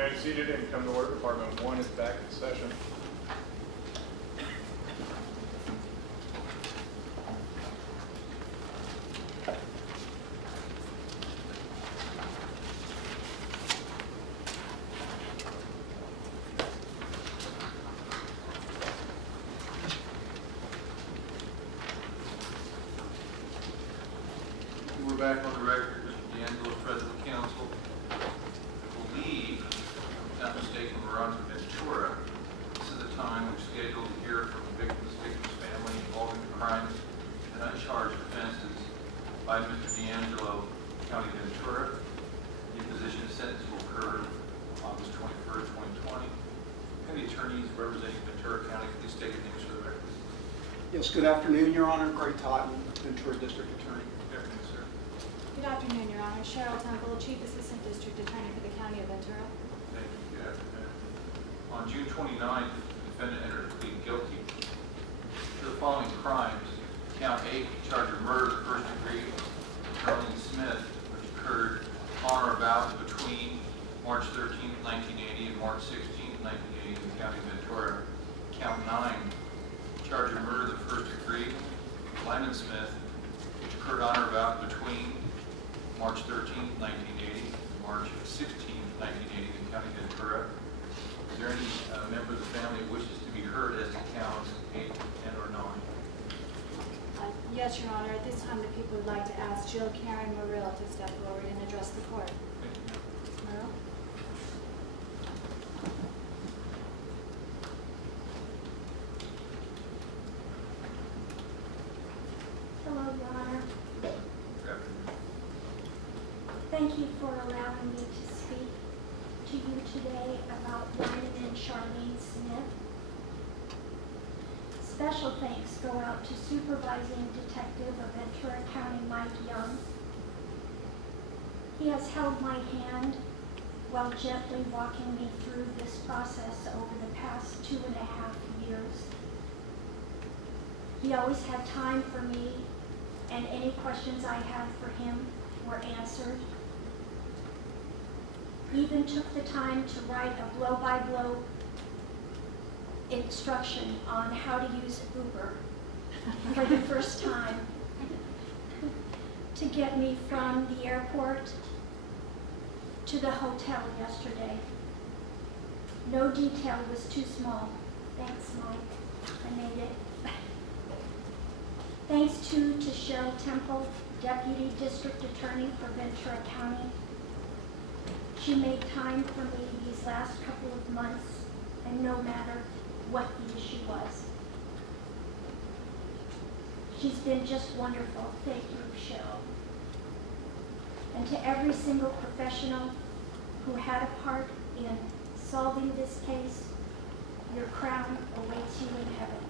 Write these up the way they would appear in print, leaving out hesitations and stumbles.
remain seated and come to order. Department 1 is back in session. We're back on the record. Mr. DeAngelo, President of Council. I believe, if I'm not mistaken, we're on to Ventura. This is the time we're scheduled to hear from the victim's family involving crimes and uncharged offenses by Mr. DeAngelo, County Ventura. The imposition of sentence will occur August 21st, 2020. And the attorneys representing Ventura County, please state your names for the record. Yes, good afternoon, Your Honor. Greg Totten, Ventura District Attorney. Good afternoon, sir. Good afternoon, Your Honor. Cheryl Temple, Chief Assistant District Attorney for the County of Ventura. Thank you. Good afternoon. On June 29th, the defendant entered a plea guilty to the following crimes. Count 8, charge of murder, first degree, Charlene Smith, which occurred on or about between March 13th, 1980 and March 16th, 1980 in the County of Ventura. Count 9, charge of murder, the first degree, Lyman Smith, which occurred on or about between March 13th, 1980 and March 16th, 1980 in the County of Ventura. Is there any member of the family who wishes to be heard as to counts 8 and or 9? Yes, Your Honor. At this time, the people would like to ask Jill Karen Morrill to step forward and address the court. Thank you. Ms. Morrill? Hello, Your Honor. Good afternoon. Thank you for allowing me to speak to you today about Lyman and Charlene Smith. Special thanks go out to Supervising Detective of Ventura County, Mike Young. He has held my hand while gently walking me through this process over the past 2.5 years. He always had time for me, and any questions I had for him were answered. He even took the time to write a blow-by-blow instruction on how to use Uber for the first time to get me from the airport to the hotel yesterday. No detail was too small. Thanks, Mike. I made it. Thanks to Cheryl Temple, Deputy District Attorney for Ventura County. She made time for me these last couple of months, and no matter what the issue was. She's been just wonderful. Thank you, Cheryl. And to every single professional who had a part in solving this case, your crown awaits you in heaven.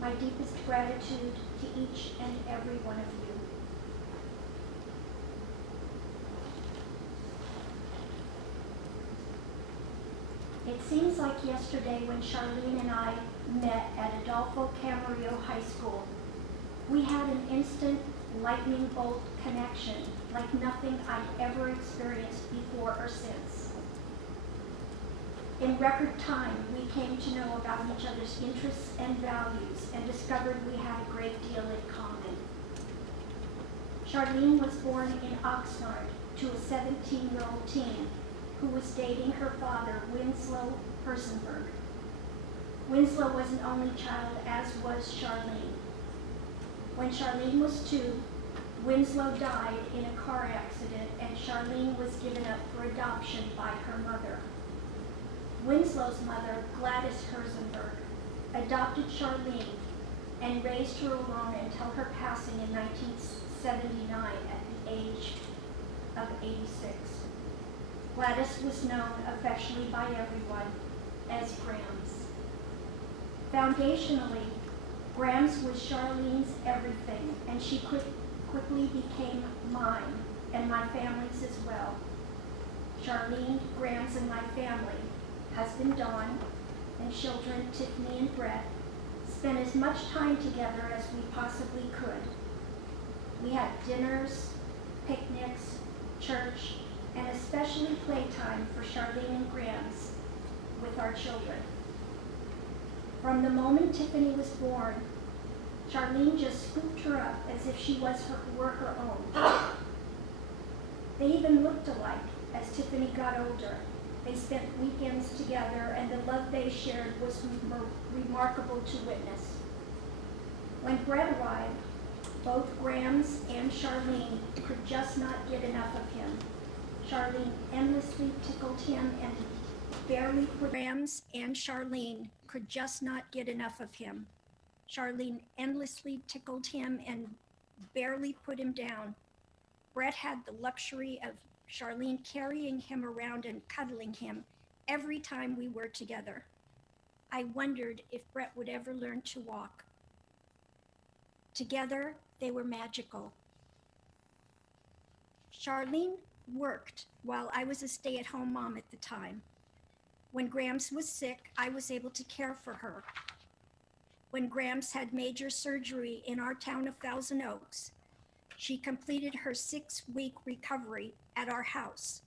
My deepest gratitude to each and every one of you. It seems like yesterday when Charlene and I met at Adolfo Camarillo High School. We had an instant lightning bolt connection like nothing I'd ever experienced before or since. In record time, we came to know about each other's interests and values and discovered we had a great deal in common. Charlene was born in Oxnard to a 17-year-old teen who was dating her father, Winslow Herzenberg. Winslow was an only child, as was Charlene. When Charlene was 2, Winslow died in a car accident and Charlene was given up for adoption by her mother. Winslow's mother, Gladys Herzenberg, adopted Charlene and raised her alone until her passing in 1979 at the age of 86. Gladys was known affectionately by everyone as Grams. Foundationally, Grams was Charlene's everything, and she quickly became mine and my family's as well. Charlene, Grams, and my family, husband Don, and children Tiffany and Brett, spent as much time together as we possibly could. We had dinners, picnics, church, and especially playtime for Charlene and Grams with our children. From the moment Tiffany was born, Charlene just scooped her up as if she were her own. They even looked alike as Tiffany got older. They spent weekends together, and the love they shared was remarkable to witness. When Brett arrived, both Grams and Charlene could just not get enough of him. Charlene endlessly tickled him and barely put Grams and Charlene could just not get enough of him. Charlene endlessly tickled him and barely put him down. Brett had the luxury of Charlene carrying him around and cuddling him every time we were together. I wondered if Brett would ever learn to walk. Together, they were magical. Charlene worked while I was a stay-at-home mom at the time. When Grams was sick, I was able to care for her. When Grams had major surgery in our town of Thousand Oaks, she completed her 6-week recovery at our house.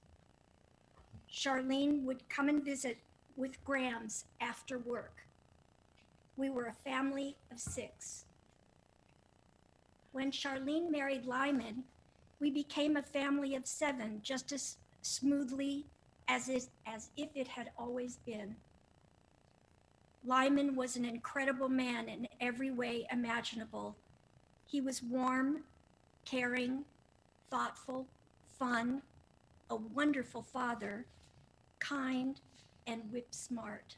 Charlene would come and visit with Grams after work. We were a family of 6. When Charlene married Lyman, we became a family of 7, just as smoothly as if it had always been. Lyman was an incredible man in every way imaginable. He was warm, caring, thoughtful, fun, a wonderful father, kind, and whip smart.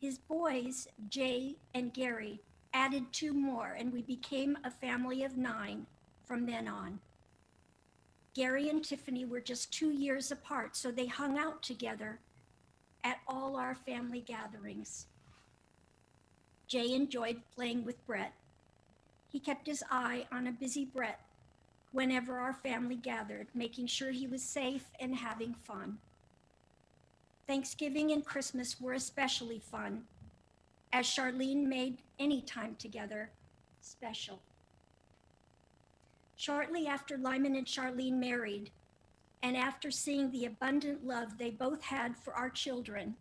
His boys, Jay and Gary, added 2 more, and we became a family of 9 from then on. Gary and Tiffany were just 2 years apart, so they hung out together at all our family gatherings. Jay enjoyed playing with Brett. He kept his eye on a busy Brett whenever our family gathered, making sure he was safe and having fun. Thanksgiving and Christmas were especially fun, as Charlene made any time together special. Shortly after Lyman and Charlene married, and after seeing the abundant love they both had for our children,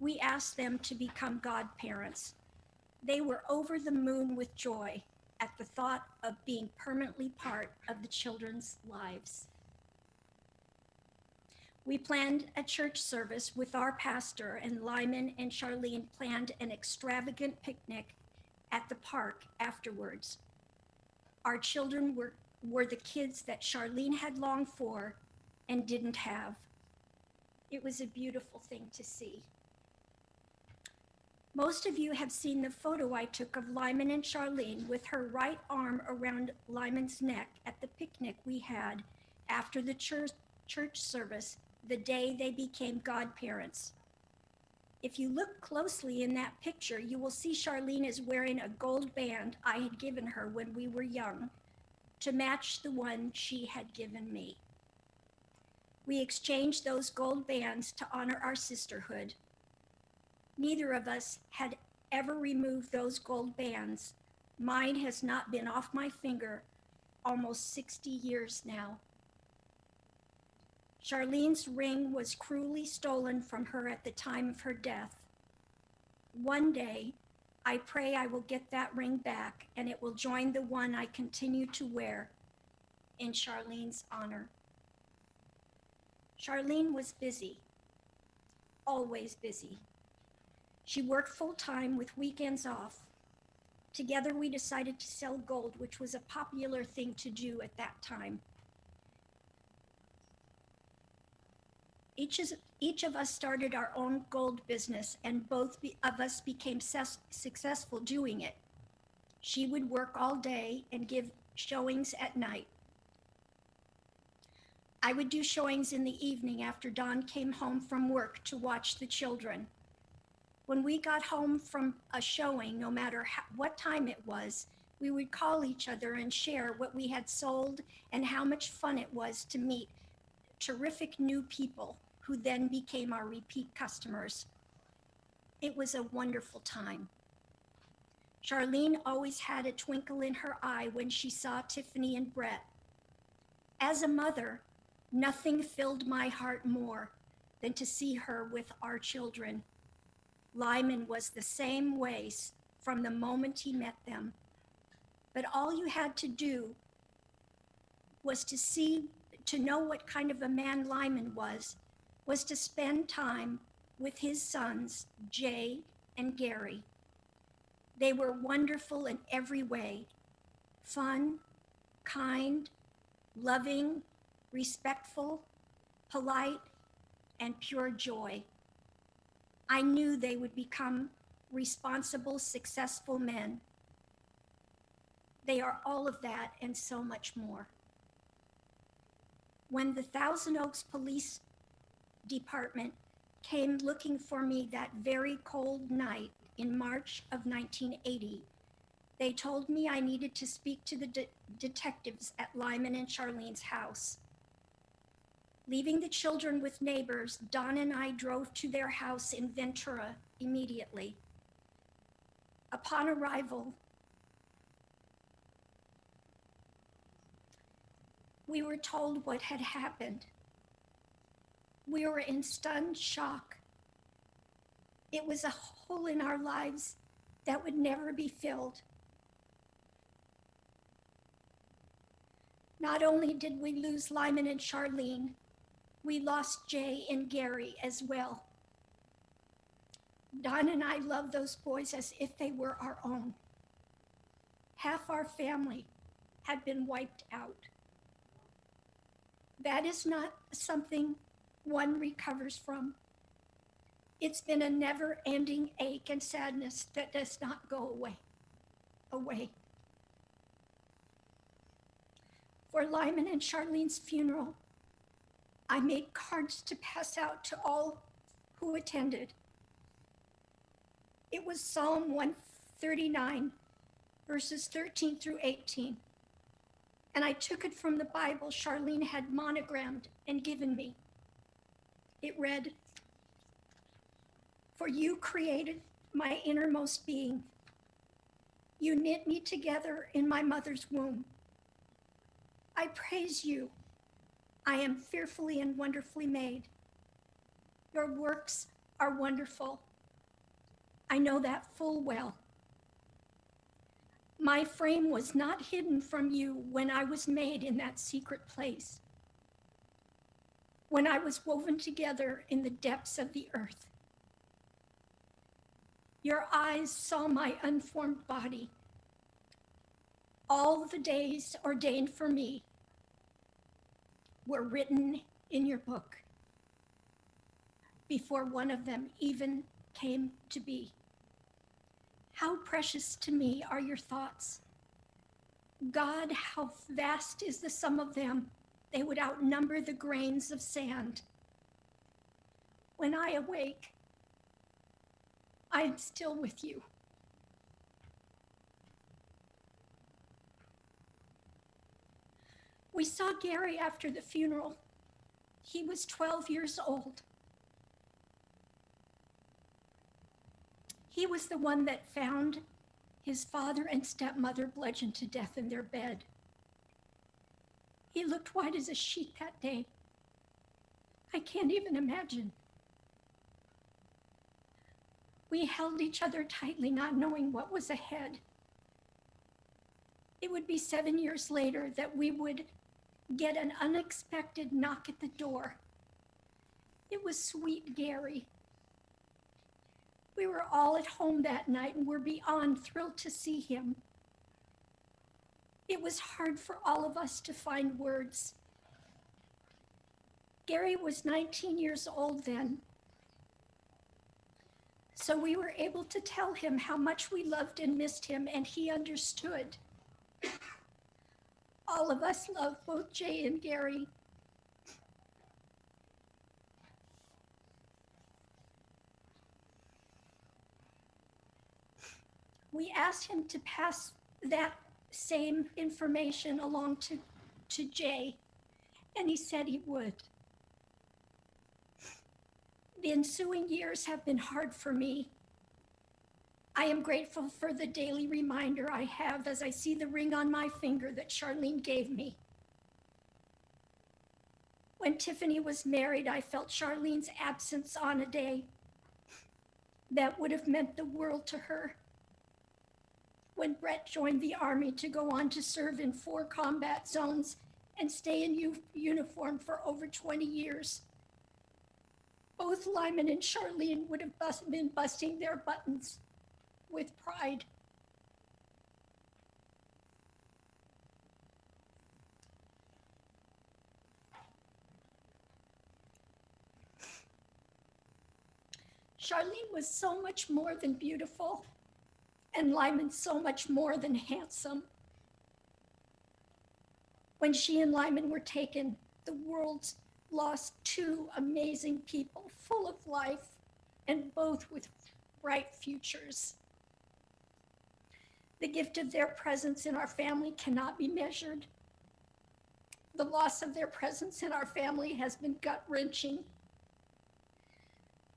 we asked them to become godparents. They were over the moon with joy at the thought of being permanently part of the children's lives. We planned a church service with our pastor, and Lyman and Charlene planned an extravagant picnic at the park afterwards. Our children were the kids that Charlene had longed for and didn't have. It was a beautiful thing to see. Most of you have seen the photo I took of Lyman and Charlene with her right arm around Lyman's neck at the picnic we had after the church service the day they became godparents. If you look closely in that picture, you will see Charlene is wearing a gold band I had given her when we were young to match the one she had given me. We exchanged those gold bands to honor our sisterhood. Neither of us had ever removed those gold bands. Mine has not been off my finger almost 60 years now. Charlene's ring was cruelly stolen from her at the time of her death. One day, I pray I will get that ring back, and it will join the one I continue to wear in Charlene's honor. Charlene was busy, always busy. She worked full-time with weekends off. Together, we decided to sell gold, which was a popular thing to do at that time. Each of us started our own gold business, and both of us became successful doing it. She would work all day and give showings at night. I would do showings in the evening after Dawn came home from work to watch the children. When we got home from a showing, no matter what time it was, we would call each other and share what we had sold and how much fun it was to meet terrific new people who then became our repeat customers. It was a wonderful time. Charlene always had a twinkle in her eye when she saw Tiffany and Brett. As a mother, Nothing filled my heart more than to see her with our children. Lyman was the same way from the moment he met them. But all you had to do was to know what kind of a man Lyman was to spend time with his sons, Jay and Gary. They were wonderful in every way: fun, kind, loving, respectful, polite, and pure joy. I knew they would become responsible, successful men. They are all of that and so much more. When the Thousand Oaks Police Department came looking for me that very cold night in March of 1980, they told me I needed to speak to the detectives at Lyman and Charlene's house. Leaving the children with neighbors, Don and I drove to their house in Ventura immediately. Upon arrival, we were told what had happened. We were in stunned shock. It was a hole in our lives that would never be filled. Not only did we lose Lyman and Charlene, we lost Jay and Gary as well. Don and I loved those boys as if they were our own. Half our family had been wiped out. That is not something one recovers from. It's been a never-ending ache and sadness that does not go away. For Lyman and Charlene's funeral, I made cards to pass out to all who attended. It was Psalm 139, verses 13 through 18. And I took it from the Bible Charlene had monogrammed and given me. It read, "For you created my innermost being. You knit me together in my mother's womb. I praise you. I am fearfully and wonderfully made. Your works are wonderful. I know that full well. My frame was not hidden from you when I was made in that secret place, when I was woven together in the depths of the earth. Your eyes saw my unformed body. All the days ordained for me were written in your book before one of them even came to be. How precious to me are your thoughts. God, how vast is the sum of them. They would outnumber the grains of sand. When I awake, I am still with you. We saw Gary after the funeral. He was 12 years old. He was the one that found his father and stepmother bludgeoned to death in their bed. He looked white as a sheet that day. I can't even imagine. We held each other tightly, not knowing what was ahead. It would be 7 years later that we would get an unexpected knock at the door. It was sweet Gary. We were all at home that night and were beyond thrilled to see him. It was hard for all of us to find words. Gary was 19 years old then, so we were able to tell him how much we loved and missed him, and he understood. All of us love both Jay and Gary. We asked him to pass that same information along to Jay, and he said he would. The ensuing years have been hard for me. I am grateful for the daily reminder I have as I see the ring on my finger that Charlene gave me. When Tiffany was married, I felt Charlene's absence on a day that would have meant the world to her. When Brett joined the Army to go on to serve in 4 combat zones and stay in uniform for over 20 years, both Lyman and Charlene would have been busting their buttons with pride. Charlene was so much more than beautiful, and Lyman so much more than handsome. When she and Lyman were taken, the world lost 2 amazing people, full of life, and both with bright futures. The gift of their presence in our family cannot be measured. The loss of their presence in our family has been gut-wrenching.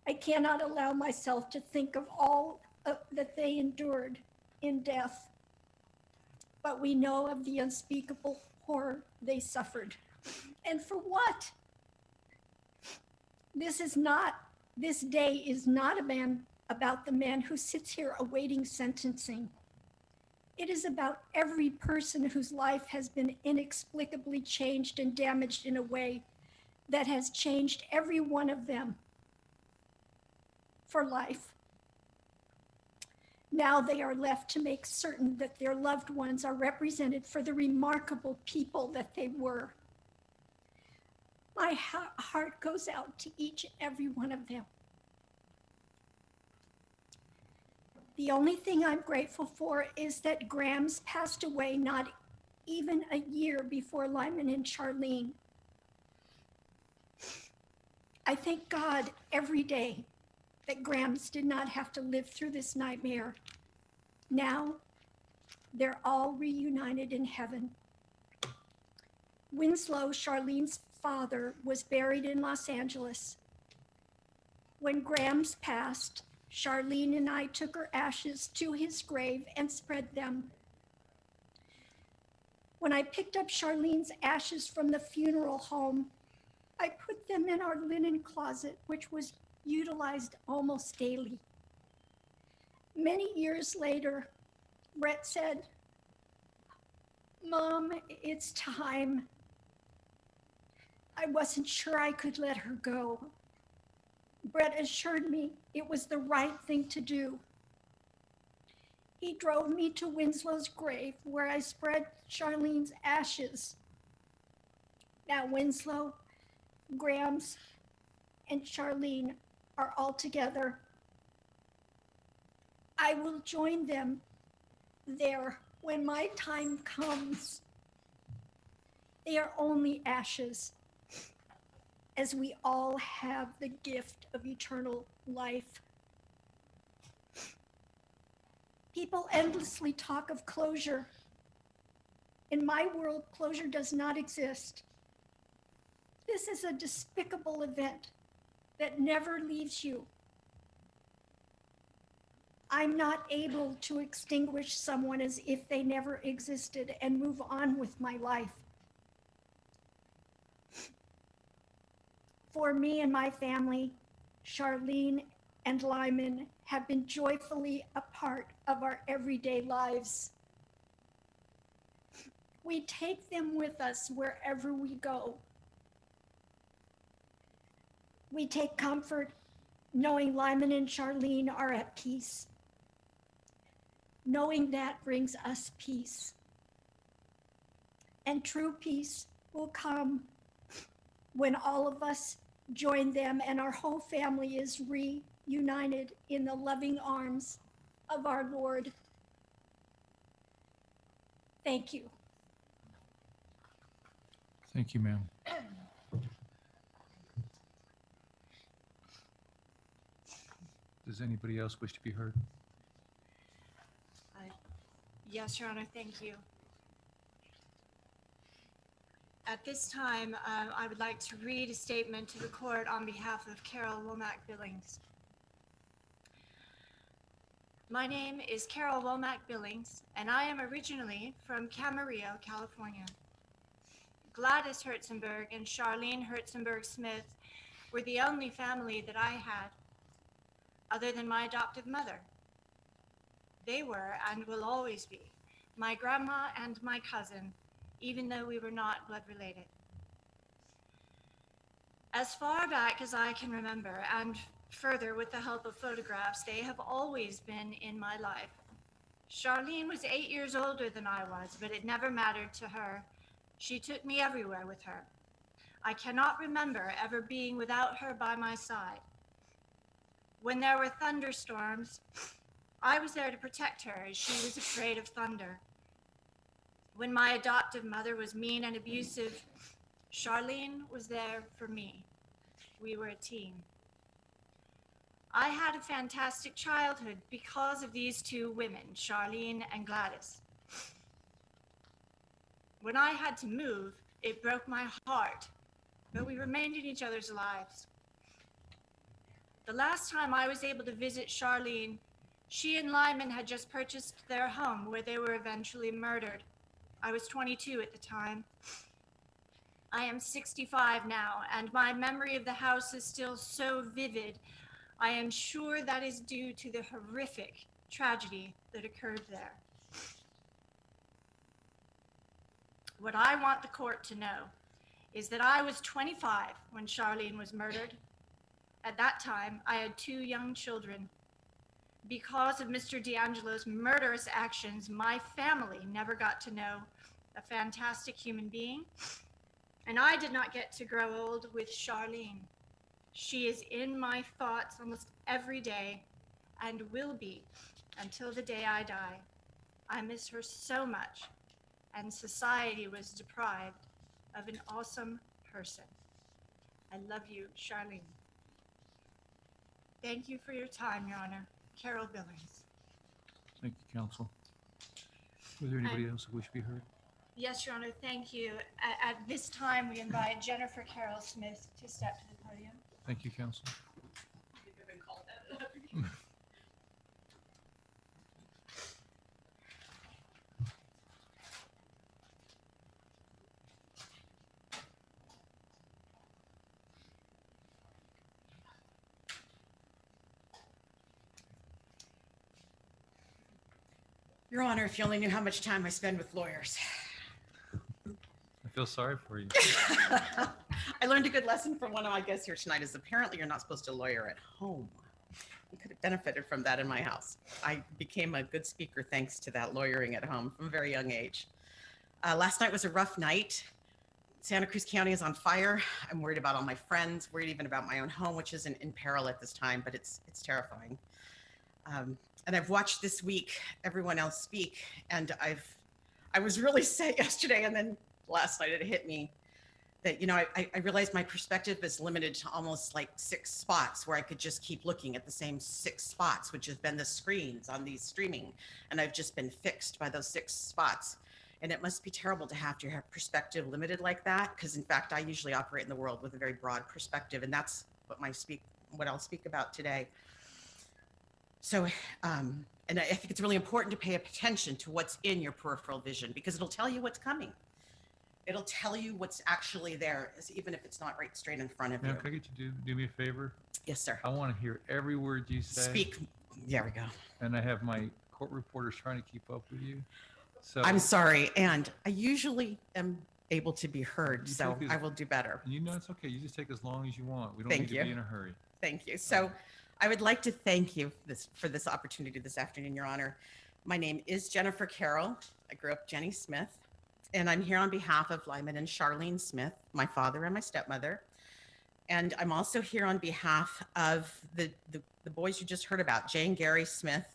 I cannot allow myself to think of all that they endured in death, but we know of the unspeakable horror they suffered. And for what? This day is not about the man who sits here awaiting sentencing. It is about every person whose life has been inexplicably changed and damaged in a way that has changed every one of them for life. Now they are left to make certain that their loved ones are represented for the remarkable people that they were. My heart goes out to each and every one of them. The only thing I'm grateful for is that Grams passed away not even a year before Lyman and Charlene. I thank God every day that Grams did not have to live through this nightmare. Now, they're all reunited in heaven. Winslow, Charlene's father, was buried in Los Angeles. When Grams passed, Charlene and I took her ashes to his grave and spread them. When I picked up Charlene's ashes from the funeral home, I put them in our linen closet, which was utilized almost daily. Many years later, Brett said, "Mom, it's time." I wasn't sure I could let her go. Brett assured me it was the right thing to do. He drove me to Winslow's grave, where I spread Charlene's ashes. Now Winslow, Grams, and Charlene are all together. I will join them there when my time comes. They are only ashes, as we all have the gift of eternal life. People endlessly talk of closure. In my world, closure does not exist. This is a despicable event that never leaves you. I'm not able to extinguish someone as if they never existed and move on with my life. For me and my family, Charlene and Lyman have been joyfully a part of our everyday lives. We take them with us wherever we go. We take comfort knowing Lyman and Charlene are at peace. Knowing that brings us peace. And true peace will come when all of us join them and our whole family is reunited in the loving arms of our Lord. Thank you. Thank you, ma'am. Does anybody else wish to be heard? Yes, Your Honor, thank you. At this time, I would like to read a statement to the court on behalf of Carol Womack Billings. My name is Carol Womack Billings, and I am originally from Camarillo, California. Gladys Herzenberg and Charlene Herzenberg-Smith were the only family that I had, other than my adoptive mother. They were, and will always be, my grandma and my cousin, even though we were not blood related. As far back as I can remember, and further with the help of photographs, they have always been in my life. Charlene was 8 years older than I was, but it never mattered to her. She took me everywhere with her. I cannot remember ever being without her by my side. When there were thunderstorms, I was there to protect her as she was afraid of thunder. When my adoptive mother was mean and abusive, Charlene was there for me. We were a team. I had a fantastic childhood because of these two women, Charlene and Gladys. When I had to move, it broke my heart, but we remained in each other's lives. The last time I was able to visit Charlene, she and Lyman had just purchased their home where they were eventually murdered. I was 22 at the time. I am 65 now, and my memory of the house is still so vivid. I am sure that is due to the horrific tragedy that occurred there. What I want the court to know is that I was 25 when Charlene was murdered. At that time, I had 2 young children. Because of Mr. DeAngelo's murderous actions, my family never got to know a fantastic human being, and I did not get to grow old with Charlene. She is in my thoughts almost every day and will be until the day I die. I miss her so much, and society was deprived of an awesome person. I love you, Charlene. Thank you for your time, Your Honor. Carol Billings. Thank you, counsel. Was there anybody else who wished to be heard? Yes, Your Honor, thank you. At this time, we invite Jennifer Carol Smith to step to the podium. Thank you, counsel. Your Honor, if you only knew how much time I spend with lawyers. I feel sorry for you. I learned a good lesson from one of my guests here tonight is apparently you're not supposed to lawyer at home. You could have benefited from that in my house. I became a good speaker thanks to that lawyering at home from a very young age. Last night was a rough night. Santa Cruz County is on fire. I'm worried about all my friends, worried even about my own home, which isn't in peril at this time, but it's terrifying. And I've watched this week everyone else speak, and I was really sad yesterday, and then last night it hit me that, you know, I realized my perspective is limited to almost like 6 spots where I could just keep looking at the same 6 spots, which have been the screens on these streaming, and I've just been fixed by those 6 spots. And it must be terrible to have perspective limited like that, because in fact, I usually operate in the world with a very broad perspective, and that's what I'll speak about today. So, and I think it's really important to pay attention to what's in your peripheral vision, because it'll tell you what's coming. It'll tell you what's actually there, even if it's not right straight in front of you. Ma'am, can I get you to do me a favor? Yes, sir. I want to hear every word you say. Speak. There we go. And I have my court reporters trying to keep up with you. So I'm sorry, and I usually am able to be heard, You so take I this- will do better. And you know it's okay. You just take as long as you want. We don't Thank need you. to be in a hurry. Thank you. So I would like to thank you for this opportunity this afternoon, Your Honor. My name is Jennifer Carroll. I grew up Jenny Smith, and I'm here on behalf of Lyman and Charlene Smith, my father and my stepmother. And I'm also here on behalf of the boys you just heard about, Jay and Gary Smith.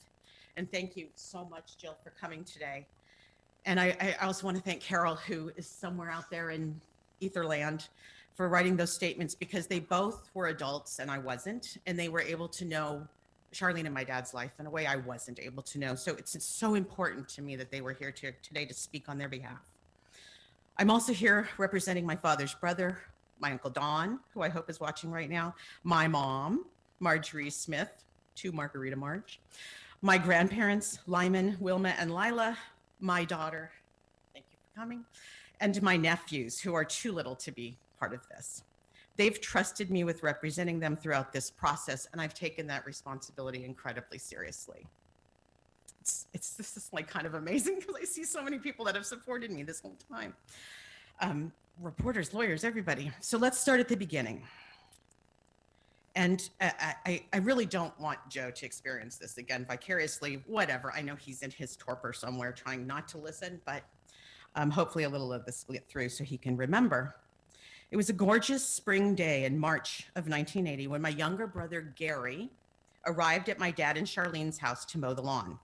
And thank you so much, Jill, for coming today. And I also want to thank Carol, who is somewhere out there in Etherland, for writing those statements, because they both were adults and I wasn't, and they were able to know Charlene and my dad's life in a way I wasn't able to know. So it's so important to me that they were here today to speak on their behalf. I'm also here representing my father's brother, my Uncle Don, who I hope is watching right now, my mom, Marjorie Smith, to Margarita Marge, my grandparents, Lyman, Wilma, and Lila, my daughter, thank you for coming, and my nephews, who are too little to be part of this. They've trusted me with representing them throughout this process, and I've taken that responsibility incredibly seriously. This is like kind of amazing because I see so many people that have supported me this whole time. Reporters, lawyers, everybody. So let's start at the beginning. And I really don't want Joe to experience this again vicariously, whatever. I know he's in his torpor somewhere trying not to listen, but hopefully a little of this will get through so he can remember. It was a gorgeous spring day in March of 1980 when my younger brother, Gary, arrived at my dad and Charlene's house to mow the lawn.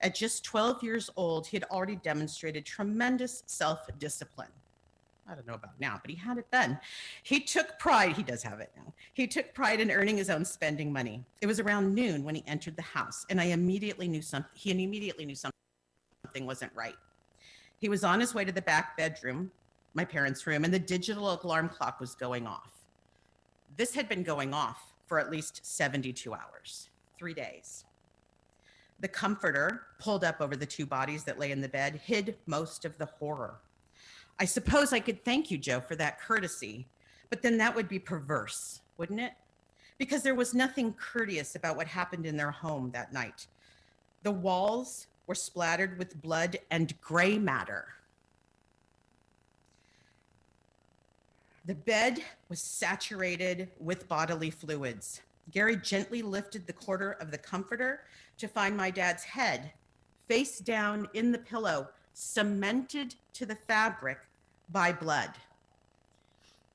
At just 12 years old, he had already demonstrated tremendous self-discipline. I don't know about now, but he had it then. He took pride, he does have it now. He took pride in earning his own spending money. It was around noon when he entered the house, and he immediately knew something wasn't right. He was on his way to the back bedroom, my parents' room, and the digital alarm clock was going off. This had been going off for at least 72 hours, 3 days. The comforter, pulled up over the two bodies that lay in the bed, hid most of the horror. I suppose I could thank you, Joe, for that courtesy, but then that would be perverse, wouldn't it? Because there was nothing courteous about what happened in their home that night. The walls were splattered with blood and gray matter. The bed was saturated with bodily fluids. Gary gently lifted the corner of the comforter to find my dad's head, face down in the pillow, cemented to the fabric by blood.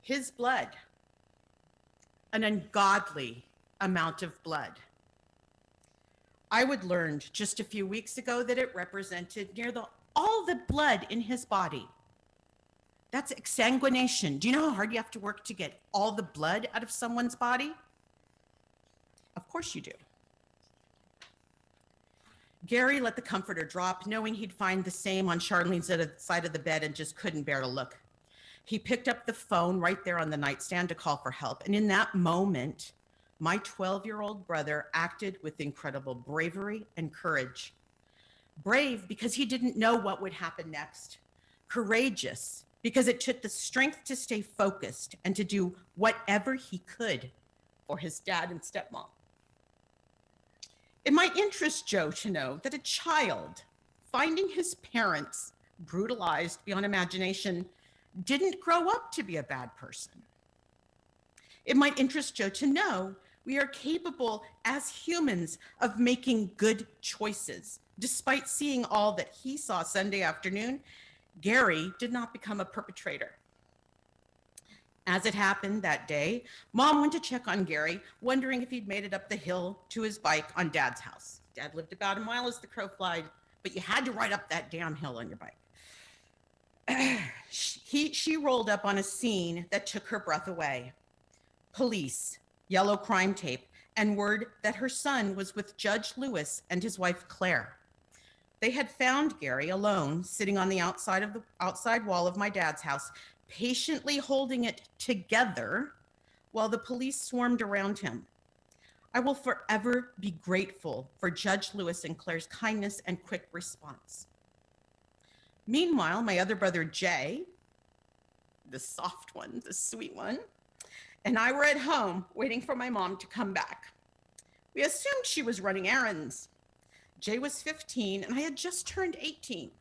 His blood, an ungodly amount of blood. I would learned just a few weeks ago that it represented all the blood in his body. That's exsanguination. Do you know how hard you have to work to get all the blood out of someone's body? Of course you do. Gary let the comforter drop, knowing he'd find the same on Charlene's side of the bed and just couldn't bear to look. He picked up the phone right there on the nightstand to call for help. And in that moment, my 12-year-old brother acted with incredible bravery and courage. Brave because he didn't know what would happen next. Courageous because it took the strength to stay focused and to do whatever he could for his dad and stepmom. It might interest Joe to know that a child finding his parents brutalized beyond imagination didn't grow up to be a bad person. It might interest Joe to know we are capable as humans of making good choices. Despite seeing all that he saw Sunday afternoon, Gary did not become a perpetrator. As it happened that day, Mom went to check on Gary, wondering if he'd made it up the hill to his bike on Dad's house. Dad lived about a mile as the crow flied, but you had to ride up that damn hill on your bike. She rolled up on a scene that took her breath away. Police, yellow crime tape, and word that her son was with Judge Lewis and his wife Claire. They had found Gary alone, sitting on the outside wall of my dad's house, patiently holding it together while the police swarmed around him. I will forever be grateful for Judge Lewis and Claire's kindness and quick response. Meanwhile, my other brother, Jay, the soft one, the sweet one, and I were at home waiting for my mom to come back. We assumed she was running errands. Jay was 15 and I had just turned 18.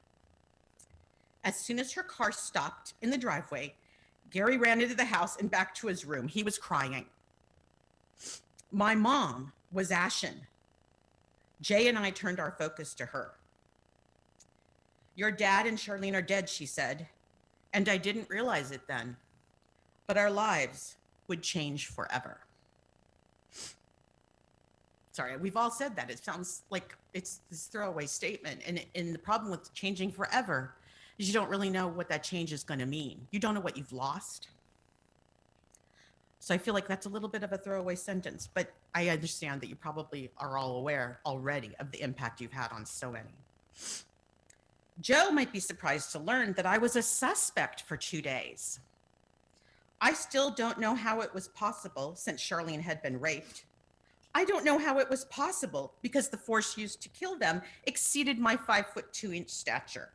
As soon as her car stopped in the driveway, Gary ran into the house and back to his room. He was crying. My mom was ashen. Jay and I turned our focus to her. Your dad and Charlene are dead, she said, and I didn't realize it then, but our lives would change forever. Sorry, we've all said that. It sounds like it's this throwaway statement, and the problem with changing forever is you don't really know what that change is going to mean. You don't know what you've lost. So I feel like that's a little bit of a throwaway sentence, but I understand that you probably are all aware already of the impact you've had on so many. Joe might be surprised to learn that I was a suspect for 2 days. I still don't know how it was possible since Charlene had been raped. I don't know how it was possible because the force used to kill them exceeded my 5'2" stature.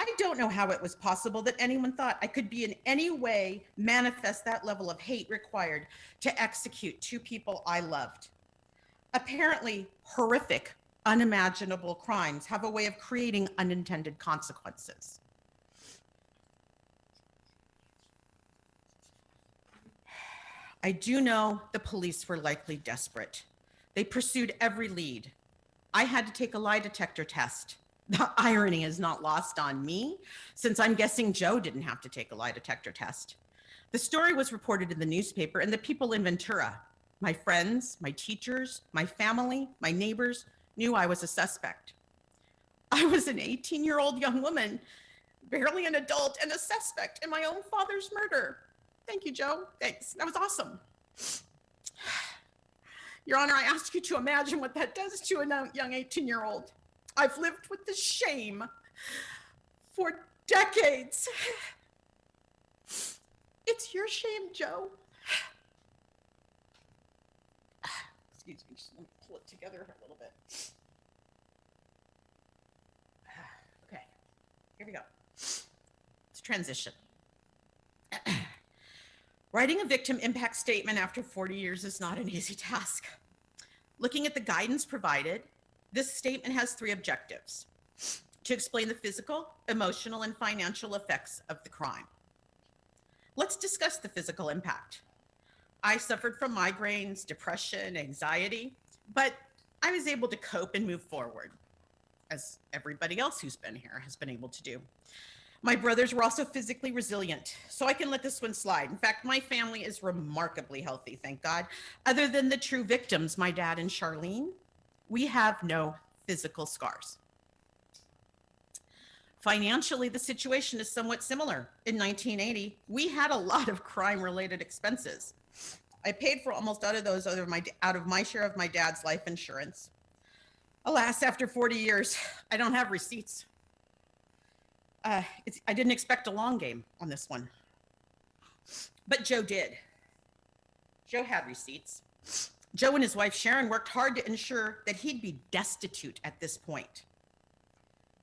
I don't know how it was possible that anyone thought I could be in any way manifest that level of hate required to execute two people I loved. Apparently, horrific, unimaginable crimes have a way of creating unintended consequences. I do know the police were likely desperate. They pursued every lead. I had to take a lie detector test. The irony is not lost on me, since I'm guessing Joe didn't have to take a lie detector test. The story was reported in the newspaper, and the people in Ventura, my friends, my teachers, my family, my neighbors, knew I was a suspect. I was an 18-year-old young woman, barely an adult, and a suspect in my own father's murder. Thank you, Joe. Thanks. That was awesome. Your Honor, I ask you to imagine what that does to a young 18-year-old. I've lived with the shame for decades. It's your shame, Joe. Excuse me, just let me pull it together a little bit. Okay, here we go. Let's transition. Writing a victim impact statement after 40 years is not an easy task. Looking at the guidance provided, this statement has three objectives: to explain the physical, emotional, and financial effects of the crime. Let's discuss the physical impact. I suffered from migraines, depression, anxiety, but I was able to cope and move forward, as everybody else who's been here has been able to do. My brothers were also physically resilient, so I can let this one slide. In fact, my family is remarkably healthy, thank God. Other than the true victims, my dad and Charlene, we have no physical scars. Financially, the situation is somewhat similar. In 1980, we had a lot of crime-related expenses. I paid for almost out of my share of my dad's life insurance. Alas, after 40 years, I don't have receipts. I didn't expect a long game on this one, but Joe did. Joe had receipts. Joe and his wife Sharon worked hard to ensure that he'd be destitute at this point.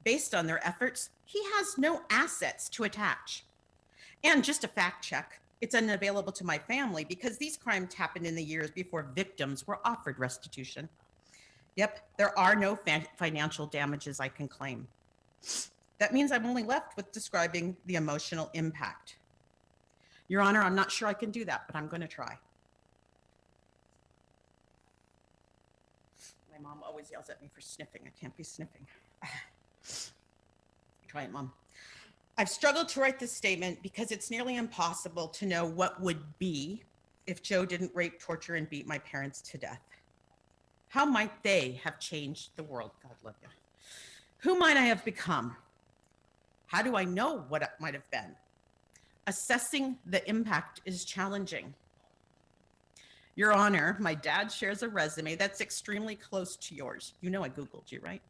Based on their efforts, he has no assets to attach. And just a fact check, it's unavailable to my family because these crimes happened in the years before victims were offered restitution. Yep, there are no financial damages I can claim. That means I'm only left with describing the emotional impact. Your Honor, I'm not sure I can do that, but I'm going to try. My mom always yells at me for sniffing. I can't be sniffing. Try it, Mom. I've struggled to write this statement because it's nearly impossible to know what would be if Joe didn't rape, torture, and beat my parents to death. How might they have changed the world? God love you. Who might I have become? How do I know what it might have been? Assessing the impact is challenging. Your Honor, my dad shares a resume that's extremely close to yours. You know I Googled you, right?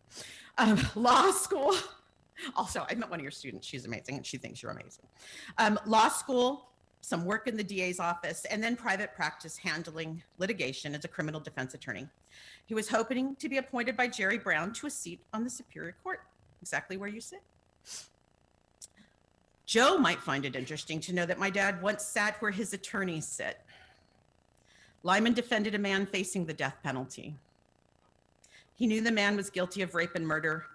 Law school. Also, I met one of your students. She's amazing, and she thinks you're amazing. Law school, some work in the DA's office, and then private practice handling litigation as a criminal defense attorney. He was hoping to be appointed by Jerry Brown to a seat on the Superior Court, exactly where you sit. Joe might find it interesting to know that my dad once sat where his attorneys sit. Lyman defended a man facing the death penalty. He knew the man was guilty of rape and murder,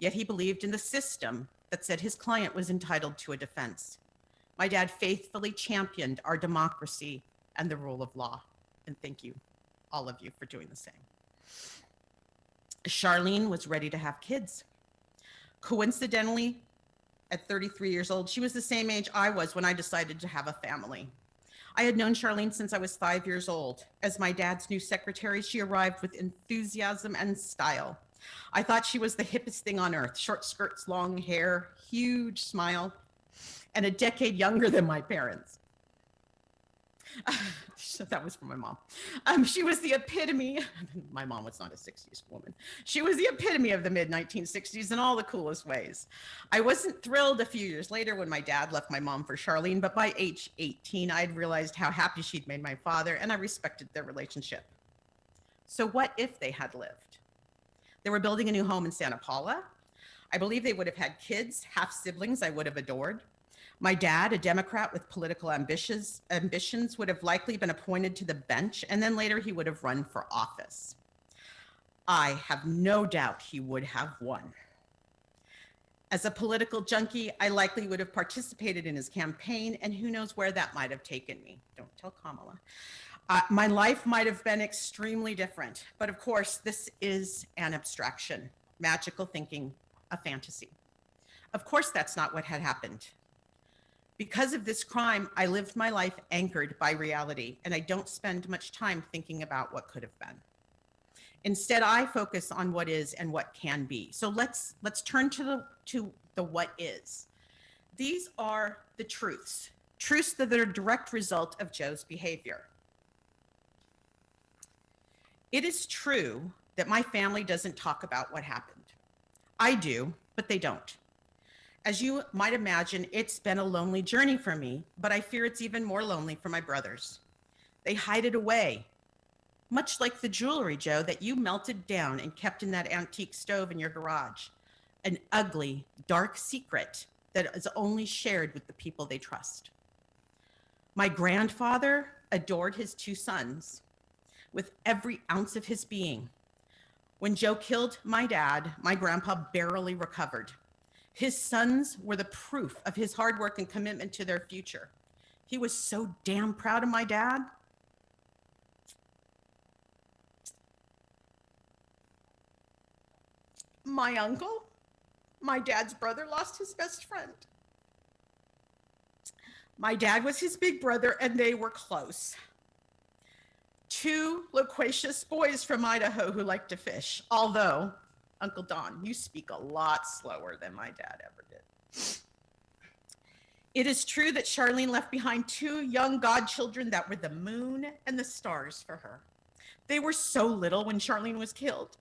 yet he believed in the system that said his client was entitled to a defense. My dad faithfully championed our democracy and the rule of law. And thank you, all of you, for doing the same. Charlene was ready to have kids. Coincidentally, at 33 years old, she was the same age I was when I decided to have a family. I had known Charlene since I was 5 years old. As my dad's new secretary, she arrived with enthusiasm and style. I thought she was the hippest thing on earth. Short skirts, long hair, huge smile, and a decade younger than my parents. That was from my mom. She was the epitome. My mom was not a 60s woman. She was the epitome of the mid-1960s in all the coolest ways. I wasn't thrilled a few years later when my dad left my mom for Charlene, but by age 18, I'd realized how happy she'd made my father, and I respected their relationship. So what if they had lived? They were building a new home in Santa Paula. I believe they would have had kids, half siblings I would have adored. My dad, a Democrat with political ambitions, would have likely been appointed to the bench, and then later he would have run for office. I have no doubt he would have won. As a political junkie, I likely would have participated in his campaign, and who knows where that might have taken me. Don't tell Kamala. My life might have been extremely different, but of course, this is an abstraction, magical thinking, a fantasy. Of course, that's not what had happened. Because of this crime, I lived my life anchored by reality, and I don't spend much time thinking about what could have been. Instead, I focus on what is and what can be. So let's turn to the what is. These are the truths that are a direct result of Joe's behavior. It is true that my family doesn't talk about what happened. I do, but they don't. As you might imagine, it's been a lonely journey for me, but I fear it's even more lonely for my brothers. They hide it away, much like the jewelry, Joe, that you melted down and kept in that antique stove in your garage. An ugly, dark secret that is only shared with the people they trust. My grandfather adored his two sons with every ounce of his being. When Joe killed my dad, my grandpa barely recovered. His sons were the proof of his hard work and commitment to their future. He was so damn proud of my dad. My uncle, my dad's brother, lost his best friend. My dad was his big brother, and they were close. Two loquacious boys from Idaho who liked to fish, although, Uncle Don, you speak a lot slower than my dad ever did. It is true that Charlene left behind two young godchildren that were the moon and the stars for her. They were so little when Charlene was killed.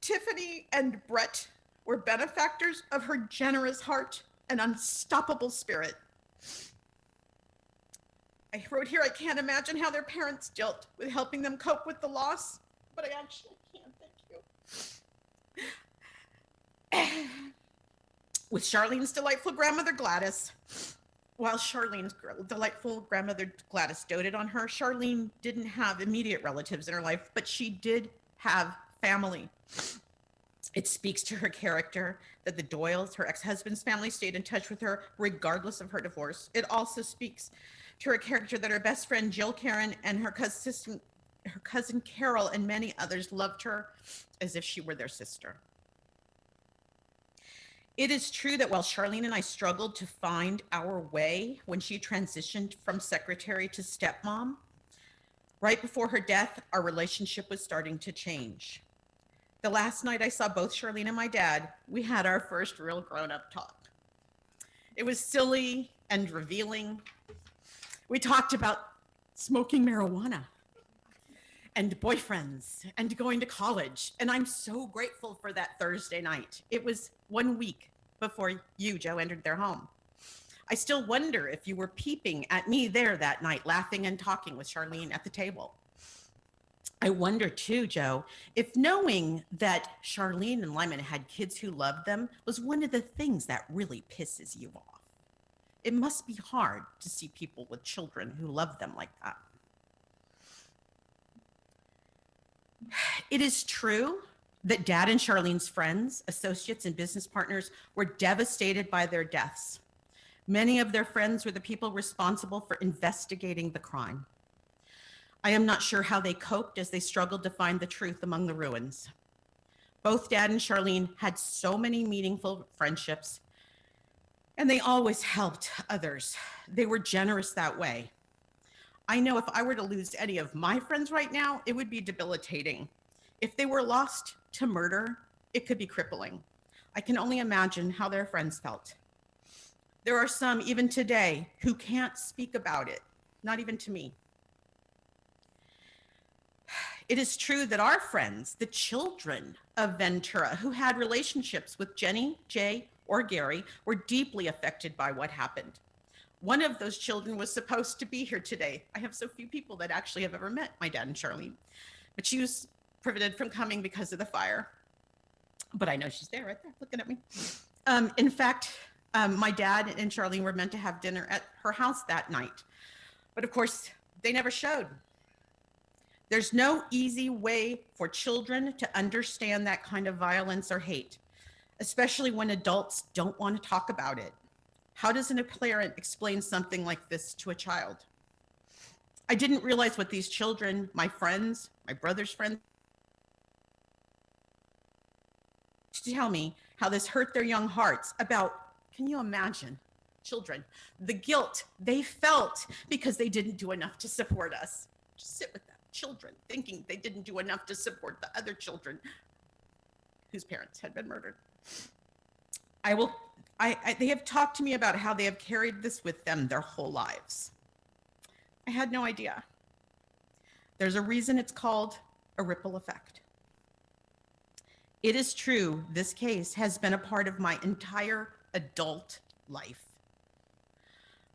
Tiffany and Brett were benefactors of her generous heart and unstoppable spirit. I wrote here, I can't imagine how their parents dealt with helping them cope with the loss, but I actually can, thank you. With Charlene's delightful grandmother Gladys, while Charlene's delightful grandmother Gladys doted on her, Charlene didn't have immediate relatives in her life, but she did have family. It speaks to her character that the Doyles, her ex-husband's family, stayed in touch with her regardless of her divorce. It also speaks to her character that her best friend Jill Karen and her cousin Carol and many others loved her as if she were their sister. It is true that while Charlene and I struggled to find our way when she transitioned from secretary to stepmom, right before her death, our relationship was starting to change. The last night I saw both Charlene and my dad, we had our first real grown-up talk. It was silly and revealing. We talked about smoking marijuana and boyfriends and going to college. And I'm so grateful for that Thursday night. It was 1 week before you, Joe, entered their home. I still wonder if you were peeping at me there that night, laughing and talking with Charlene at the table. I wonder too, Joe, if knowing that Charlene and Lyman had kids who loved them was one of the things that really pisses you off. It must be hard to see people with children who love them like that. It is true that Dad and Charlene's friends, associates, and business partners were devastated by their deaths. Many of their friends were the people responsible for investigating the crime. I am not sure how they coped as they struggled to find the truth among the ruins. Both Dad and Charlene had so many meaningful friendships, and they always helped others. They were generous that way. I know if I were to lose any of my friends right now, it would be debilitating. If they were lost to murder, it could be crippling. I can only imagine how their friends felt. There are some, even today, who can't speak about it, not even to me. It is true that our friends, the children of Ventura, who had relationships with Jenny, Jay, or Gary, were deeply affected by what happened. One of those children was supposed to be here today. I have so few people that actually have ever met my dad and Charlene, but she was prevented from coming because of the fire. But I know she's there right there looking at me. In fact, my dad and Charlene were meant to have dinner at her house that night. But of course, they never showed. There's no easy way for children to understand that kind of violence or hate, especially when adults don't want to talk about it. How does a parent explain something like this to a child? I didn't realize what these children, my friends, my brother's friends, to tell me how this hurt their young hearts about, can you imagine, children, the guilt they felt because they didn't do enough to support us. Just sit with them, children, thinking they didn't do enough to support the other children whose parents had been murdered. They have talked to me about how they have carried this with them their whole lives. I had no idea. There's a reason it's called a ripple effect. It is true, this case has been a part of my entire adult life.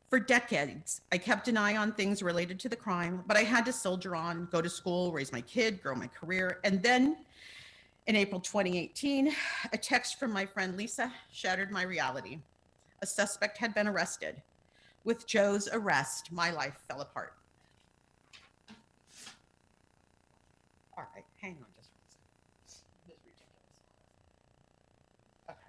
For decades, I kept an eye on things related to the crime, but I had to soldier on, go to school, raise my kid, grow my career. And then in April 2018, a text from my friend Lisa shattered my reality. A suspect had been arrested. With Joe's arrest, my life fell apart. All right, hang on just one second. This is ridiculous. Okay.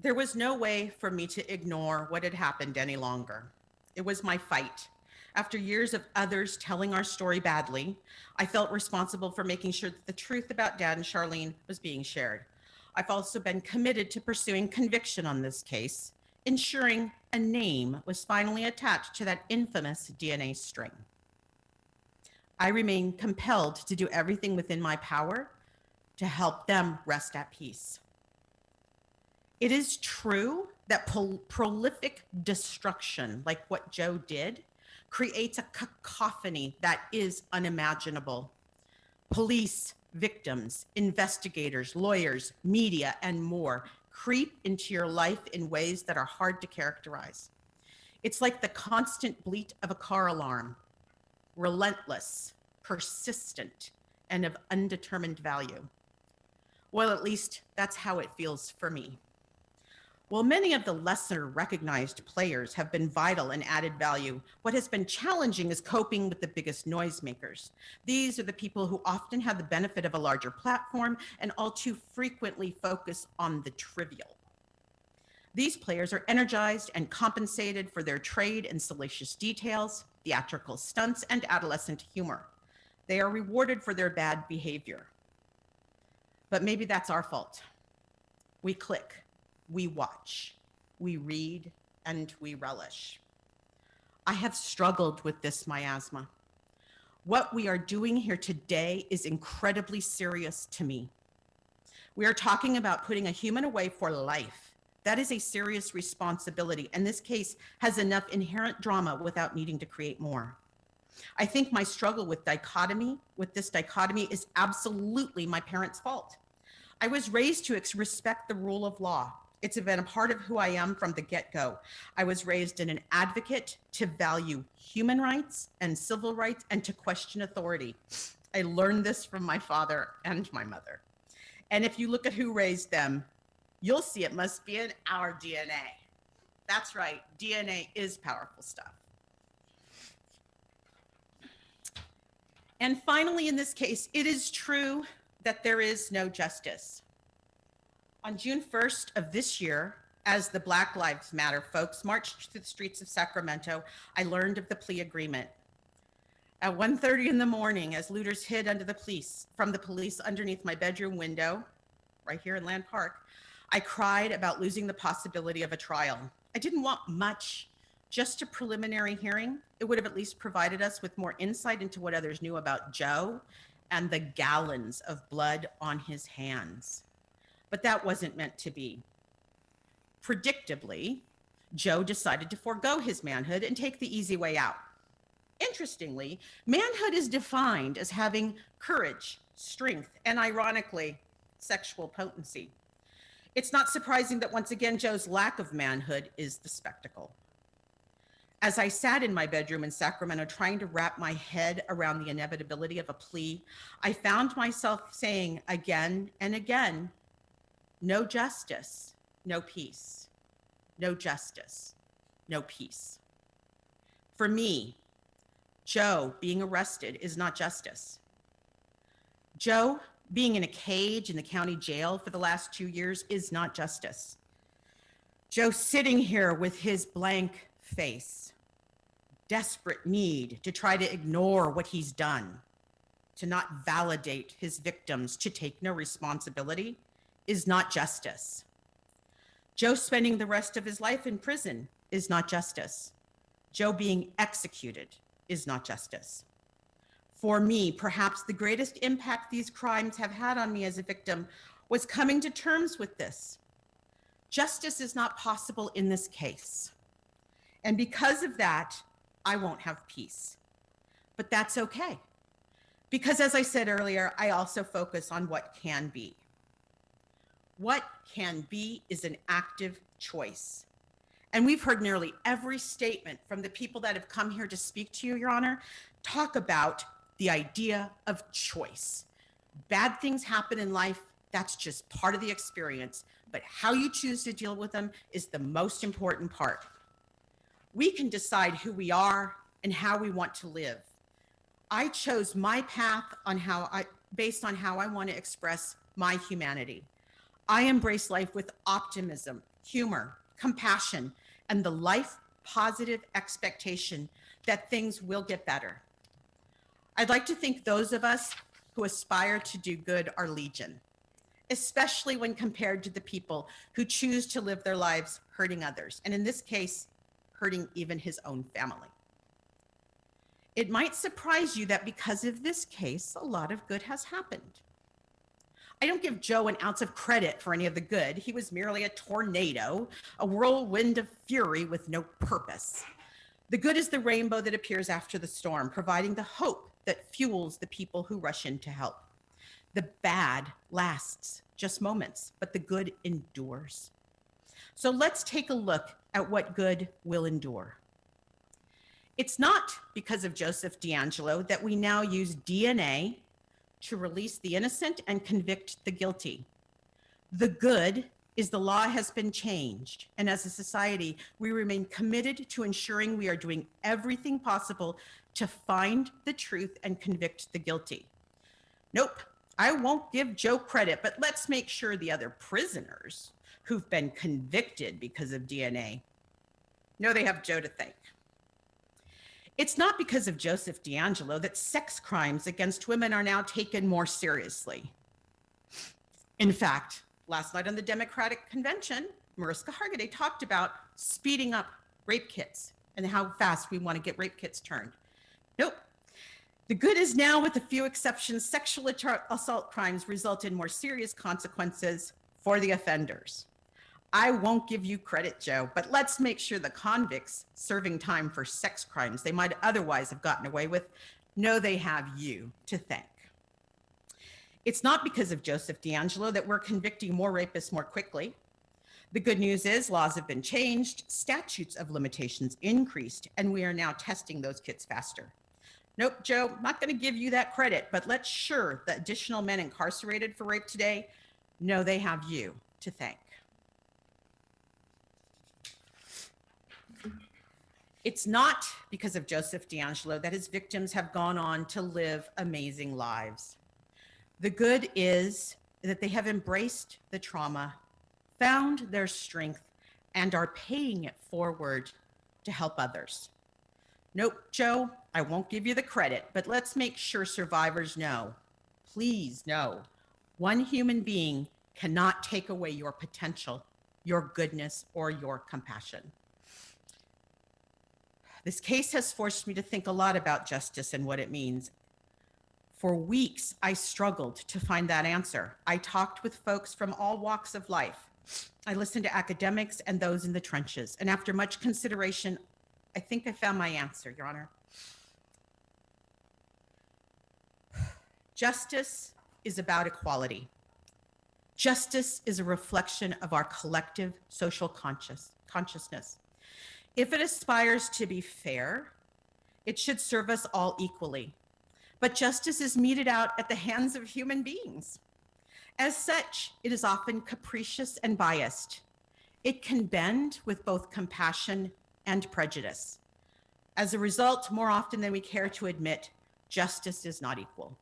There was no way for me to ignore what had happened any longer. It was my fight. After years of others telling our story badly, I felt responsible for making sure that the truth about Dad and Charlene was being shared. I've also been committed to pursuing conviction on this case, ensuring a name was finally attached to that infamous DNA string. I remain compelled to do everything within my power to help them rest at peace. It is true that prolific destruction, like what Joe did, creates a cacophony that is unimaginable. Police, victims, investigators, lawyers, media, and more creep into your life in ways that are hard to characterize. It's like the constant bleat of a car alarm, relentless, persistent, and of undetermined value. Well, at least that's how it feels for me. While many of the lesser recognized players have been vital and added value, what has been challenging is coping with the biggest noisemakers. These are the people who often have the benefit of a larger platform and all too frequently focus on the trivial. These players are energized and compensated for their trade in salacious details, theatrical stunts, and adolescent humor. They are rewarded for their bad behavior. But maybe that's our fault. We click. We watch, we read, and we relish. I have struggled with this miasma. What we are doing here today is incredibly serious to me. We are talking about putting a human away for life. That is a serious responsibility, and this case has enough inherent drama without needing to create more. I think my struggle with this dichotomy is absolutely my parents' fault. I was raised to respect the rule of law. It's been a part of who I am from the get-go. I was raised in an advocate to value human rights and civil rights and to question authority. I learned this from my father and my mother. And if you look at who raised them, you'll see it must be in our DNA. That's right, DNA is powerful stuff. And finally, in this case, it is true that there is no justice. On June 1st of this year, as the Black Lives Matter folks marched through the streets of Sacramento, I learned of the plea agreement. At 1:30 in the morning, as looters hid from the police underneath my bedroom window, right here in Land Park, I cried about losing the possibility of a trial. I didn't want much, just a preliminary hearing. It would have at least provided us with more insight into what others knew about Joe and the gallons of blood on his hands. But that wasn't meant to be. Predictably, Joe decided to forego his manhood and take the easy way out. Interestingly, manhood is defined as having courage, strength, and ironically, sexual potency. It's not surprising that once again, Joe's lack of manhood is the spectacle. As I sat in my bedroom in Sacramento trying to wrap my head around the inevitability of a plea, I found myself saying again and again, no justice, no peace. No justice, no peace. For me, Joe being arrested is not justice. Joe being in a cage in the county jail for the last 2 years is not justice. Joe sitting here with his blank face, desperate need to try to ignore what he's done, to not validate his victims, to take no responsibility, is not justice. Joe spending the rest of his life in prison is not justice. Joe being executed is not justice. For me, perhaps the greatest impact these crimes have had on me as a victim was coming to terms with this. Justice is not possible in this case. And because of that, I won't have peace. But that's okay. Because as I said earlier, I also focus on what can be. What can be is an active choice. And we've heard nearly every statement from the people that have come here to speak to you, Your Honor, talk about the idea of choice. Bad things happen in life, that's just part of the experience, but how you choose to deal with them is the most important part. We can decide who we are and how we want to live. I chose my path based on how I want to express my humanity. I embrace life with optimism, humor, compassion, and the life positive expectation that things will get better. I'd like to think those of us who aspire to do good are legion, especially when compared to the people who choose to live their lives hurting others, and in this case, hurting even his own family. It might surprise you that because of this case, a lot of good has happened. I don't give Joe an ounce of credit for any of the good. He was merely a tornado, a whirlwind of fury with no purpose. The good is the rainbow that appears after the storm, providing the hope that fuels the people who rush in to help. The bad lasts just moments, but the good endures. So let's take a look at what good will endure. It's not because of Joseph DeAngelo that we now use DNA to release the innocent and convict the guilty. The good is the law has been changed, and as a society, we remain committed to ensuring we are doing everything possible to find the truth and convict the guilty. Nope, I won't give Joe credit, but let's make sure the other prisoners who've been convicted because of DNA know they have Joe to thank. It's not because of Joseph DeAngelo that sex crimes against women are now taken more seriously. In fact, last night on the Democratic Convention, Mariska Hargitay talked about speeding up rape kits and how fast we want to get rape kits turned. Nope. The good is now, with a few exceptions, sexual assault crimes result in more serious consequences for the offenders. I won't give you credit, Joe, but let's make sure the convicts serving time for sex crimes they might otherwise have gotten away with know they have you to thank. It's not because of Joseph DeAngelo that we're convicting more rapists more quickly. The good news is laws have been changed, statutes of limitations increased, and we are now testing those kits faster. Nope, Joe, not going to give you that credit, but let's sure the additional men incarcerated for rape today know they have you to thank. It's not because of Joseph DeAngelo that his victims have gone on to live amazing lives. The good is that they have embraced the trauma, found their strength, and are paying it forward to help others. Nope, Joe, I won't give you the credit, but let's make sure survivors know, please know, one human being cannot take away your potential, your goodness, or your compassion. This case has forced me to think a lot about justice and what it means. For weeks, I struggled to find that answer. I talked with folks from all walks of life. I listened to academics and those in the trenches. And after much consideration, I think I found my answer, Your Honor. Justice is about equality. Justice is a reflection of our collective social consciousness. If it aspires to be fair, it should serve us all equally. But justice is meted out at the hands of human beings. As such, it is often capricious and biased. It can bend with both compassion and prejudice. As a result, more often than we care to admit, justice is not equal.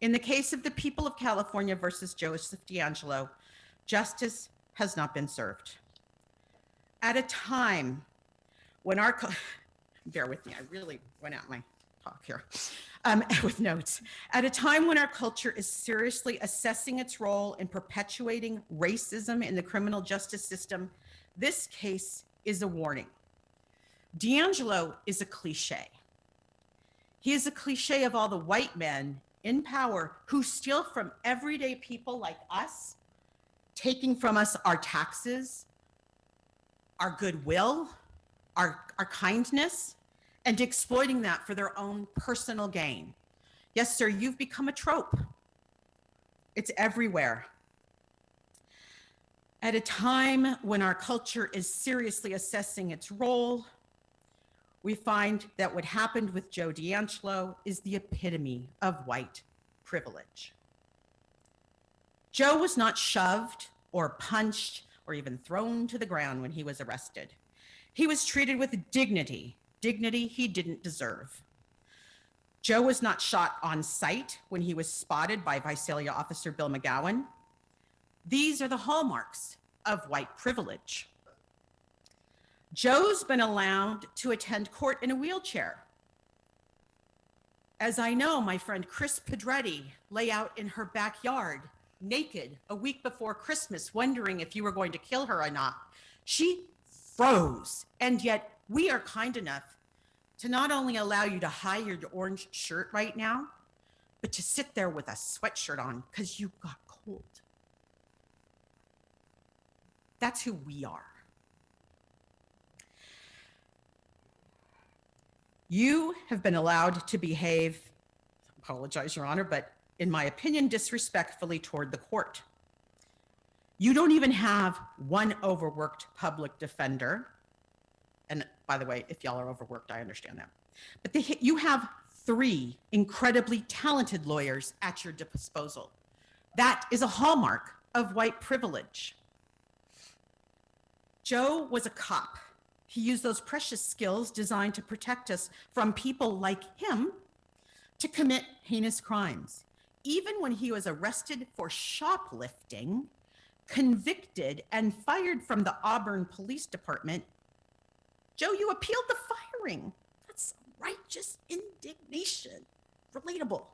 In the case of the people of California versus Joseph DeAngelo, justice has not been served. At a time when our, bear with me, I really went out my talk here with notes. At a time when our culture is seriously assessing its role in perpetuating racism in the criminal justice system, this case is a warning. DeAngelo is a cliche. He is a cliche of all the white men in power who steal from everyday people like us, taking from us our taxes, our goodwill, our kindness, and exploiting that for their own personal gain. Yes, sir, you've become a trope. It's everywhere. At a time when our culture is seriously assessing its role, we find that what happened with Joe DeAngelo is the epitome of white privilege. Joe was not shoved or punched or even thrown to the ground when he was arrested. He was treated with dignity he didn't deserve. Joe was not shot on sight when he was spotted by Visalia Officer Bill McGowan. These are the hallmarks of white privilege. Joe's been allowed to attend court in a wheelchair. As I know, my friend Chris Pedretti lay out in her backyard, naked, a week before Christmas, wondering if you were going to kill her or not. She froze, and yet we are kind enough to not only allow you to hide your orange shirt right now, but to sit there with a sweatshirt on because you got cold. That's who we are. You have been allowed to behave, apologize, Your Honor, but in my opinion, disrespectfully toward the court. You don't even have one overworked public defender. And by the way, if y'all are overworked, I understand that. But you have 3 incredibly talented lawyers at your disposal. That is a hallmark of white privilege. Joe was a cop. He used those precious skills designed to protect us from people like him to commit heinous crimes. Even when he was arrested for shoplifting, convicted, and fired from the Auburn Police Department, Joe, you appealed the firing. That's righteous indignation. Relatable.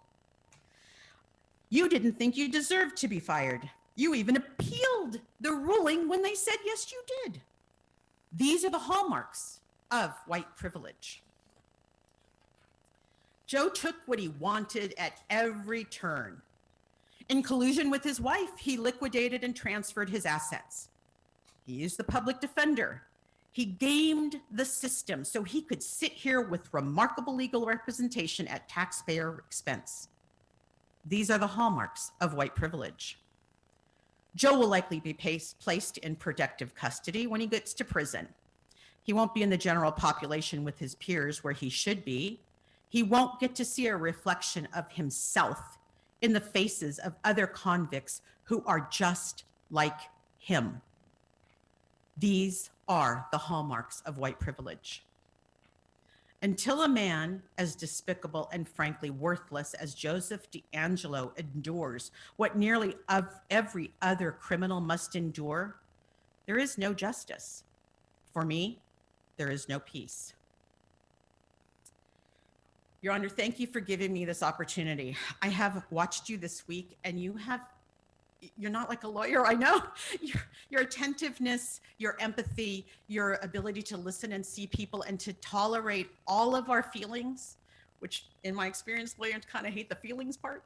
You didn't think you deserved to be fired. You even appealed the ruling when they said, yes, you did. These are the hallmarks of white privilege. Joe took what he wanted at every turn. In collusion with his wife, he liquidated and transferred his assets. He used the public defender. He gamed the system so he could sit here with remarkable legal representation at taxpayer expense. These are the hallmarks of white privilege. Joe will likely be placed in protective custody when he gets to prison. He won't be in the general population with his peers where he should be. He won't get to see a reflection of himself in the faces of other convicts who are just like him. These are the hallmarks of white privilege. Until a man as despicable and frankly worthless as Joseph DeAngelo endures what nearly every other criminal must endure, there is no justice. For me, there is no peace. Your Honor, thank you for giving me this opportunity. I have watched you this week, and you're not like a lawyer, I know. Your attentiveness, your empathy, your ability to listen and see people and to tolerate all of our feelings, which in my experience, lawyers kind of hate the feelings part,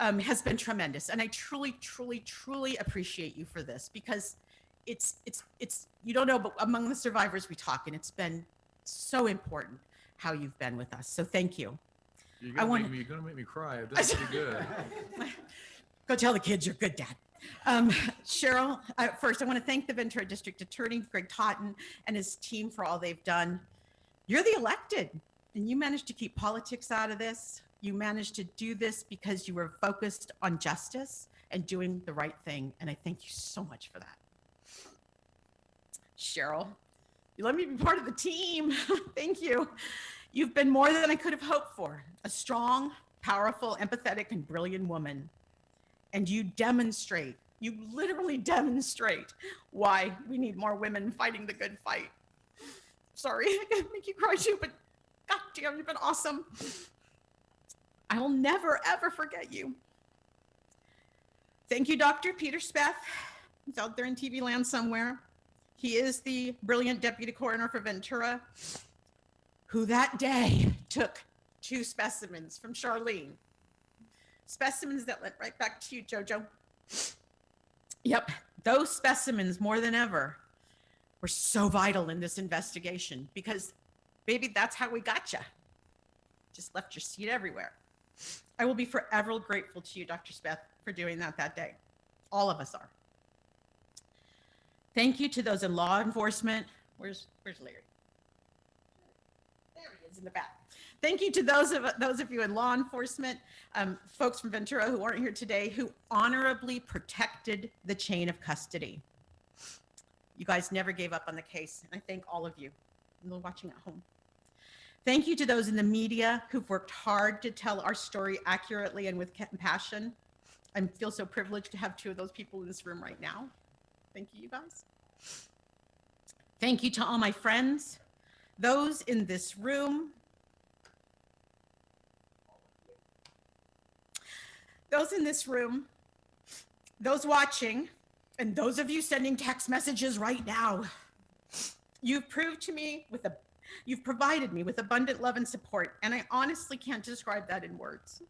has been tremendous. And I truly, truly, truly appreciate you for this, because it's you don't know, but among the survivors we talk, and it's been so important how you've been with us. So thank you. You're gonna make me cry. This will be good. Go tell the kids you're good, Dad. Cheryl, first, I want to thank the Ventura District Attorney, Greg Totten, and his team for all they've done. You're the elected, and you managed to keep politics out of this. You managed to do this because you were focused on justice and doing the right thing, and I thank you so much for that. Cheryl, you let me be part of the team. Thank you. You've been more than I could have hoped for. A strong, powerful, empathetic, and brilliant woman. And you demonstrate, you literally demonstrate why we need more women fighting the good fight. Sorry, I gotta make you cry too, but goddamn, you've been awesome. I will never, ever forget you. Thank you, Dr. Peter Speth. He's out there in TV land somewhere. He is the brilliant deputy coroner for Ventura, who that day took 2 specimens from Charlene. Specimens that went right back to you, Jojo. Yep, those specimens more than ever were so vital in this investigation because, baby, that's how we got you. Just left your seed everywhere. I will be forever grateful to you, Dr. Speth, for doing that day. All of us are. Thank you to those in law enforcement. Where's Larry? There he is in the back. Thank you to those of you in law enforcement, folks from Ventura who aren't here today, who honorably protected the chain of custody. You guys never gave up on the case, and I thank all of you watching at home. Thank you to those in the media who've worked hard to tell our story accurately and with compassion. I feel so privileged to have 2 of those people in this room right now. Thank you, you guys. Thank you to all my friends, those in this room, those watching, and those of you sending text messages right now. You've provided me with abundant love and support, and I honestly can't describe that in words.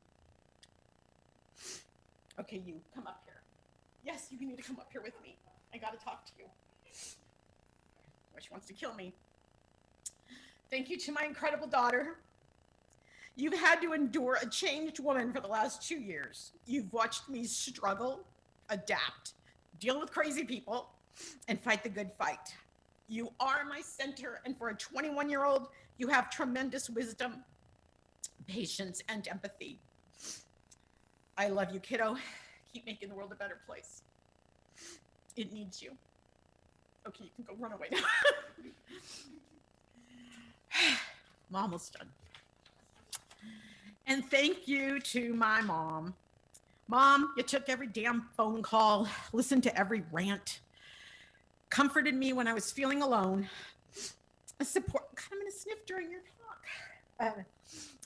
Okay, you come up here. Yes, you need to come up here with me. I gotta talk to you. She wants to kill me. Thank you to my incredible daughter. You've had to endure a changed woman for the last 2 years. You've watched me struggle, adapt, deal with crazy people, and fight the good fight. You are my center, and for a 21-year-old, you have tremendous wisdom, patience, and empathy. I love you, kiddo. Keep making the world a better place. It needs you. Okay, you can go run away now. I'm almost done. And thank you to my mom. Mom, you took every damn phone call, listened to every rant, comforted me when I was feeling alone. I'm gonna sniff during your talk.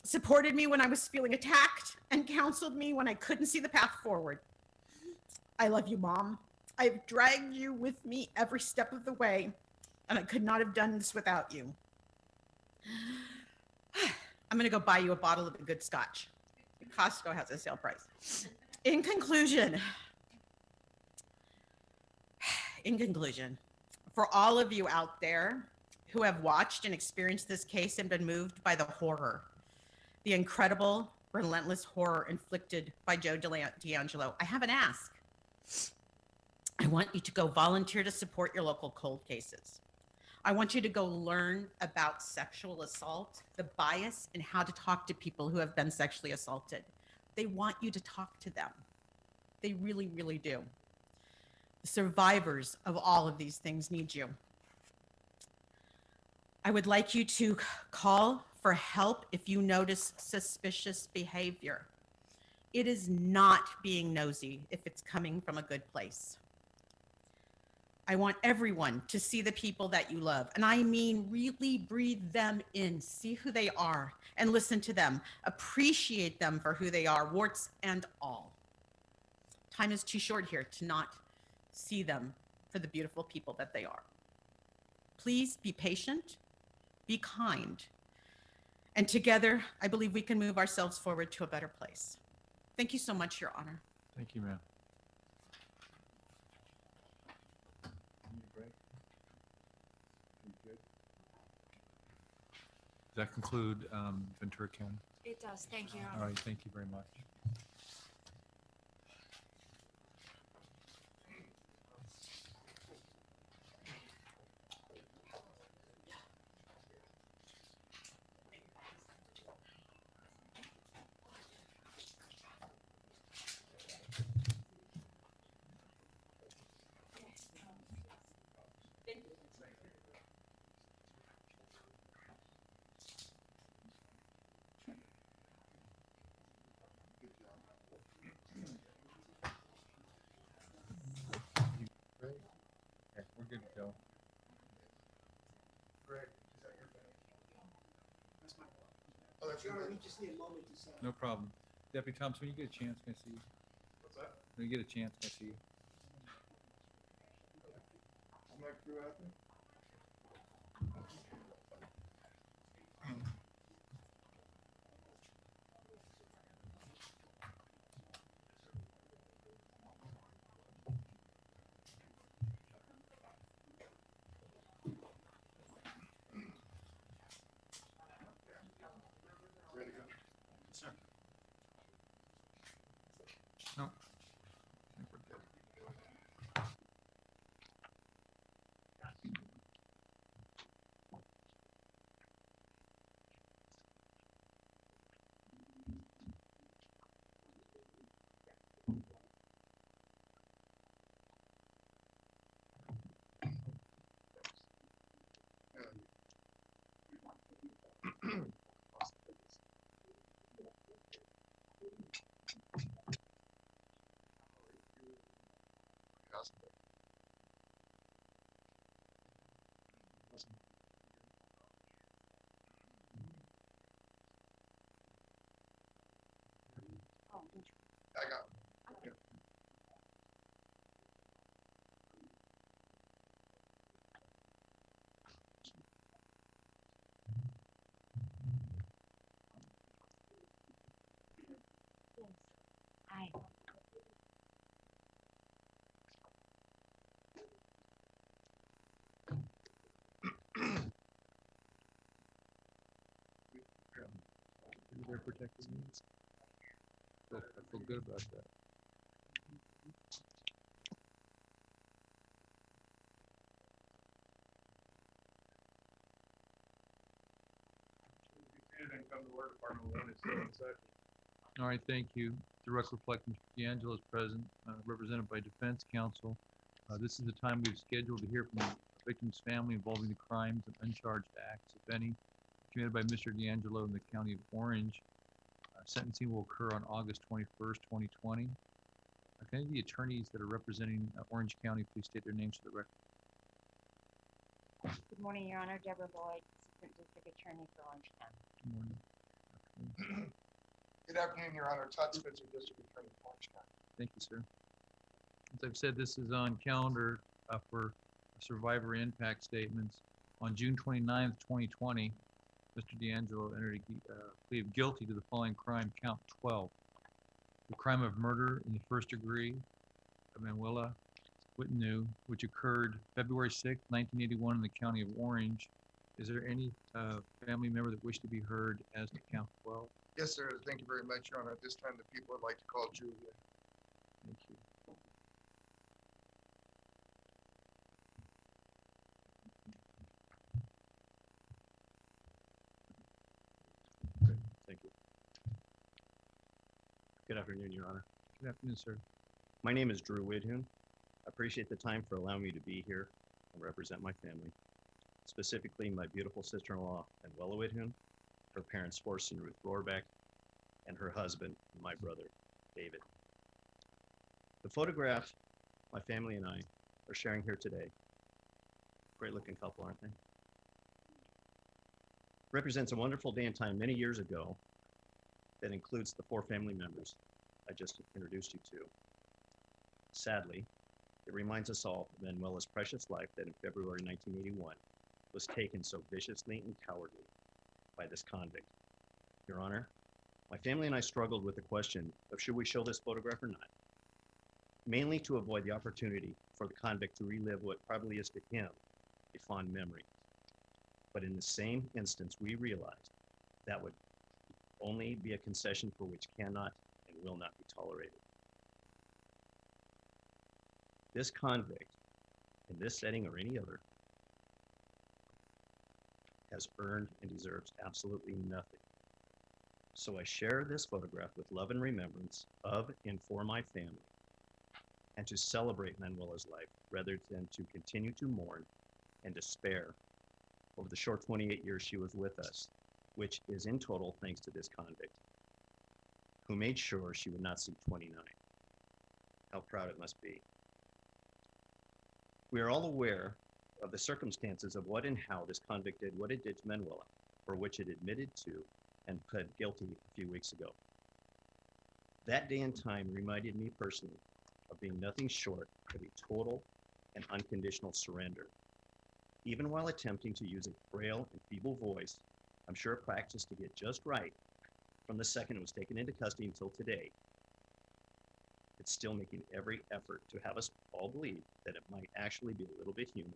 Supported me when I was feeling attacked and counseled me when I couldn't see the path forward. I love you, Mom. I've dragged you with me every step of the way, and I could not have done this without you. I'm gonna go buy you a bottle of the good scotch. Costco has a sale price. In conclusion, for all of you out there who have watched and experienced this case and been moved by the horror, the incredible, relentless horror inflicted by Joe DeAngelo, I have an ask. I want you to go volunteer to support your local cold cases. I want you to go learn about sexual assault, the bias, and how to talk to people who have been sexually assaulted. They want you to talk to them. They really, really do. The survivors of all of these things need you. I would like you to call for help if you notice suspicious behavior. It is not being nosy if it's coming from a good place. I want everyone to see the people that you love. And I mean, really breathe them in, see who they are, and listen to them. Appreciate them for who they are, warts and all. Time is too short here to not see them for the beautiful people that they are. Please be patient, be kind, and together, I believe we can move ourselves forward to a better place. Thank you so much, Your Honor. Thank you, ma'am. Does that conclude Ventura County? It does, thank you, Your Honor. All right, thank you very much. section. Your Honor, we just need a moment to set up. No problem. Deputy Thompson, when you get a chance, can I see you? What's that? When you get a chance, can I see you? I'm like through out there. Ready to go? Sir. No. I think we're good. I got it. Hi. They're protecting me. I feel good about that. And come to order, Department 1 is still in session. All right, thank you. The record reflect Mr. DeAngelo is present, represented by defense counsel. This is the time we've scheduled to hear from the victim's family involving the crimes and uncharged acts, if any, committed by Mr. DeAngelo in the county of Orange. Sentencing will occur on August 21st, 2020. Can any of the attorneys that are representing Orange County please state their names for the record? Good morning, Your Honor. Deborah Boyd, Assistant District Attorney for Orange County. Good morning. Okay. Good afternoon, Your Honor. Todd Spitzer, District Attorney for Orange County. Thank you, sir. As I've said, this is on calendar for survivor impact statements. On June 29th, 2020, Mr. DeAngelo entered a plea of guilty to the following crime, count 12. The crime of murder in the first degree of Manuela Whitney, which occurred February 6, 1981 in the county of Orange. Is there any family member that wish to be heard as to count 12? Yes, sir. Thank you very much, Your Honor. At this time, the people would like to call Julia. Thank you. Thank you. Good afternoon, Your Honor. Good afternoon, sir. My name is Drew Widhoon. I appreciate the time for allowing me to be here and represent my family, specifically my beautiful sister-in-law, Manuela Widhoon, her parents, Forrest and Ruth Rohrbeck, and her husband, my brother, David. The photograph my family and I are sharing here today, great-looking couple, aren't they? Represents a wonderful day and time many years ago that includes the 4 family members I just introduced you to. Sadly, it reminds us all of Manuela's precious life that in February 1981 was taken so viciously and cowardly by this convict. Your Honor, my family and I struggled with the question of should we show this photograph or not, mainly to avoid the opportunity for the convict to relive what probably is to him a fond memory. But in the same instance, we realized that would only be a concession for which cannot and will not be tolerated. This convict, in this setting or any other, has earned and deserves absolutely nothing. So I share this photograph with love and remembrance of and for my family, and to celebrate Manuela's life rather than to continue to mourn and despair over the short 28 years she was with us, which is in total thanks to this convict, who made sure she would not see 29. How proud it must be. We are all aware of the circumstances of what and how this convict did what it did to Manuela, for which it admitted to and pled guilty a few weeks ago. That day and time reminded me personally of being nothing short of a total and unconditional surrender. Even while attempting to use a frail and feeble voice, I'm sure practiced to get just right from the second it was taken into custody until today, it's still making every effort to have us all believe that it might actually be a little bit human,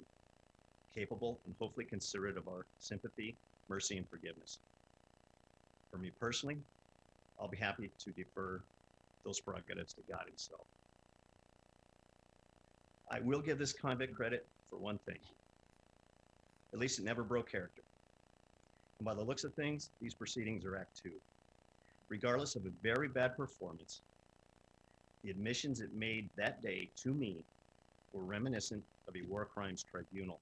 capable, and hopefully considerate of our sympathy, mercy, and forgiveness. For me personally, I'll be happy to defer those prerogatives to God himself. I will give this convict credit for one thing. At least it never broke character. And by the looks of things, these proceedings are Act 2. Regardless of a very bad performance, the admissions it made that day to me were reminiscent of a war crimes tribunal.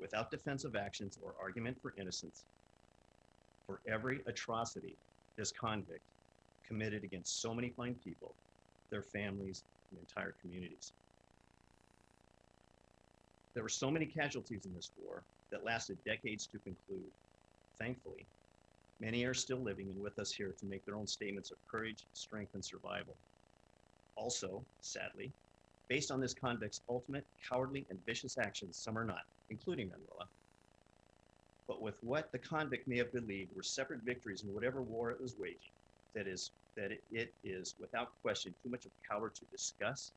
Without defensive actions or argument for innocence, for every atrocity this convict committed against so many fine people, their families, and entire communities. There were so many casualties in this war that lasted decades to conclude. Thankfully, many are still living and with us here to make their own statements of courage, strength, and survival. Also, sadly, based on this convict's ultimate cowardly and vicious actions, some are not, including Manuela. But with what the convict may have believed were separate victories in whatever war it was waging, it is without question too much of a coward to discuss,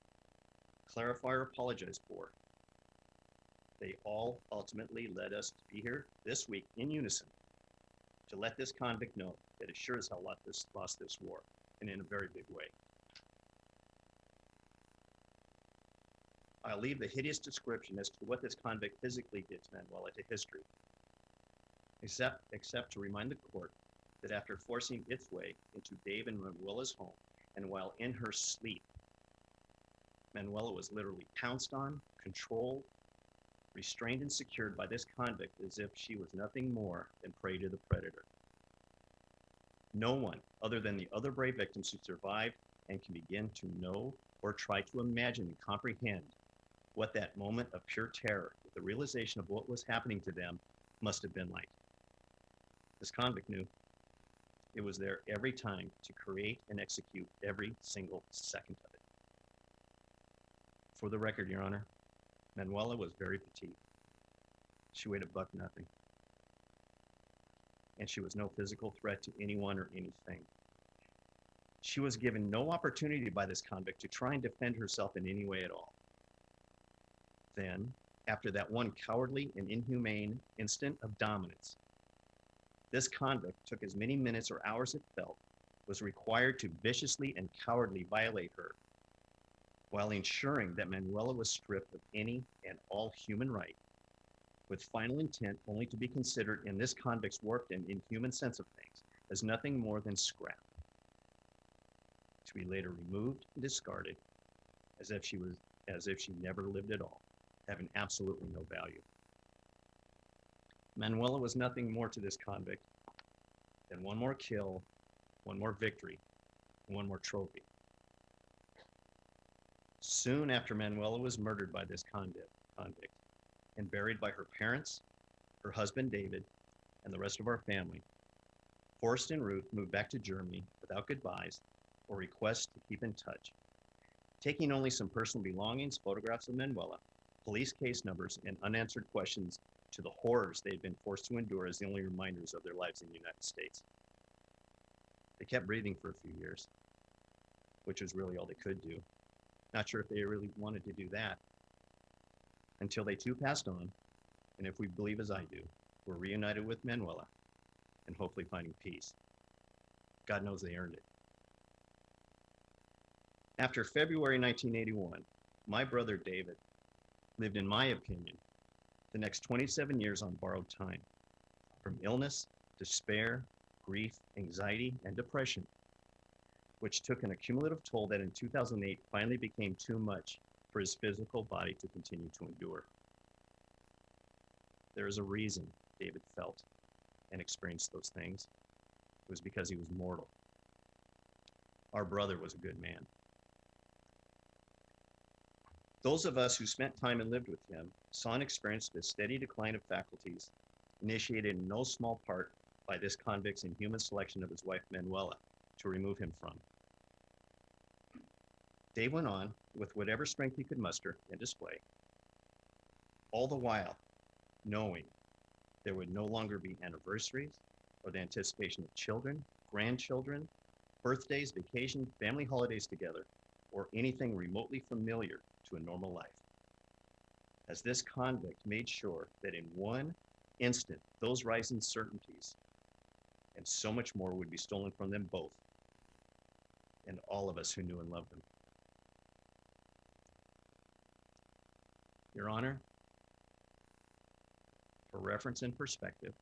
clarify, or apologize for. They all ultimately led us to be here this week in unison to let this convict know that it sure as hell lost this war, and in a very big way. I'll leave the hideous description as to what this convict physically did to Manuela to history, except to remind the court that after forcing its way into Dave and Manuela's home, and while in her sleep, Manuela was literally pounced on, controlled, restrained, and secured by this convict as if she was nothing more than prey to the predator. No one other than the other brave victims who survived and can begin to know or try to imagine and comprehend what that moment of pure terror, with the realization of what was happening to them, must have been like. This convict knew. It was there every time to create and execute every single second of it. For the record, Your Honor, Manuela was very petite. She weighed a buck nothing. And she was no physical threat to anyone or anything. She was given no opportunity by this convict to try and defend herself in any way at all. Then, after that one cowardly and inhumane instant of dominance, this convict took as many minutes or hours it felt was required to viciously and cowardly violate her, while ensuring that Manuela was stripped of any and all human right, with final intent only to be considered in this convict's warped and inhuman sense of things as nothing more than scrap, to be later removed and discarded as if she never lived at all, having absolutely no value. Manuela was nothing more to this convict than one more kill, one more victory, and one more trophy. Soon after Manuela was murdered by this convict and buried by her parents, her husband David, and the rest of our family, Forrest and Ruth moved back to Germany without goodbyes or requests to keep in touch, taking only some personal belongings, photographs of Manuela, police case numbers, and unanswered questions to the horrors they had been forced to endure as the only reminders of their lives in the United States. They kept breathing for a few years, which was really all they could do. Not sure if they really wanted to do that, until they too passed on, and if we believe as I do, were reunited with Manuela and hopefully finding peace. God knows they earned it. After February 1981, my brother David lived, in my opinion, the next 27 years on borrowed time, from illness, despair, grief, anxiety, and depression, which took an accumulative toll that in 2008 finally became too much for his physical body to continue to endure. There is a reason David felt and experienced those things. It was because he was mortal. Our brother was a good man. Those of us who spent time and lived with him saw and experienced a steady decline of faculties, initiated in no small part by this convict's inhuman selection of his wife Manuela to remove him from. Dave went on with whatever strength he could muster and display, all the while knowing there would no longer be anniversaries or the anticipation of children, grandchildren, birthdays, vacations, family holidays together, or anything remotely familiar to a normal life. As this convict made sure that in one instant, those rising certainties and so much more would be stolen from them both and all of us who knew and loved them. Your Honor, for reference and perspective,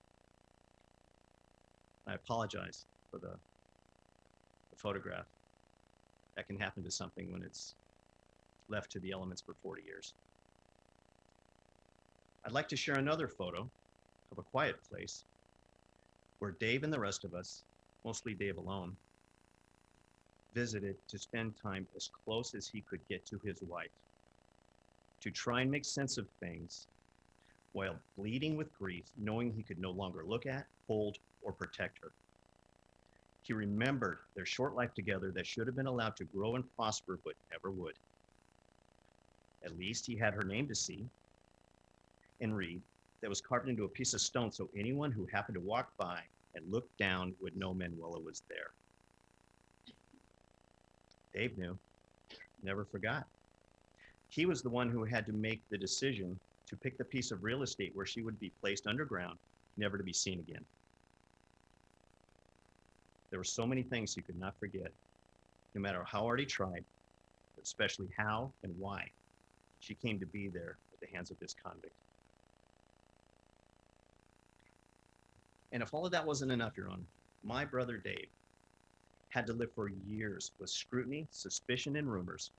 I apologize for the photograph. That can happen to something when it's left to the elements for 40 years. I'd like to share another photo of a quiet place where Dave and the rest of us, mostly Dave alone, visited to spend time as close as he could get to his wife, to try and make sense of things while bleeding with grief, knowing he could no longer look at, hold, or protect her. He remembered their short life together that should have been allowed to grow and prosper, but never would. At least he had her name to see and read that was carved into a piece of stone so anyone who happened to walk by and look down would know Manuela was there. Dave knew, never forgot. He was the one who had to make the decision to pick the piece of real estate where she would be placed underground, never to be seen again. There were so many things he could not forget, no matter how hard he tried, but especially how and why she came to be there at the hands of this convict. And if all of that wasn't enough, Your Honor, my brother Dave had to live for years with scrutiny, suspicion, and rumors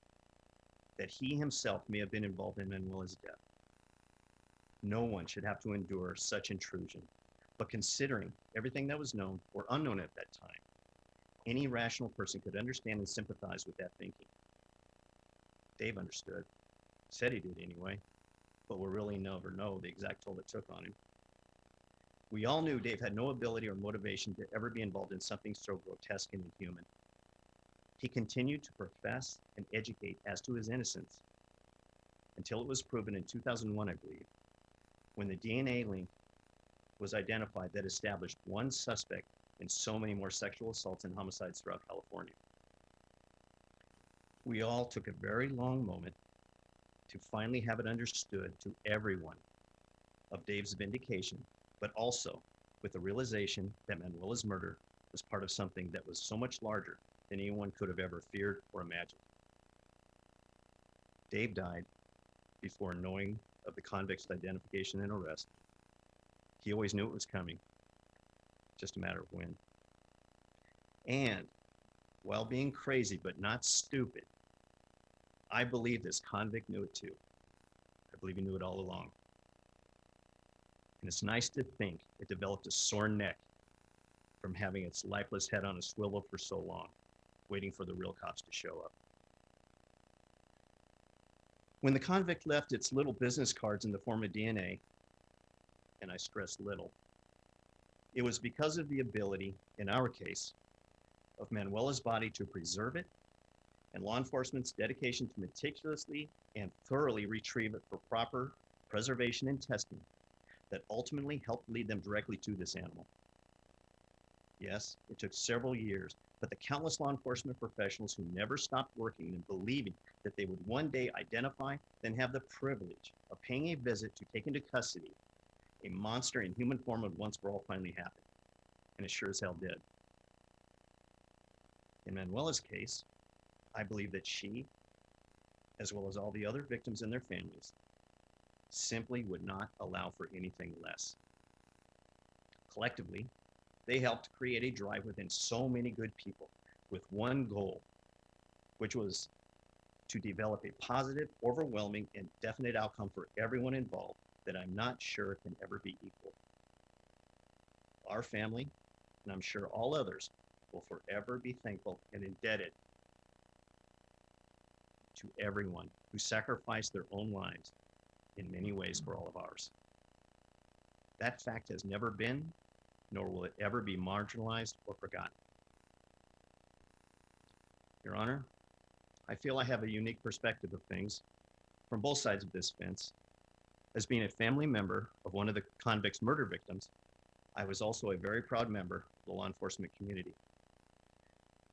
that he himself may have been involved in Manuela's death. No one should have to endure such intrusion, but considering everything that was known or unknown at that time, any rational person could understand and sympathize with that thinking. Dave understood, said he did anyway, but we'll really never know the exact toll it took on him. We all knew Dave had no ability or motivation to ever be involved in something so grotesque and inhuman. He continued to profess and educate as to his innocence until it was proven in 2001, I believe, when the DNA link was identified that established one suspect in so many more sexual assaults and homicides throughout California. We all took a very long moment to finally have it understood to everyone of Dave's vindication, but also with the realization that Manuela's murder was part of something that was so much larger than anyone could have ever feared or imagined. Dave died before knowing of the convict's identification and arrest. He always knew it was coming, just a matter of when. And while being crazy but not stupid, I believe this convict knew it too. I believe he knew it all along. And it's nice to think it developed a sore neck from having its lifeless head on a swivel for so long, waiting for the real cops to show up. When the convict left its little business cards in the form of DNA, and I stress little, it was because of the ability, in our case, of Manuela's body to preserve it and law enforcement's dedication to meticulously and thoroughly retrieve it for proper preservation and testing that ultimately helped lead them directly to this animal. Yes, it took several years, but the countless law enforcement professionals who never stopped working and believing that they would one day identify, then have the privilege of paying a visit to take into custody a monster in human form would once for all finally happen. And it sure as hell did. In Manuela's case, I believe that she, as well as all the other victims and their families, simply would not allow for anything less. Collectively, they helped create a drive within so many good people with one goal, which was to develop a positive, overwhelming, and definite outcome for everyone involved that I'm not sure can ever be equal. Our family, and I'm sure all others, will forever be thankful and indebted to everyone who sacrificed their own lives in many ways for all of ours. That fact has never been nor will it ever be marginalized or forgotten. Your Honor, I feel I have a unique perspective of things from both sides of this fence. As being a family member of one of the convict's murder victims, I was also a very proud member of the law enforcement community.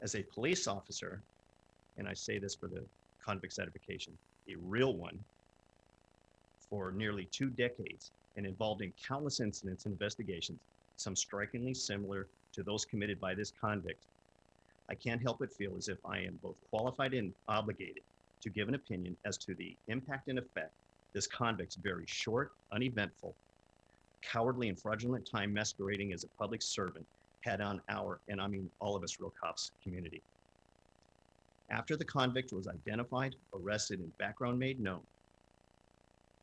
As a police officer, and I say this for the convict's edification, a real one, for nearly 2 decades and involved in countless incidents and investigations, some strikingly similar to those committed by this convict, I can't help but feel as if I am both qualified and obligated to give an opinion as to the impact and effect this convict's very short, uneventful, cowardly and fraudulent time masquerading as a public servant had on our, and I mean all of us real cops community. After the convict was identified, arrested, and background made known,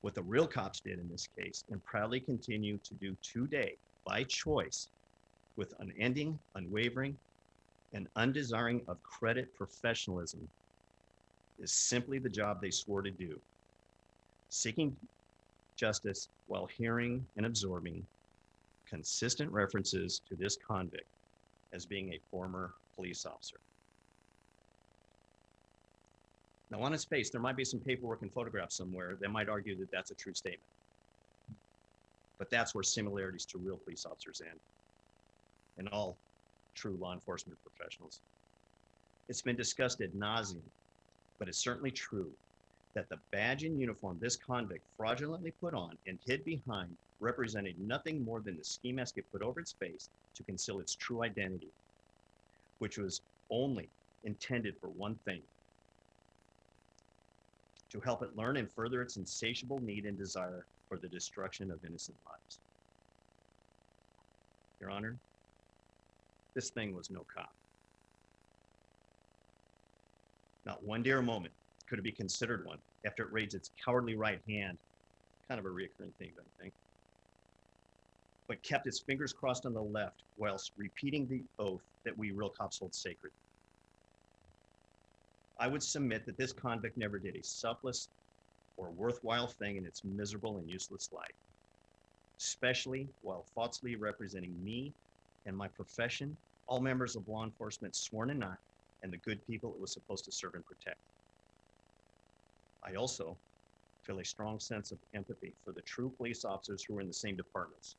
what the real cops did in this case and proudly continue to do today by choice with unending, unwavering, and undesiring of credit professionalism is simply the job they swore to do, seeking justice while hearing and absorbing consistent references to this convict as being a former police officer. Now, on its face, there might be some paperwork and photographs somewhere that might argue that that's a true statement. But that's where similarities to real police officers end, and all true law enforcement professionals. It's been discussed ad nauseum, but it's certainly true that the badge and uniform this convict fraudulently put on and hid behind represented nothing more than the ski mask it put over its face to conceal its true identity, which was only intended for one thing: to help it learn and further its insatiable need and desire for the destruction of innocent lives. Your Honor, this thing was no cop. Not one dare moment could it be considered one after it raised its cowardly right hand, kind of a recurring thing, I think, but kept its fingers crossed on the left whilst repeating the oath that we real cops hold sacred. I would submit that this convict never did a selfless or worthwhile thing in its miserable and useless life, especially while falsely representing me and my profession, all members of law enforcement sworn and not, and the good people it was supposed to serve and protect. I also feel a strong sense of empathy for the true police officers who are in the same departments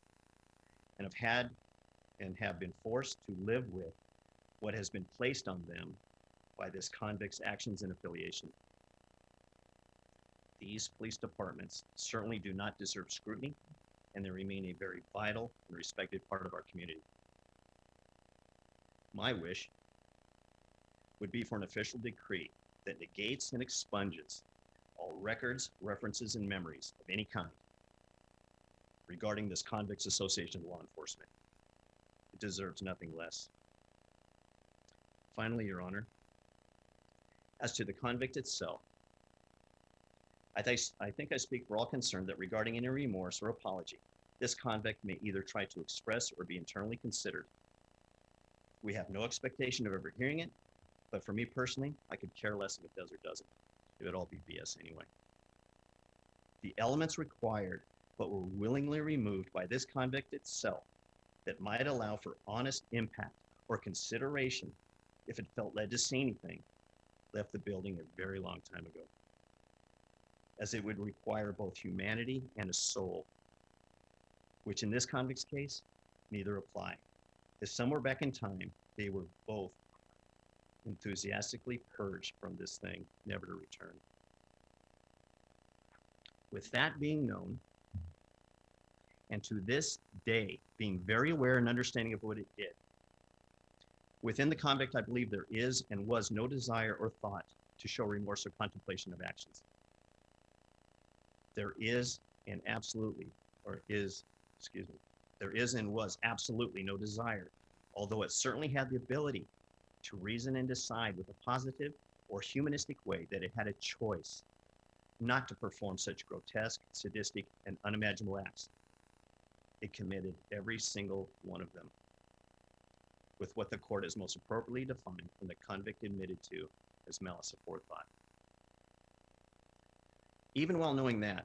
and have had and have been forced to live with what has been placed on them by this convict's actions and affiliation. These police departments certainly do not deserve scrutiny, and they remain a very vital and respected part of our community. My wish would be for an official decree that negates and expunges all records, references, and memories of any kind regarding this convict's association with law enforcement. It deserves nothing less. Finally, Your Honor, as to the convict itself, I think I speak for all concerned that regarding any remorse or apology, this convict may either try to express or be internally considered. We have no expectation of ever hearing it, but for me personally, I could care less if it does or doesn't. It would all be BS anyway. The elements required, but were willingly removed by this convict itself, that might allow for honest impact or consideration if it felt led to say anything, left the building a very long time ago, as it would require both humanity and a soul, which in this convict's case, neither apply. If somewhere back in time, they were both enthusiastically purged from this thing, never to return. With that being known, and to this day being very aware and understanding of what it did, within the convict, I believe there is and was no desire or thought to show remorse or contemplation of actions. There is and was absolutely no desire, although it certainly had the ability to reason and decide with a positive or humanistic way that it had a choice not to perform such grotesque, sadistic, and unimaginable acts. It committed every single one of them with what the court has most appropriately defined and the convict admitted to as malice aforethought. Even while knowing that,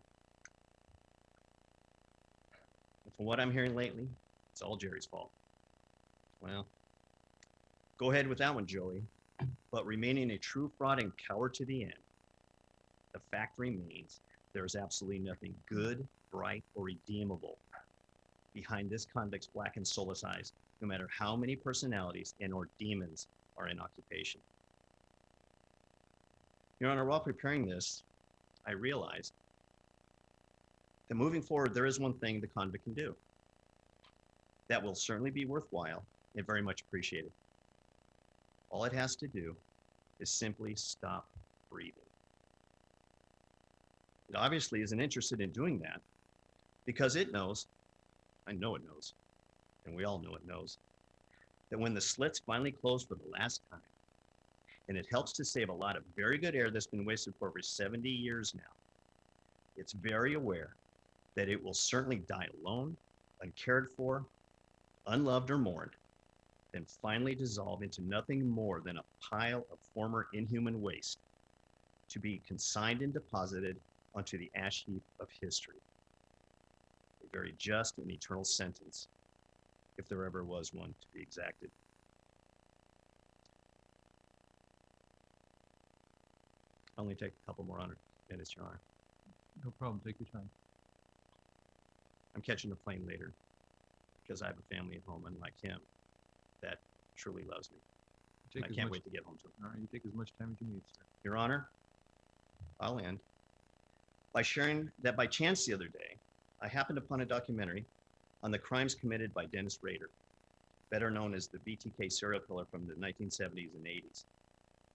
and from what I'm hearing lately, it's all Jerry's fault. Well, go ahead with that one, Joey. But remaining a true fraud and coward to the end, the fact remains there is absolutely nothing good, bright, or redeemable behind this convict's black and soulless eyes, no matter how many personalities and or demons are in occupation. Your Honor, while preparing this, I realized that moving forward, there is one thing the convict can do that will certainly be worthwhile and very much appreciated. All it has to do is simply stop breathing. It obviously isn't interested in doing that because it knows, I know it knows, and we all know it knows, that when the slits finally close for the last time, and it helps to save a lot of very good air that's been wasted for over 70 years now, it's very aware that it will certainly die alone, uncared for, unloved or mourned, then finally dissolve into nothing more than a pile of former inhuman waste to be consigned and deposited onto the ash heap of history. A very just and eternal sentence, if there ever was one to be exacted. I'll only take a couple more minutes, Your Honor. No problem, take your time. I'm catching a plane later because I have a family at home, unlike him, that truly loves me. Take I as can't much- wait to get home to him. All right, you take as much time as you need, sir. Your Honor, I'll end by sharing that by chance the other day, I happened upon a documentary on the crimes committed by Dennis Rader, better known as the BTK serial killer from the 1970s and 80s.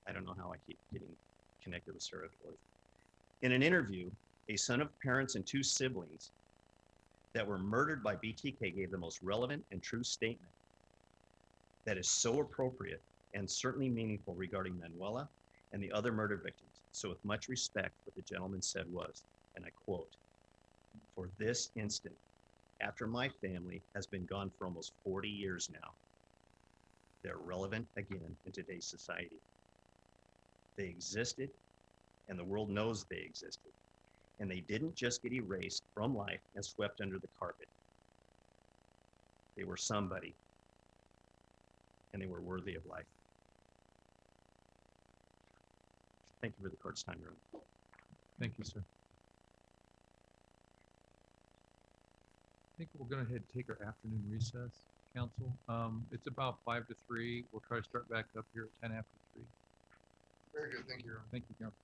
I don't know how I keep getting connected with serial killers. In an interview, a son of parents and two siblings that were murdered by BTK gave the most relevant and true statement that is so appropriate and certainly meaningful regarding Manuela and the other murder victims. So with much respect, what the gentleman said was, and I quote, "For this instant, after my family has been gone for almost 40 years now, they're relevant again in today's society. They existed, and the world knows they existed. And they didn't just get erased from life and swept under the carpet. They were somebody, and they were worthy of life." Thank you for the court's time, Your Honor. Thank you, sir. I think we're gonna head and take our afternoon recess, council. It's about 5 to 3. We'll try to start back up here at 10 after 3. Very good, thank you, Your Honor. Thank you, council.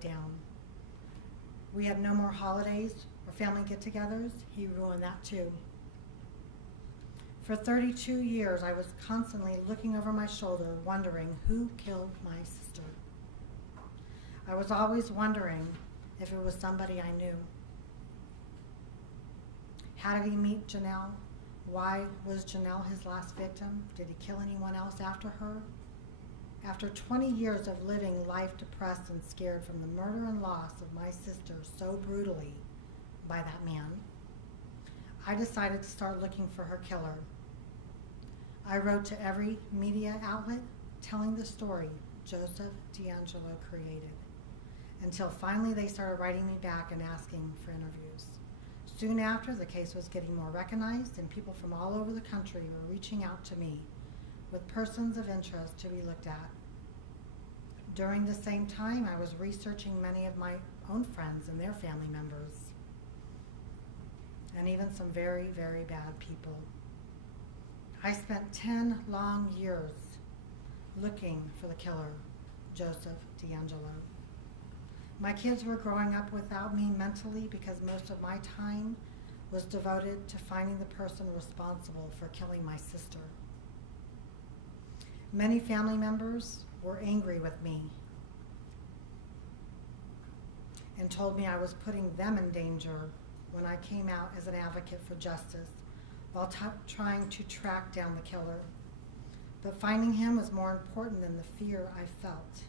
down. We had no more holidays or family get-togethers. He ruined that too. For 32 years, I was constantly looking over my shoulder, wondering who killed my sister. I was always wondering if it was somebody I knew. How did he meet Janelle? Why was Janelle his last victim? Did he kill anyone else after her? After 20 years of living life depressed and scared from the murder and loss of my sister so brutally by that man, I decided to start looking for her killer. I wrote to every media outlet telling the story Joseph DeAngelo created, until finally they started writing me back and asking for interviews. Soon after, the case was getting more recognized, and people from all over the country were reaching out to me with persons of interest to be looked at. During the same time, I was researching many of my own friends and their family members, and even some very, very bad people. I spent 10 long years looking for the killer, Joseph DeAngelo. My kids were growing up without me mentally because most of my time was devoted to finding the person responsible for killing my sister. Many family members were angry with me and told me I was putting them in danger when I came out as an advocate for justice while trying to track down the killer. But finding him was more important than the fear I felt.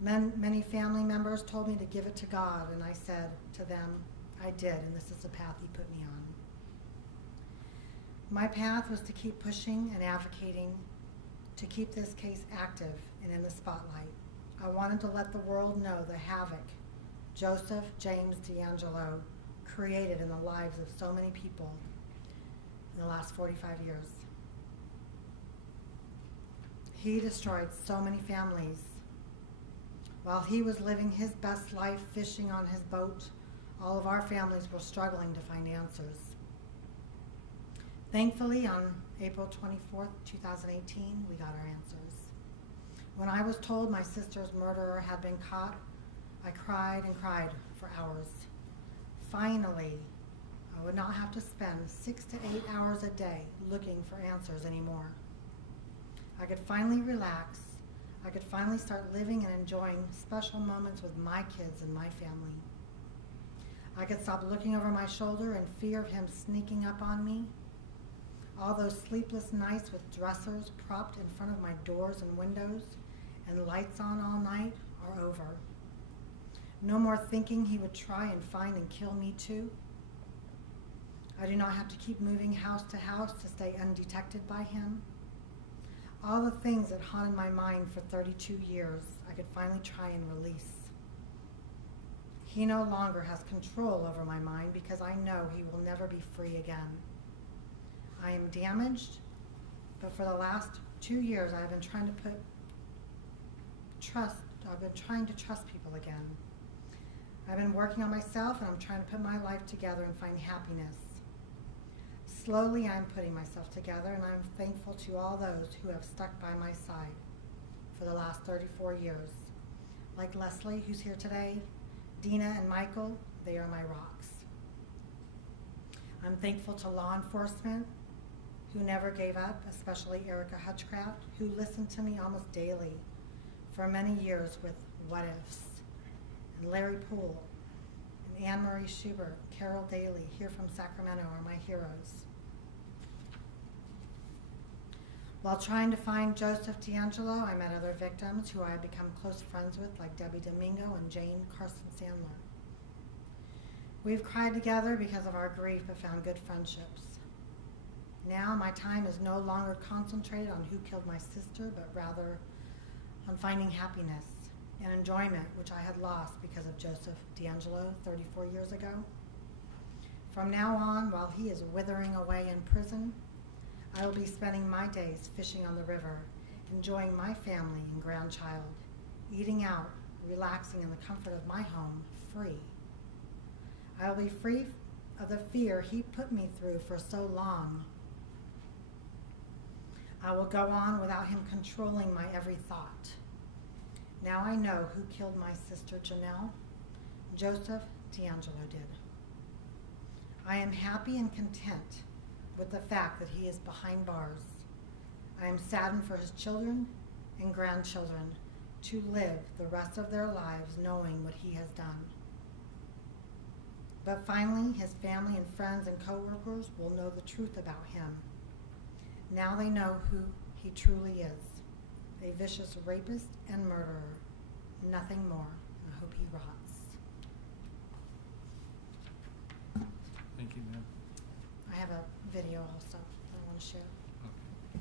Many family members told me to give it to God, and I said to them, I did, and this is the path he put me on. My path was to keep pushing and advocating to keep this case active and in the spotlight. I wanted to let the world know the havoc Joseph James DeAngelo created in the lives of so many people in the last 45 years. He destroyed so many families. While he was living his best life fishing on his boat, all of our families were struggling to find answers. Thankfully, on April 24th, 2018, we got our answers. When I was told my sister's murderer had been caught, I cried and cried for hours. Finally, I would not have to spend 6 to 8 hours a day looking for answers anymore. I could finally relax. I could finally start living and enjoying special moments with my kids and my family. I could stop looking over my shoulder in fear of him sneaking up on me. All those sleepless nights with dressers propped in front of my doors and windows and lights on all night are over. No more thinking he would try and find and kill me too. I do not have to keep moving house to house to stay undetected by him. All the things that haunted my mind for 32 years, I could finally try and release. He no longer has control over my mind because I know he will never be free again. I am damaged, but for the last 2 years I've been trying to trust people again. I've been working on myself, and I'm trying to put my life together and find happiness. Slowly, I'm putting myself together, and I'm thankful to all those who have stuck by my side for the last 34 years. Like Leslie, who's here today, Dina and Michael, they are my rocks. I'm thankful to law enforcement who never gave up, especially Erica Hutchcraft, who listened to me almost daily for many years with what ifs, and Larry Poole, and Anne-Marie Schubert, Carol Daly, here from Sacramento, are my heroes. While trying to find Joseph DeAngelo, I met other victims who I have become close friends with, like Debbie Domingo and Jane Carson Sandler. We've cried together because of our grief, but found good friendships. Now my time is no longer concentrated on who killed my sister, but rather on finding happiness and enjoyment, which I had lost because of Joseph DeAngelo 34 years ago. From now on, while he is withering away in prison, I will be spending my days fishing on the river, enjoying my family and grandchild, eating out, relaxing in the comfort of my home, free. I will be free of the fear he put me through for so long. I will go on without him controlling my every thought. Now I know who killed my sister Janelle. Joseph DeAngelo did. I am happy and content with the fact that he is behind bars. I am saddened for his children and grandchildren to live the rest of their lives knowing what he has done. But finally, his family and friends and coworkers will know the truth about him. Now they know who he truly is, a vicious rapist and murderer, nothing more. I hope he rots. Thank you, ma'am. I have a video also that I want to share. Okay.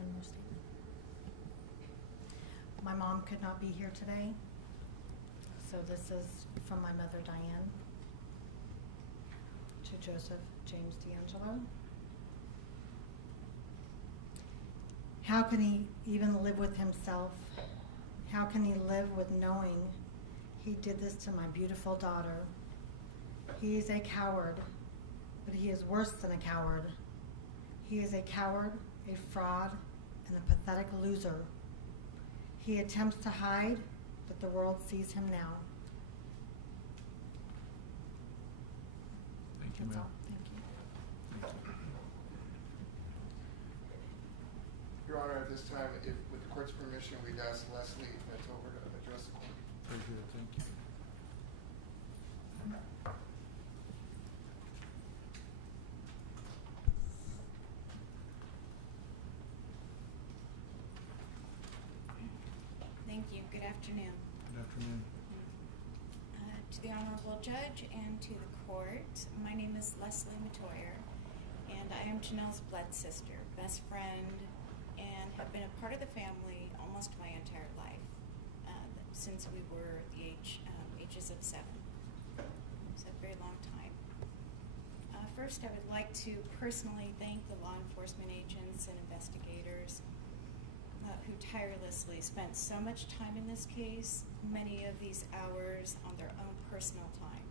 One more statement. My mom could not be here today, so this is from my mother, Diane, to Joseph James DeAngelo. How can he even live with himself? How can he live with knowing he did this to my beautiful daughter? He is a coward, but he is worse than a coward. He is a coward, a fraud, and a pathetic loser. He attempts to hide, but the world sees him now. Thank you, That's ma'am. all. Thank you. Your Honor, at this time, if, with the court's permission, we'd ask Leslie Metover to address the court. Very good, thank you. Thank you. Good afternoon. Good afternoon. To the Honorable Judge and to the court, my name is Leslie Matoyer, and I am Janelle's blood sister, best friend, and have been a part of the family almost my entire life, since we were the ages of 7. It's a very long time. First, I would like to personally thank the law enforcement agents and investigators who tirelessly spent so much time in this case, many of these hours on their own personal time,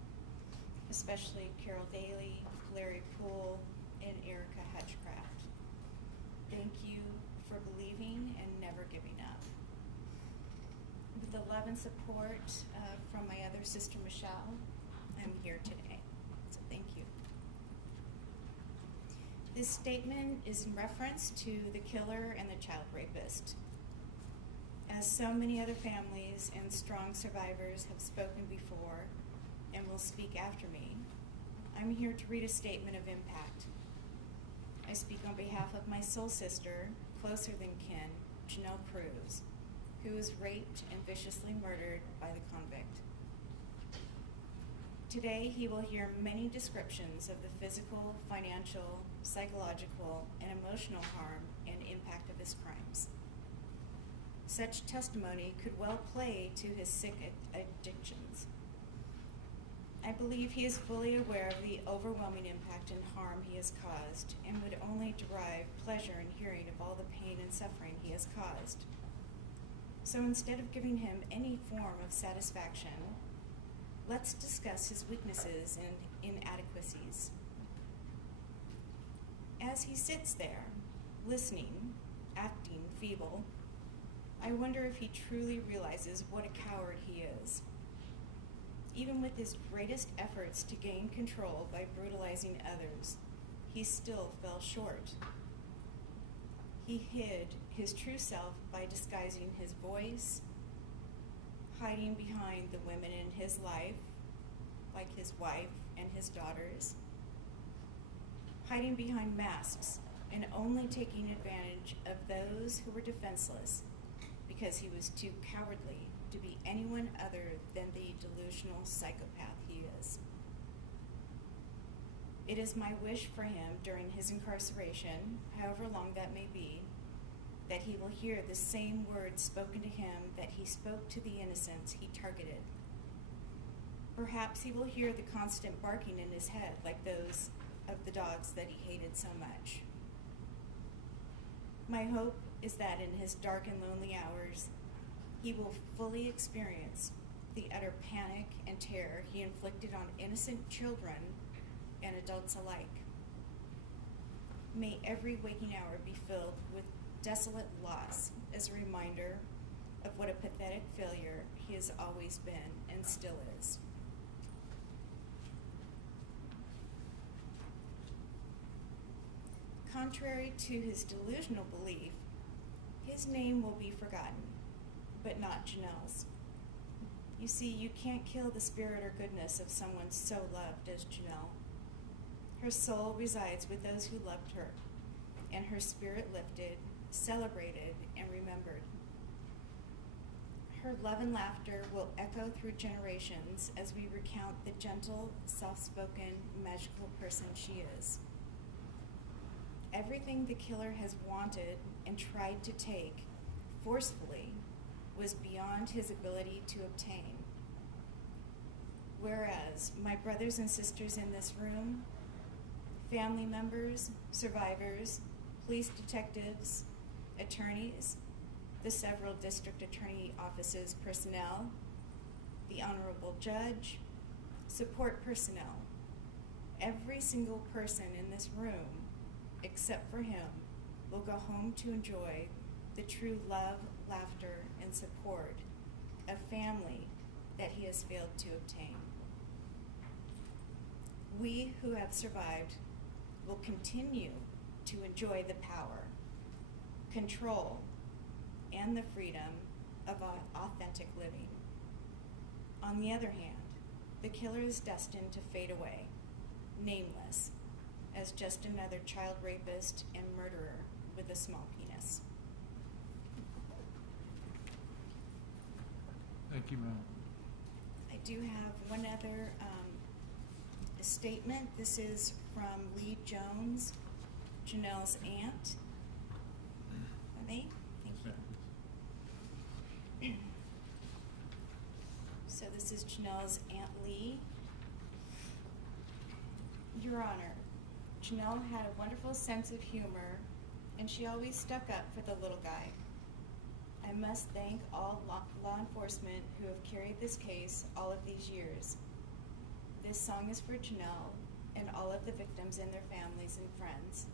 especially Carol Daly, Larry Poole, and Erica Hutchcraft. Thank you for believing and never giving up. With the love and support from my other sister, Michelle, I'm here today, so thank you. This statement is in reference to the killer and the child rapist. As so many other families and strong survivors have spoken before and will speak after me, I'm here to read a statement of impact. I speak on behalf of my soul sister, closer than kin, Janelle Cruz, who was raped and viciously murdered by the convict. Today, he will hear many descriptions of the physical, financial, psychological, and emotional harm and impact of his crimes. Such testimony could well play to his sick addictions. I believe he is fully aware of the overwhelming impact and harm he has caused and would only derive pleasure in hearing of all the pain and suffering he has caused. So instead of giving him any form of satisfaction, let's discuss his weaknesses and inadequacies. As he sits there, listening, acting feeble, I wonder if he truly realizes what a coward he is. Even with his greatest efforts to gain control by brutalizing others, he still fell short. He hid his true self by disguising his voice, hiding behind the women in his life, like his wife and his daughters, hiding behind masks and only taking advantage of those who were defenseless because he was too cowardly to be anyone other than the delusional psychopath he is. It is my wish for him during his incarceration, however long that may be, that he will hear the same words spoken to him that he spoke to the innocents he targeted. Perhaps he will hear the constant barking in his head like those of the dogs that he hated so much. My hope is that in his dark and lonely hours, he will fully experience the utter panic and terror he inflicted on innocent children and adults alike. May every waking hour be filled with desolate loss as a reminder of what a pathetic failure he has always been and still is. Contrary to his delusional belief, his name will be forgotten, but not Janelle's. You see, you can't kill the spirit or goodness of someone so loved as Janelle. Her soul resides with those who loved her, and her spirit lifted, celebrated, and remembered. Her love and laughter will echo through generations as we recount the gentle, soft-spoken, magical person she is. everything the killer has wanted and tried to take forcefully was beyond his ability to obtain. Whereas my brothers and sisters in this room, family members, survivors, police detectives, attorneys, the several district attorney offices personnel, the honorable judge, support personnel, every single person in this room, except for him, will go home to enjoy the true love, laughter, and support of family that he has failed to obtain. We who have survived will continue to enjoy the power, control, and the freedom of authentic living. On the other hand, the killer is destined to fade away, nameless, as just another child rapist and murderer with a small penis. Thank you, ma'am. I do have one other statement. This is from Lee Jones, Janelle's aunt. Are they? Thank you. So this is Janelle's Aunt Lee. Your Honor, Janelle had a wonderful sense of humor, and she always stuck up for the little guy. I must thank all law enforcement who have carried this case all of these years. This song is for Janelle and all of the victims and their families and friends.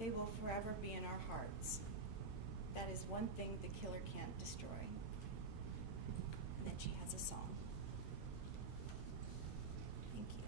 They will forever be in our hearts. That is one thing the killer can't destroy. And then she has a song. Thank you.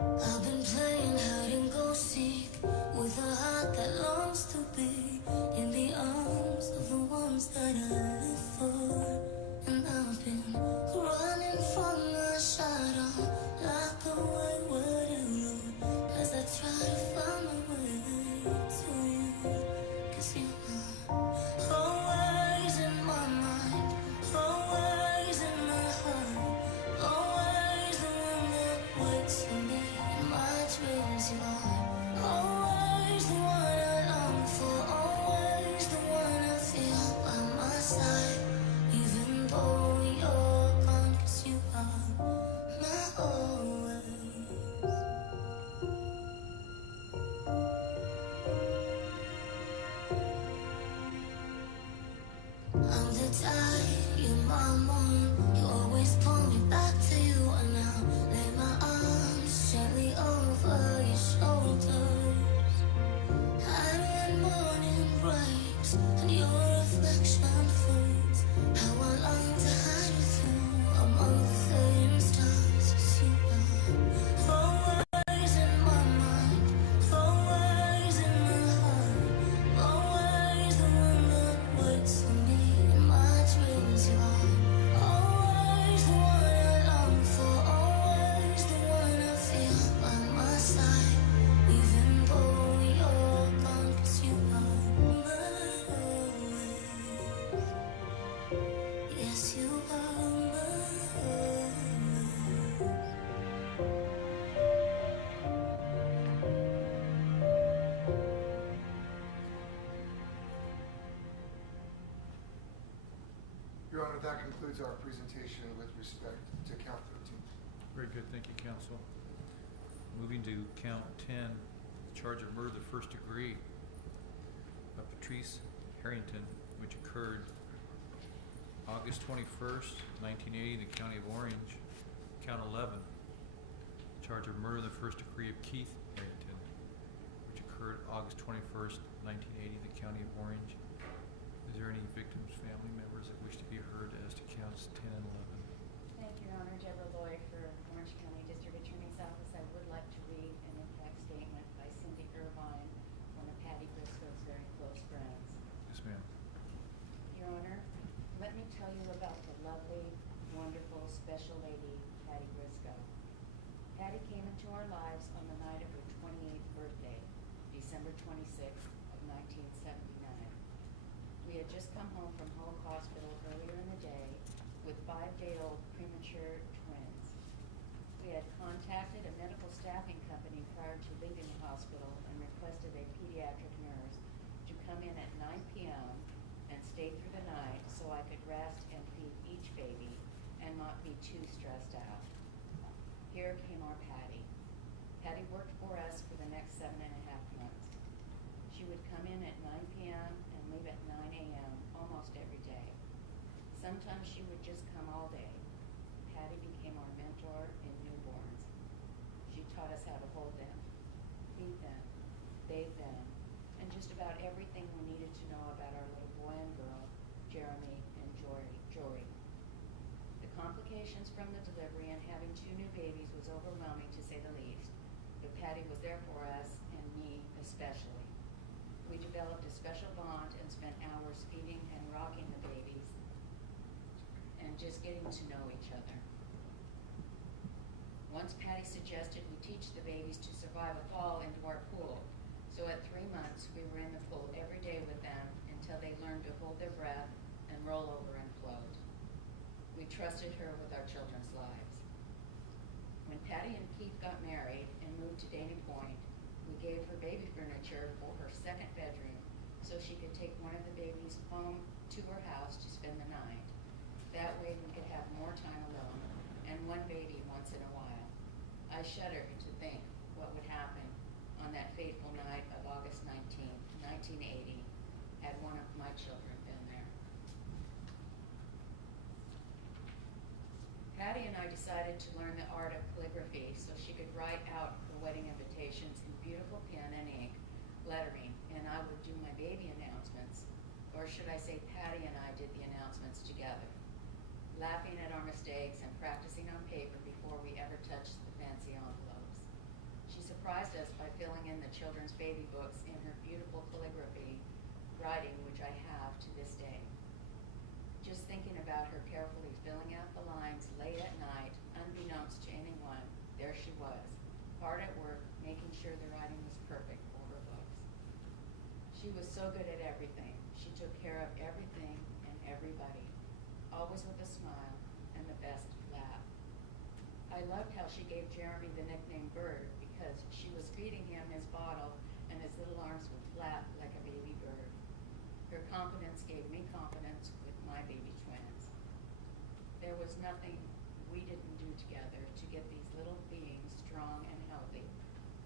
I've been playing hide and go seek with a heart that longs to be in the arms of the ones that I live for. And I've been running from my shadow like a wayward arrow as I try to find my way to you. 'Cause you are always in my mind, always in my heart, always the one that waits for me. My dreams, you are always the one I long for, always the one I feel by my side, even though you're gone. 'Cause you are my always. I'm the tide, you're my moon. You always pull me back to you, and I'll lay my arms gently over your shoulders. And when morning breaks and your reflection fades, how I long to hide with you among the fading stars. 'Cause you are always in my mind, always in my heart, always the one that waits for me in my dreams. You are always the one I long for, always the one I feel by my side, even though you're gone. 'Cause you are my always. Yes, you are my always. Your Honor, that concludes our presentation with respect to count 13. Very good, thank you, counsel. Move moving to count 10, charge of murder, first degree of Patrice Harrington, which occurred August 21st, 1980 in the County of Orange. Count 11, charge of murder, the first degree of Keith Harrington, which occurred August 21st, 1980 in the County of Orange. Is there any victims' family members that wish to be heard as to counts 10 and 11? Thank you, Your Honor. Deborah Loy for Orange County District Attorney's Office. I would like to read an impact statement by Cindy Irvine, one of Patty Briscoe's very close friends. Yes, ma'am. Your Honor, let me tell you about the lovely, wonderful, special lady, Patty Briscoe. Patty came into our lives on the night of her 28th birthday, December 26th of 1979. We had just come home from Hoag Hospital earlier in the day with 5-day-old premature twins. We had contacted a medical staffing company prior to leaving the hospital and requested a pediatric nurse to come in at 9 p.m. and stay through the night so I could rest and feed each baby and not be too stressed out. Here came our Patty. Patty worked for us for the next 7.5 months. She would come in at 9 p.m. and leave at 9 a.m. almost every day. Sometimes she would just come all day. Patty became our mentor in newborns. She taught us how to hold them, feed them, bathe them, and just about everything we needed to know about our little boy and girl, Jeremy and Jory. The complications from the delivery and having 2 new babies was overwhelming to say the least, but Patty was there for us, and me especially. We developed a special bond and spent hours feeding and rocking the babies and just getting to know each other. Once Patty suggested we teach the babies to survive a fall into our pool, so at 3 months we were in the pool every day with them until they learned to hold their breath and roll over and float. We trusted her with our children's lives. When Patty and Keith got married and moved to Dana Point, we gave her baby furniture for her second bedroom so she could take one of the babies home to her house to spend the night. That way we could have more time alone and one baby once in a while. I shudder to think what would happen on that fateful night of August 19th, 1980, had one of my children been there. Patty and I decided to learn the art of calligraphy so she could write out her wedding invitations in beautiful pen and ink lettering, and I would do my baby announcements, or should I say Patty and I did the announcements together, laughing at our mistakes and practicing on paper before we ever touched the fancy envelopes. She surprised us by filling in the children's baby books in her beautiful calligraphy writing, which I have to this day. Just thinking about her carefully filling out the lines late at night, unbeknownst to anyone, there she was, hard at work, making sure the writing was perfect for her books. She was so good at everything. She took care of everything and everybody, always with a smile and the best laugh. I loved how she gave Jeremy the nickname Bird because she was feeding him his bottle and his little arms would flap like a baby bird. Her confidence gave me confidence with my baby twins. There was nothing we didn't do together to get these little beings strong and healthy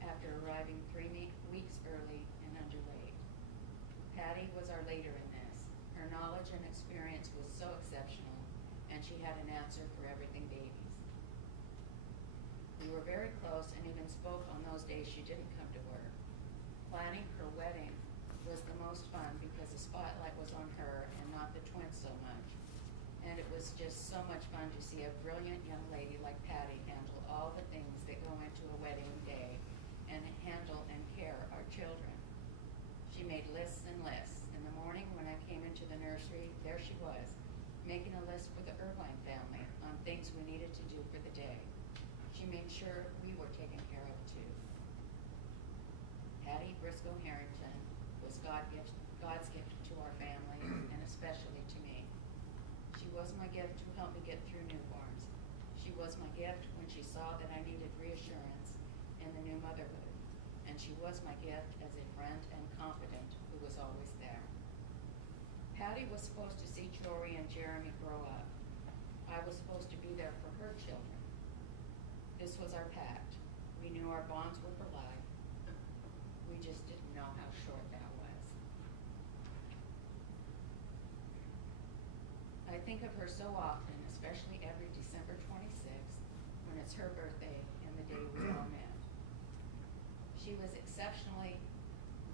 after arriving 3 weeks early and underlaid. Patty was our leader in this. Her knowledge and experience was so exceptional, and she had an answer for everything babies. We were very close and even spoke on those days she didn't come to work. Planning her wedding was the most fun because the spotlight was on her and not the twins so much. And it was just so much fun to see a brilliant young lady like Patty handle all the things that go into a wedding day and handle and care our children. She made lists and lists. In the morning when I came into the nursery, there she was, making a list for the Irvine family on things we needed to do for the day. She made sure we were taken care of too. Patty Briscoe Harrington was God's gift to our family and especially to me. She was my gift to help me get through newborns. She was my gift when she saw that I needed reassurance in the new motherhood. And she was my gift as a friend and confidant who was always there. Patty was supposed to see Jory and Jeremy grow up. I was supposed to be there for her children. This was our pact. We knew our bonds were for life. We just didn't know how short that was. I think of her so often, especially every December 26th, when it's her birthday and the day we all met. She was exceptionally,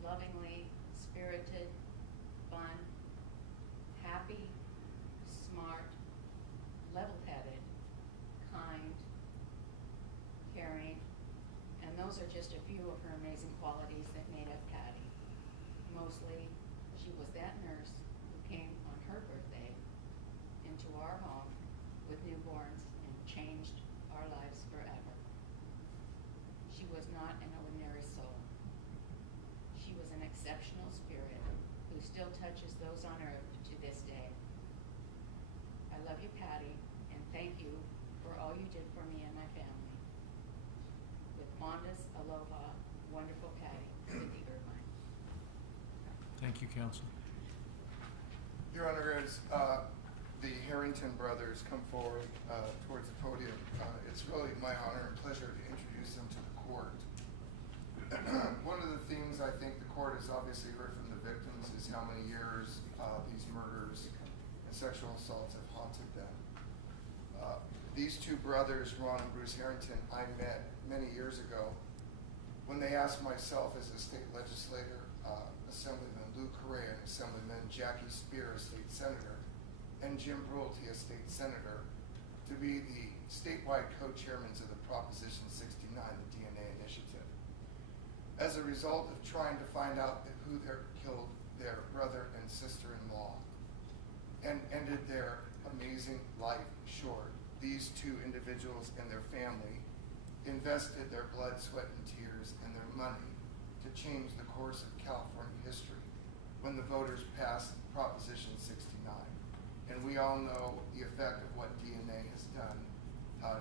lovingly spirited, fun, happy, smart, level-headed, kind, caring, and those are just a few of her amazing qualities that made up Patty. Mostly, she was that nurse who came on her birthday into our home with newborns and changed our lives forever. She was not an ordinary soul. She was an exceptional spirit who still touches those on earth to this day. I love you, Patty, and thank you for all you did for me and my family. With fondest aloha, wonderful Patty, Cindy Irvine. Thank you, Counsel. Your Honor, as the Harrington brothers come forward towards the podium, it's really my honor and pleasure to introduce them to the court. One of the things I think the court has obviously heard from the victims is how many years these murders and sexual assaults have haunted them. These two brothers, Ron and Bruce Harrington, I met many years ago when they asked myself as a state legislator, Assemblyman Lou Correa and Assemblyman Jackie Spear, a state senator, and Jim Brulte, a state senator, to be the statewide co-chairmen of the Proposition 69, the DNA initiative. As a result of trying to find out who killed their brother and sister-in-law and ended their amazing life short, these two individuals and their family invested their blood, sweat, and tears and their money to change the course of California history when the voters passed Proposition 69. And we all know the effect of what DNA has done,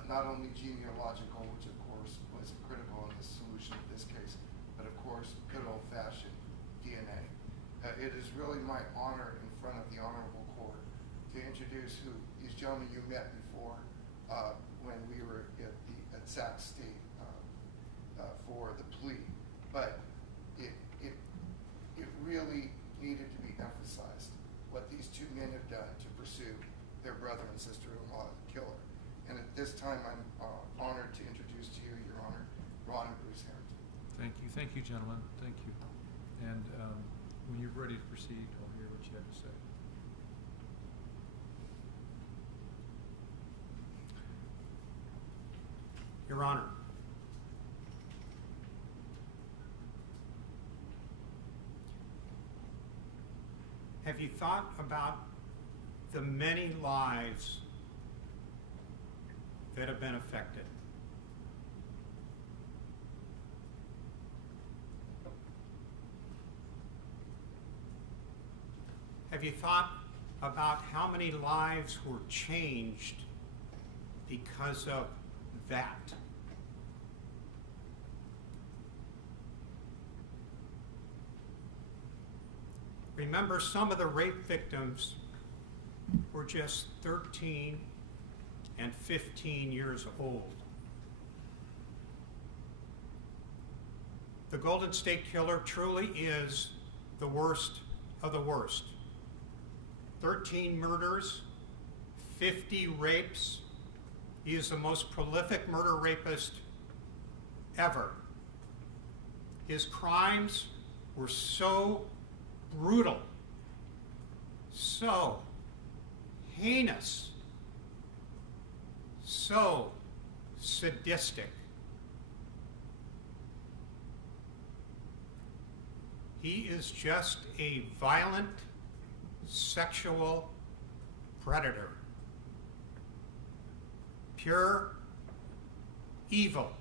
not only genealogical, which of course was critical in the solution of this case, but of course good old-fashioned DNA. It is really my honor in front of the honorable court to introduce who these gentlemen you met before when we were at Sac State for the plea. But it really needed to be emphasized what these two men have done to pursue their brother and sister-in-law killer. And at this time, I'm honored to introduce to you, Your Honor, Ron and Bruce Harrington. Thank you, gentlemen, thank you. And when you're ready to proceed, I'll hear what you have to say. Your Honor, have you thought about the many lives that have been affected? Have you thought about how many lives were changed because of that? Remember, some of the rape victims were just 13 and 15 years old. The Golden State Killer truly is the worst of the worst. 13 murders, 50 rapes. He is the most prolific murder rapist ever. His crimes were so brutal, so heinous, so sadistic. He is just a violent sexual predator. Pure evil.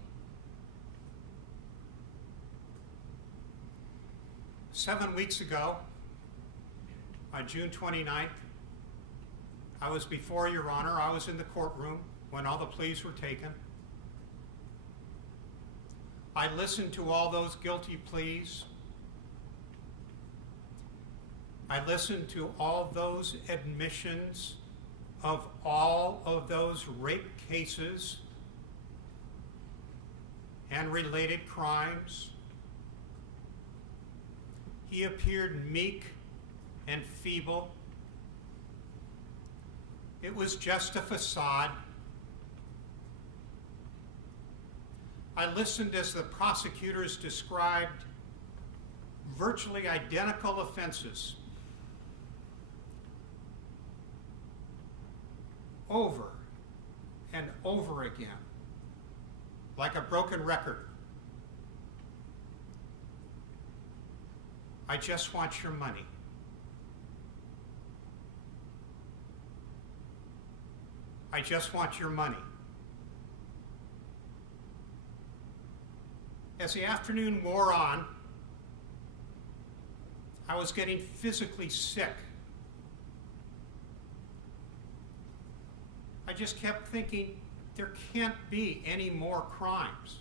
7 weeks ago, on June 29th, I was before Your Honor. I was in the courtroom when all the pleas were taken. I listened to all those guilty pleas. I listened to all those admissions of all of those rape cases. and related crimes. He appeared meek and feeble. It was just a facade. I listened as the prosecutors described virtually identical offenses over and over again, like a broken record. I just want your money. I just want your money. As the afternoon wore on, I was getting physically sick. I just kept thinking, there can't be any more crimes.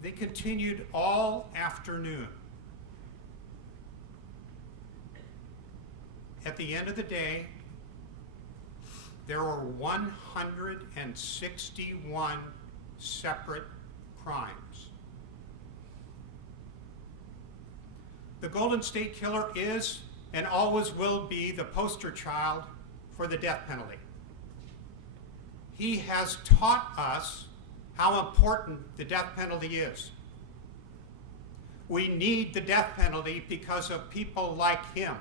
They continued all afternoon. At the end of the day, there were 161 separate crimes. The Golden State Killer is and always will be the poster child for the death penalty. He has taught us how important the death penalty is. We need the death penalty because of people like him.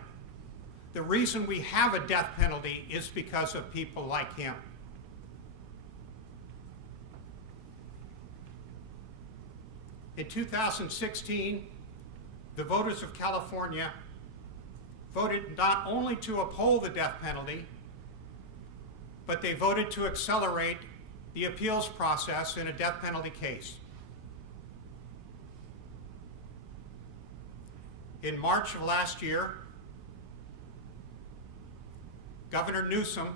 The reason we have a death penalty is because of people like him. In 2016, the voters of California voted not only to uphold the death penalty, but they voted to accelerate the appeals process in a death penalty case. In March of last year, Governor Newsom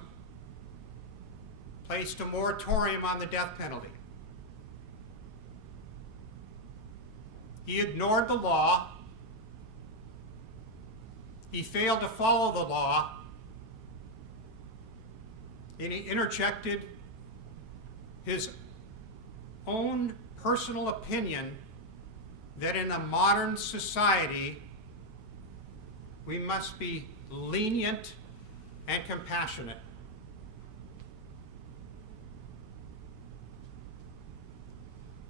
placed a moratorium on the death penalty. He ignored the law. He failed to follow the law. And he interjected his own personal opinion that in a modern society, we must be lenient and compassionate.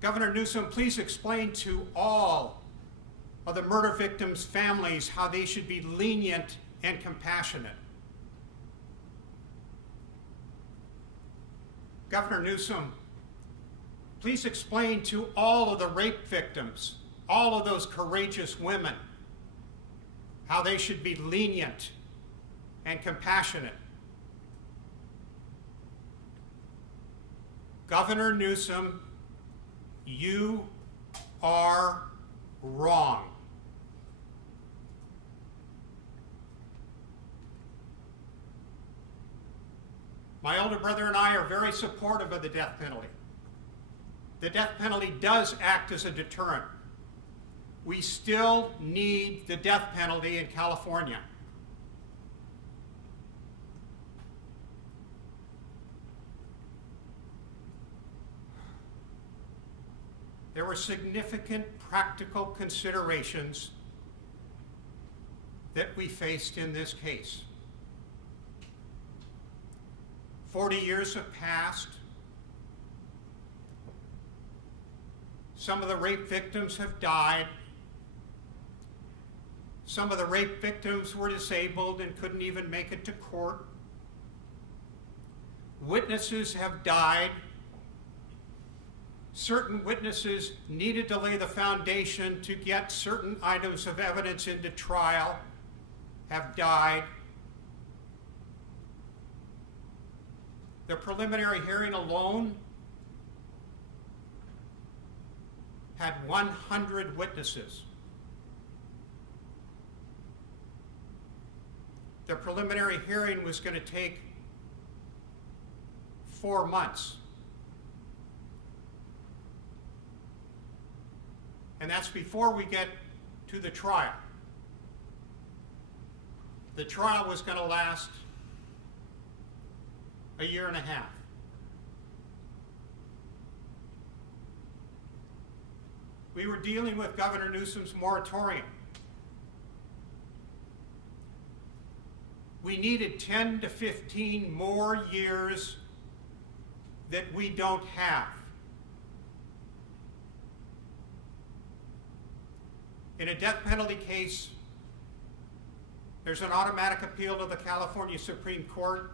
Governor Newsom, please explain to all of the murder victims' families how they should be lenient and compassionate. Governor Newsom, please explain to all of the rape victims, all of those courageous women, how they should be lenient and compassionate. Governor Newsom, you are wrong. My older brother and I are very supportive of the death penalty. The death penalty does act as a deterrent. We still need the death penalty in California. There were significant practical considerations that we faced in this case. 40 years have passed. Some of the rape victims have died. Some of the rape victims were disabled and couldn't even make it to court. Witnesses have died. Certain witnesses needed to lay the foundation to get certain items of evidence into trial, have died. The preliminary hearing alone had 100 witnesses. The preliminary hearing was going to take 4 months. And that's before we get to the trial. The trial was going to last a year and a half. we were dealing with Governor Newsom's moratorium. We needed 10 to 15 more years that we don't have. In a death penalty case, there's an automatic appeal to the California Supreme Court,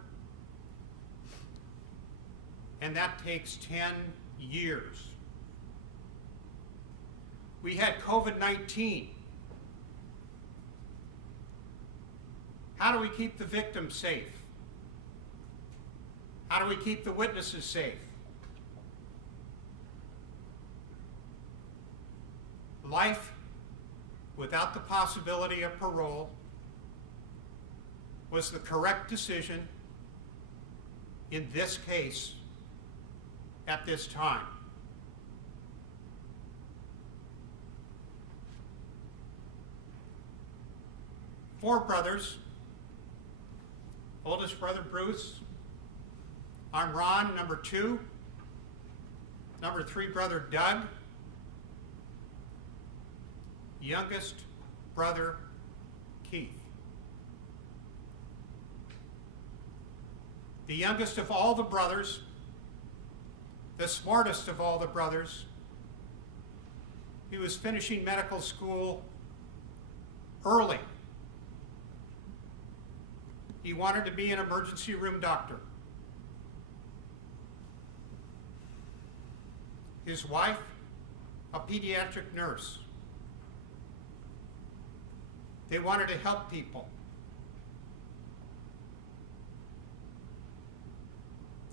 and that takes 10 years. We had COVID-19. How do we keep the victims safe? How do we keep the witnesses safe? Life without the possibility of parole was the correct decision in this case at this time. Four brothers, oldest brother Bruce, I'm Ron, number 2, number 3 brother Doug, youngest brother Keith. The youngest of all the brothers, the smartest of all the brothers. He was finishing medical school early. He wanted to be an emergency room doctor. His wife, a pediatric nurse. They wanted to help people.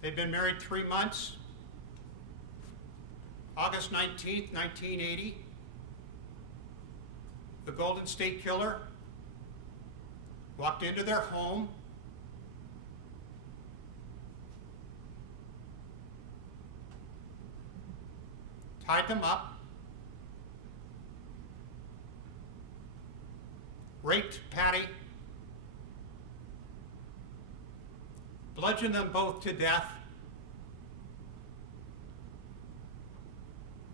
They'd been married 3 months. August 19th, 1980, the Golden State Killer walked into their home, tied them up, raped Patty, bludgeoned them both to death,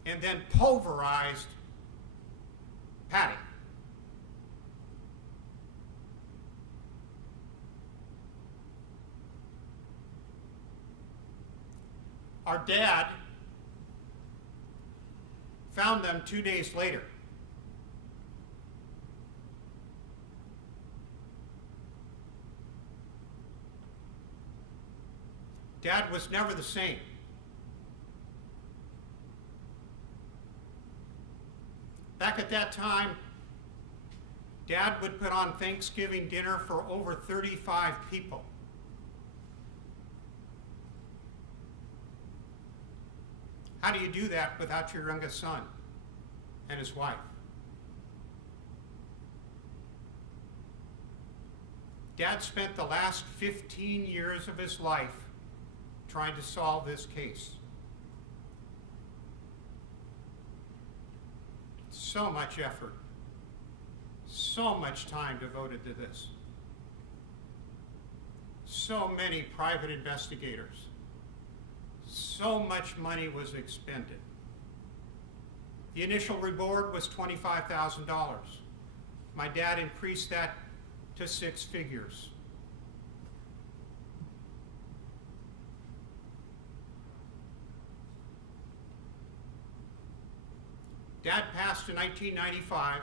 and then pulverized Patty. Our dad found them 2 days later. Dad was never the same. Back at that time, Dad would put on Thanksgiving dinner for over 35 people. How do you do that without your youngest son and his wife? Dad spent the last 15 years of his life trying to solve this case. So much effort, so much time devoted to this. So many private investigators. So much money was expended. The initial reward was $25,000. My dad increased that to 6 figures. Dad passed in 1995,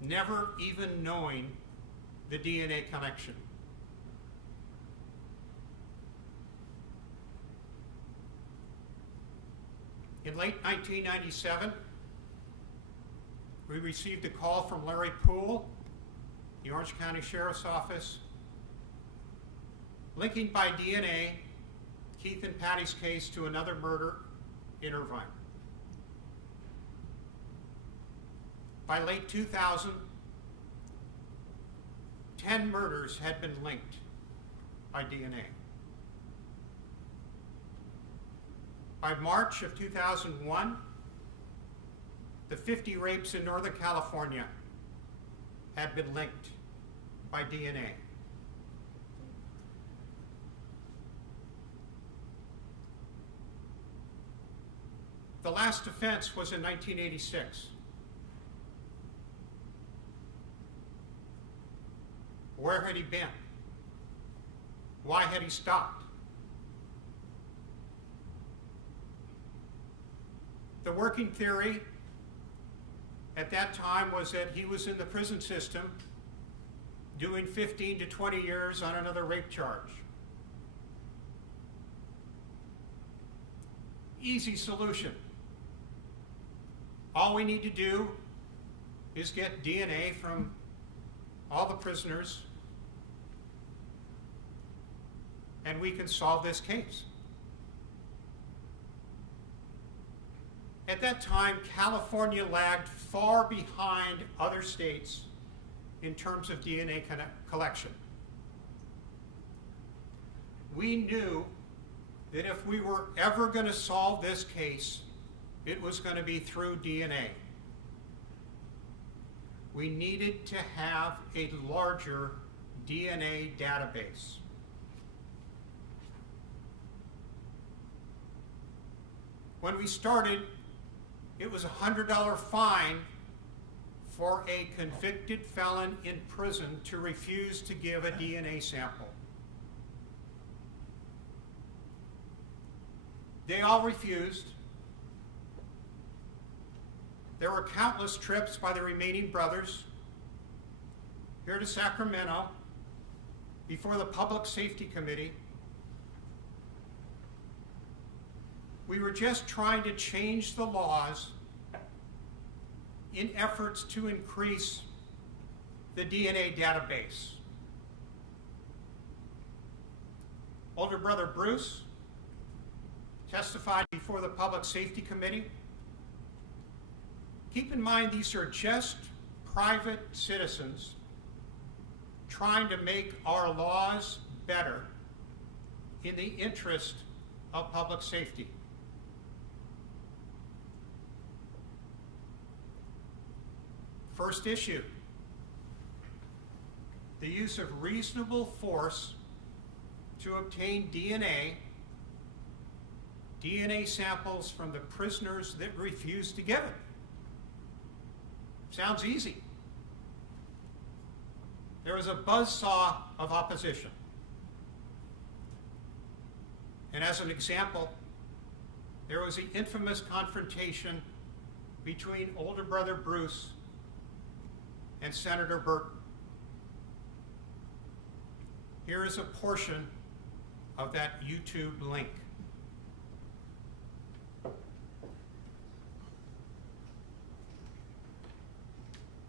never even knowing the DNA connection. In late 1997, we received a call from Larry Poole, the Orange County Sheriff's Office, linking by DNA Keith and Patty's case to another murder in Irvine. By late 2000, 10 murders had been linked by DNA. By March of 2001, the 50 rapes in Northern California had been linked by DNA. The last offense was in 1986. Where had he been? Why had he stopped? The working theory at that time was that he was in the prison system doing 15 to 20 years on another rape charge. Easy solution. All we need to do is get DNA from all the prisoners, and we can solve this case. At that time, California lagged far behind other states in terms of DNA collection. We knew that if we were ever going to solve this case, it was going to be through DNA. We needed to have a larger DNA database. When we started, it was a $100 fine for a convicted felon in prison to refuse to give a DNA sample. They all refused. There were countless trips by the remaining brothers here to Sacramento before the Public Safety Committee. We were just trying to change the laws in efforts to increase the DNA database. Older brother Bruce testified before the Public Safety Committee. Keep in mind, these are just private citizens trying to make our laws better in the interest of public safety. First issue, the use of reasonable force to obtain DNA samples from the prisoners that refused to give it. Sounds easy. There was a buzzsaw of opposition. And as an example, there was the infamous confrontation between older brother Bruce and Senator Burton. Here is a portion of that YouTube link.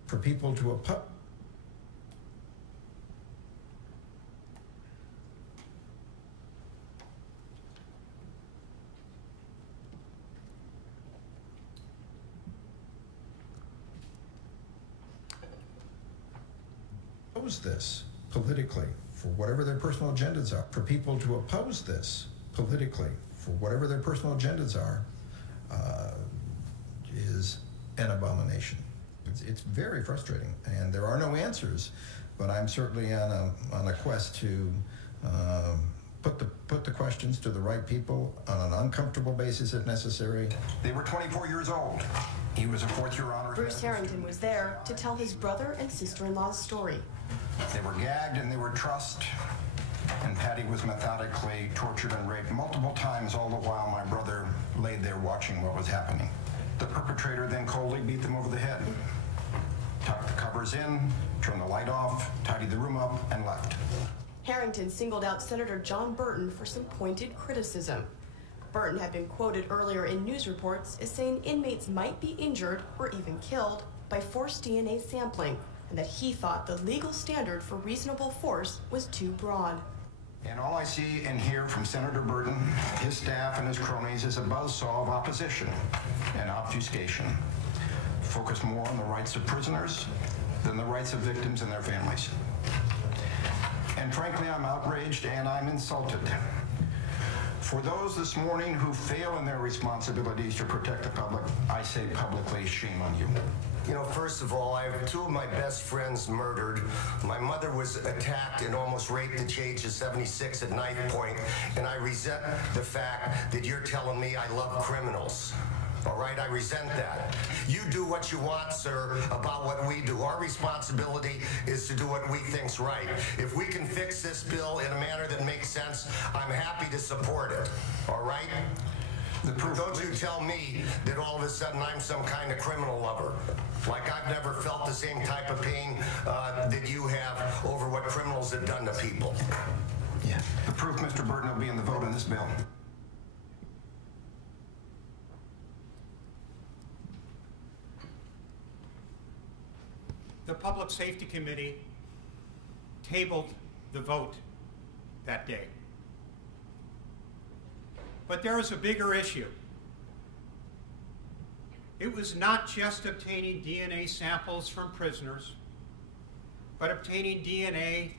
For people to oppose this politically for whatever their personal agendas are, for people to oppose this politically for whatever their personal agendas are, is an abomination. It's very frustrating, and there are no answers, but I'm certainly on a quest to put the questions to the right people on an uncomfortable basis if necessary. They were 24 years old. He was a fourth-year honors. Bruce Harrington was there to tell his brother and sister-in-law's story. They were gagged and they were trussed, and Patty was methodically tortured and raped multiple times, all the while my brother laid there watching what was happening. The perpetrator then coldly beat them over the head, tucked the covers in, turned the light off, tidied the room up, and left. Harrington singled out Senator John Burton for some pointed criticism. Burton had been quoted earlier in news reports as saying inmates might be injured or even killed by forced DNA sampling, and that he thought the legal standard for reasonable force was too broad. And all I see and hear from Senator Burton, his staff, and his cronies is a buzzsaw of opposition and obfuscation, focused more on the rights of prisoners than the rights of victims and their families. And frankly, I'm outraged and I'm insulted. For those this morning who fail in their responsibilities to protect the public, I say publicly, shame on you. You know, first of all, I have two of my best friends murdered. My mother was attacked and almost raped at the age of 76 at knife point, and I resent the fact that you're telling me I love criminals. All right, I resent that. You do what you want, sir, about what we do. Our responsibility is to do what we think's right. If we can fix this bill in a manner that makes sense, I'm happy to support it. All right? Don't you tell me that all of a sudden I'm some kind of criminal lover. Like I've never felt the same type of pain that you have over what criminals have done to people. Yeah. The proof, Mr. Burton, will be in the vote on this bill. The Public Safety Committee tabled the vote that day. But there is a bigger issue. It was not just obtaining DNA samples from prisoners, but obtaining DNA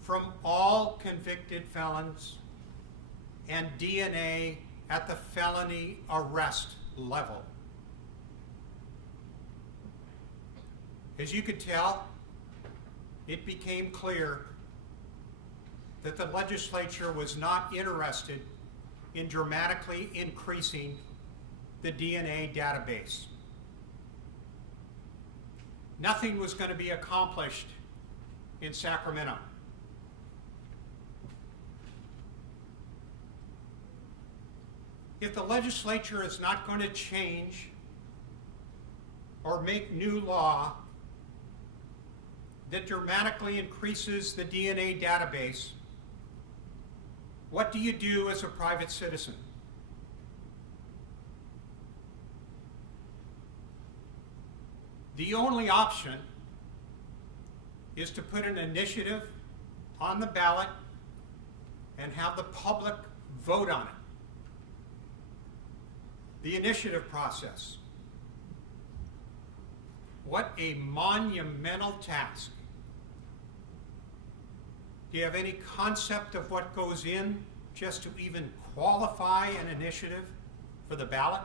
from all convicted felons and DNA at the felony arrest level. As you could tell, it became clear that the legislature was not interested in dramatically increasing the DNA database. Nothing was going to be accomplished in Sacramento. If the legislature is not going to change or make new law that dramatically increases the DNA database, what do you do as a private citizen? The only option is to put an initiative on the ballot and have the public vote on it. The initiative process. What a monumental task. Do you have any concept of what goes in just to even qualify an initiative for the ballot?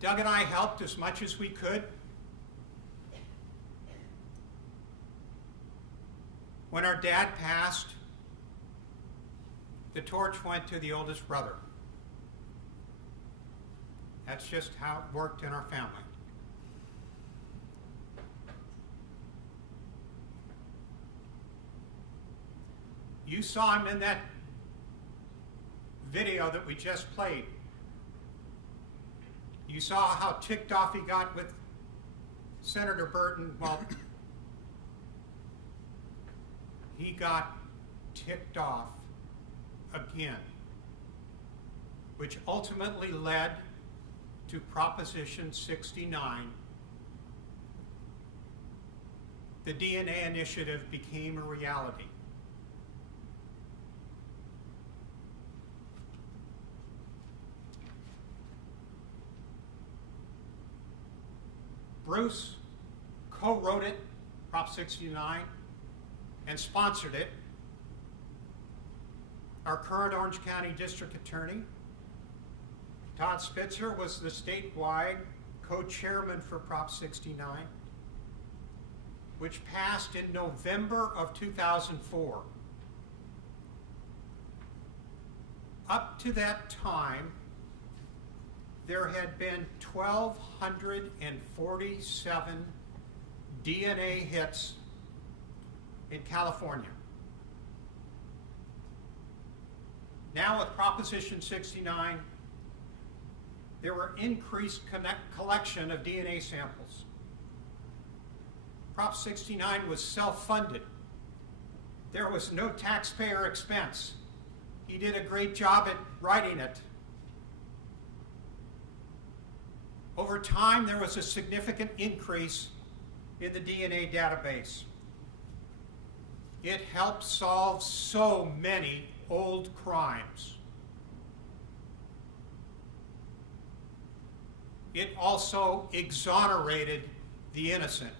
Doug and I helped as much as we could. When our dad passed, the torch went to the oldest brother. That's just how it worked in our family. You saw him in that video that we just played. You saw how ticked off he got with Senator Burton. Well, he got ticked off again, which ultimately led to Proposition 69. The DNA initiative became a reality. Bruce co-wrote it, Prop 69, and sponsored it. Our current Orange County District Attorney, Todd Spitzer, was the statewide co-chairman for Prop 69, which passed in November of 2004. Up to that time, there had been 1,247 DNA hits in California. Now with Proposition 69, there were increased collection of DNA samples. Prop 69 was self-funded. There was no taxpayer expense. He did a great job at writing it. Over time, there was a significant increase in the DNA database. It helped solve so many old crimes. It also exonerated the innocent.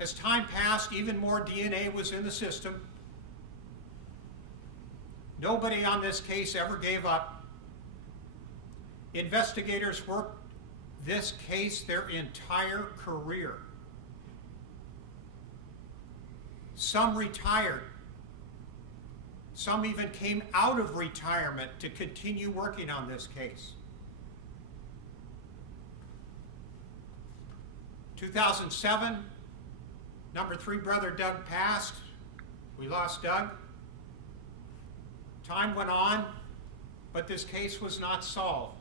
As time passed, even more DNA was in the system. Nobody on this case ever gave up. Investigators worked this case their entire career. Some retired. Some even came out of retirement to continue working on this case. 2007, number 3 brother Doug passed. We lost Doug. Time went on, but this case was not solved.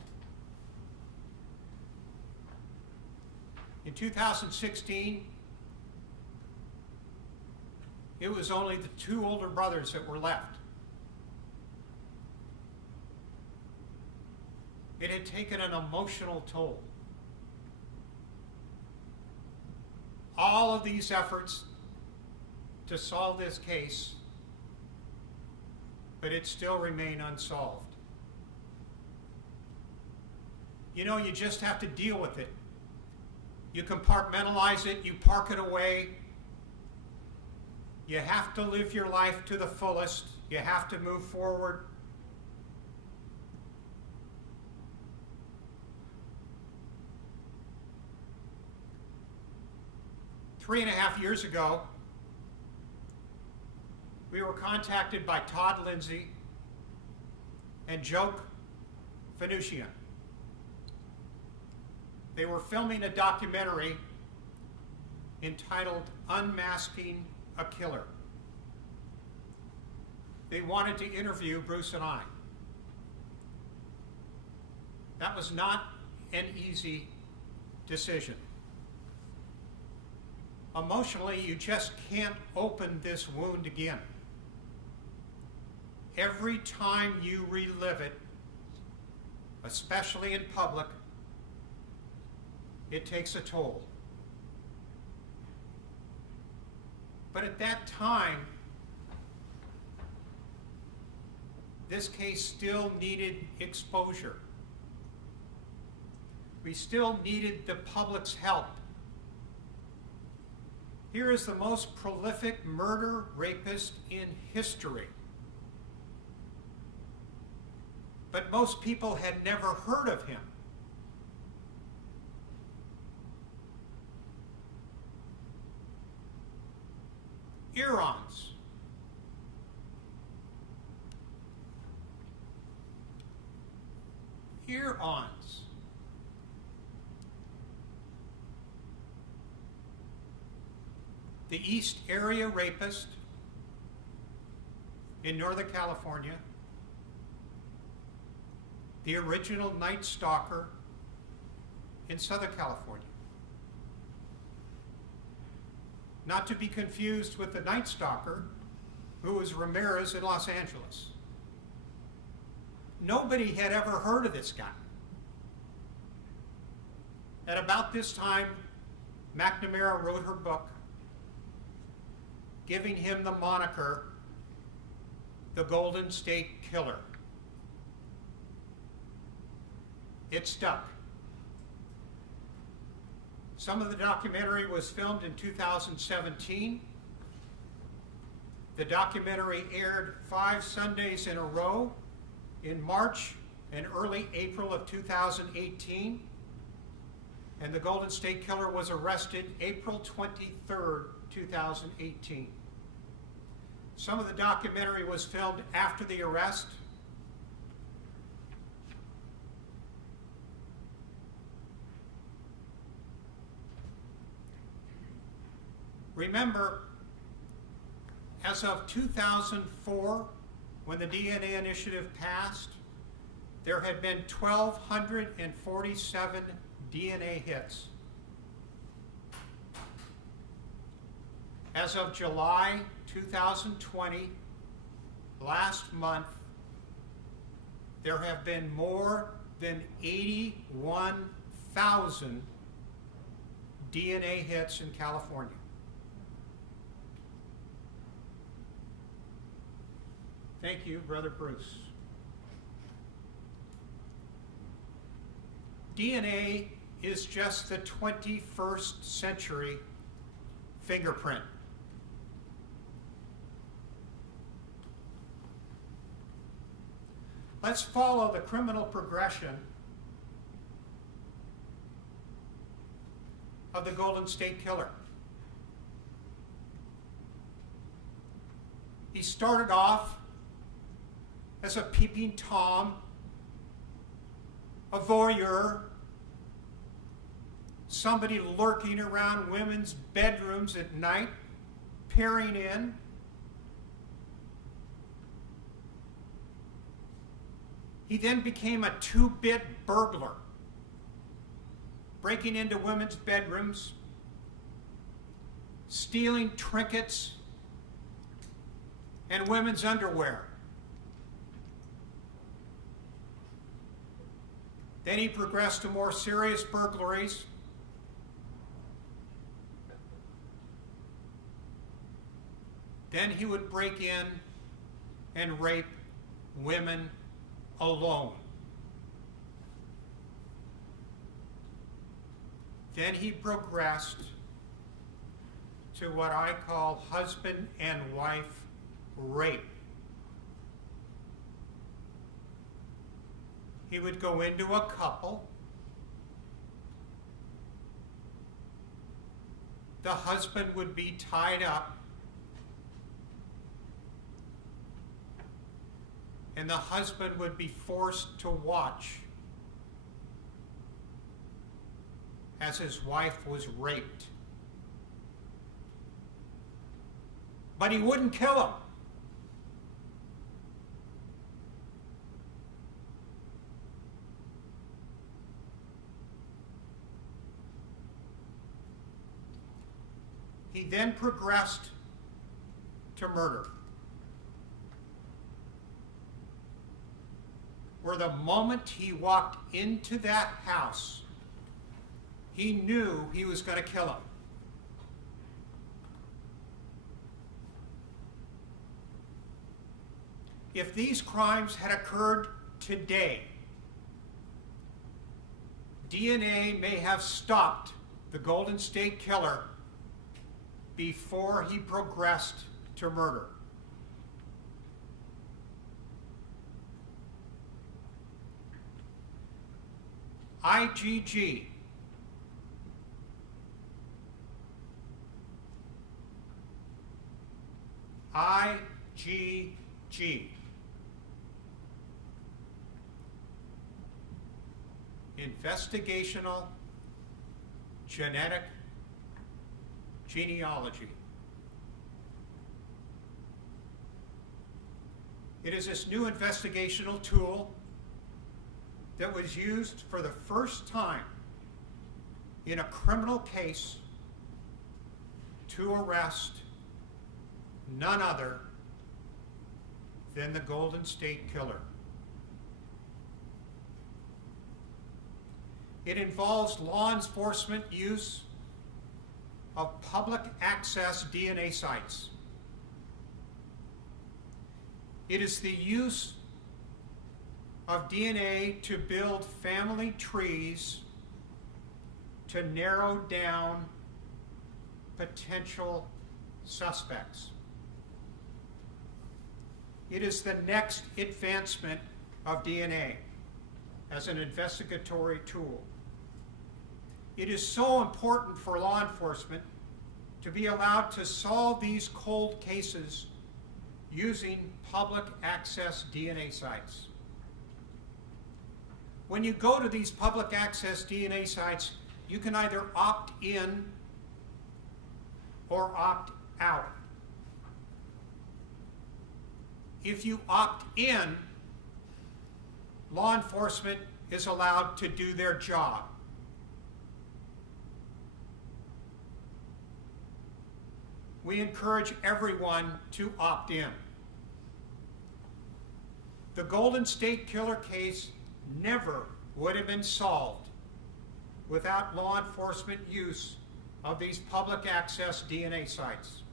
In 2016, it was only the 2 older brothers that were left. It had taken an emotional toll. All of these efforts to solve this case, but it still remained unsolved. You know, you just have to deal with it. You compartmentalize it, you park it away. You have to live your life to the fullest. You have to move forward. Three and a half years ago, we were contacted by Todd Lindsay and Joke Finuccian. They were filming a documentary entitled Unmasking a Killer. They wanted to interview Bruce and I. That was not an easy decision. Emotionally, you just can't open this wound again. Every time you relive it, especially in public, it takes a toll. But at that time, this case still needed exposure. We still needed the public's help. Here is the most prolific murder rapist in history. But most people had never heard of him. Earons. Earons. The East Area Rapist in Northern California, the original Night Stalker in Southern California. Not to be confused with the Night Stalker, who was Ramirez in Los Angeles. Nobody had ever heard of this guy. At about this time, McNamara wrote her book, giving him the moniker, the Golden State Killer. It stuck. Some of the documentary was filmed in 2017. The documentary aired 5 Sundays in a row in March and early April of 2018. And the Golden State Killer was arrested April 23rd, 2018. Some of the documentary was filmed after the arrest. Remember, as of 2004, when the DNA initiative passed, there had been 1,247 DNA hits. As of July 2020, last month, there have been more than 81,000 DNA hits in California. Thank you, Brother Bruce. DNA is just the 21st century fingerprint. Let's follow the criminal progression of the Golden State Killer. He started off as a peeping Tom, a voyeur, somebody lurking around women's bedrooms at night, peering in. He then became a two-bit burglar, breaking into women's bedrooms, stealing trinkets and women's underwear. Then he progressed to more serious burglaries. Then he would break in and rape women alone. Then he progressed to what I call husband and wife rape. He would go into a couple. The husband would be tied up, and the husband would be forced to watch as his wife was raped. But he wouldn't kill him. He then progressed to murder, where the moment he walked into that house, he knew he was going to kill him. If these crimes had occurred today, DNA may have stopped the Golden State Killer before he progressed to murder. IgG. IgG. Investigational genetic genealogy. It is this new investigational tool that was used for the first time in a criminal case to arrest none other than the Golden State Killer. It involves law enforcement use of public access DNA sites. It is the use of DNA to build family trees to narrow down potential suspects. It is the next advancement of DNA as an investigatory tool. It is so important for law enforcement to be allowed to solve these cold cases using public access DNA sites. When you go to these public access DNA sites, you can either opt in or opt out. If you opt in, law enforcement is allowed to do their job. We encourage everyone to opt in. The Golden State Killer case never would have been solved without law enforcement use of these public access DNA sites.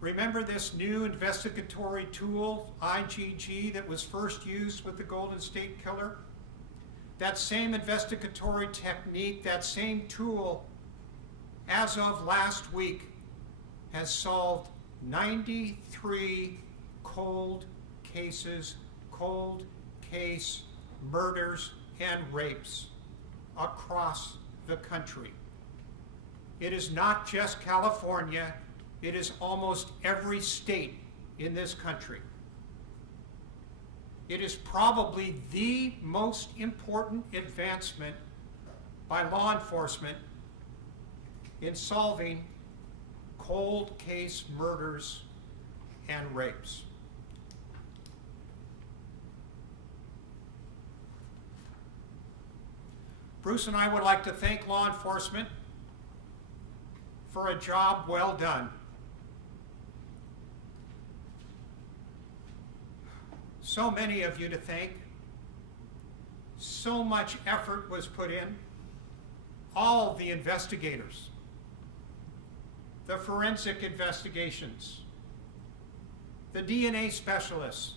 Remember this new investigatory tool, IgG, that was first used with the Golden State Killer? That same investigatory technique, that same tool, as of last week, has solved 93 cold case murders and rapes across the country. It is not just California, it is almost every state in this country. It is probably the most important advancement by law enforcement in solving cold case murders and rapes. Bruce and I would like to thank law enforcement for a job well done. So many of you to thank. So much effort was put in. All the investigators, the forensic investigations, the DNA specialists,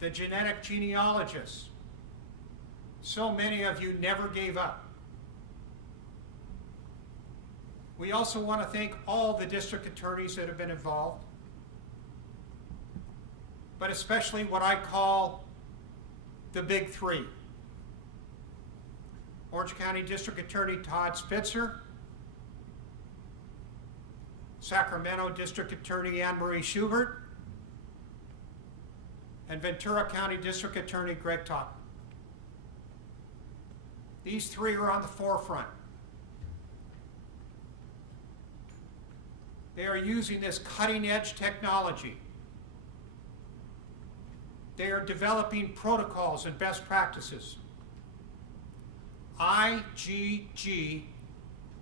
the genetic genealogists. So many of you never gave up. We also want to thank all the district attorneys that have been involved, but especially what I call the big three. Orange County District Attorney Todd Spitzer, Sacramento District Attorney Anne Marie Schubert, and Ventura County District Attorney Greg Totten. These three are on the forefront. They are using this cutting-edge technology. They are developing protocols and best practices. IGG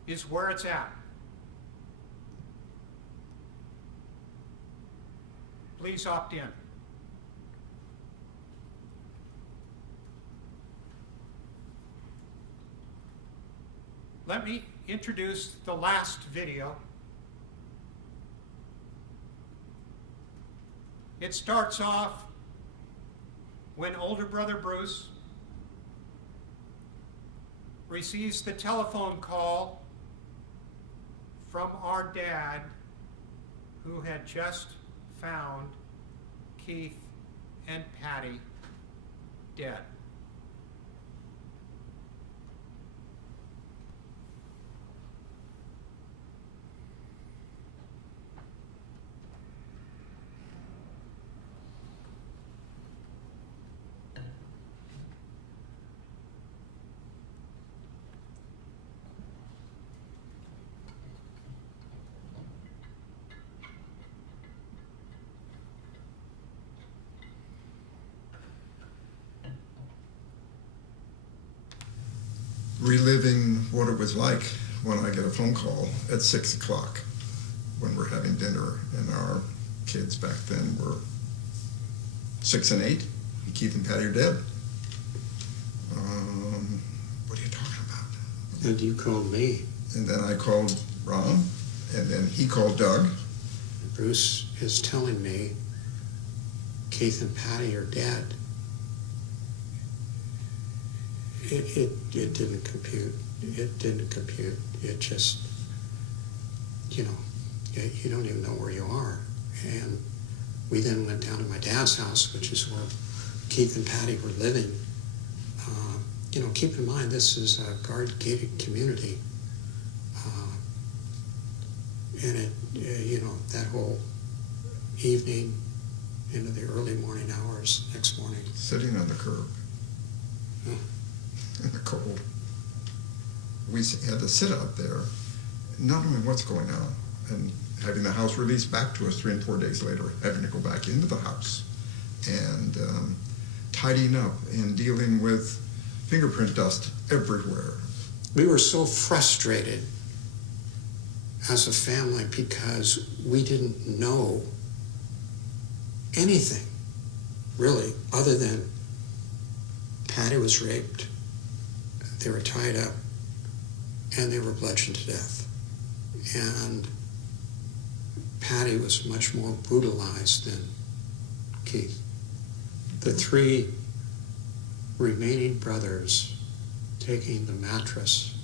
is where it's at. Please opt in. Let me introduce the last video. It starts off when older brother Bruce receives the telephone call from our dad, who had just found Keith and Patty dead. Reliving what it was like when I get a phone call at 6 o'clock when we're having dinner, and our kids back then were 6 and 8, and Keith and Patty are dead. What are you talking about? And you called me. And then I called Ron, and then he called Doug. Bruce is telling me Keith and Patty are dead. It didn't compute. It didn't compute. It just, you know, you don't even know where you are. And we then went down to my dad's house, which is where Keith and Patty were living. You know, keep in mind, this is a guard-gated community. And it, you know, that whole evening into the early morning hours next morning. Sitting on the curb. Yeah. In the cold. We had to sit out there, not knowing what's going on, and having the house released back to us 3 and 4 days later, having to go back into the house and tidying up and dealing with fingerprint dust everywhere. We were so frustrated as a family because we didn't know anything, really, other than Patty was raped, they were tied up, and they were bludgeoned to death. And Patty was much more brutalized than Keith. The 3 remaining brothers taking the mattress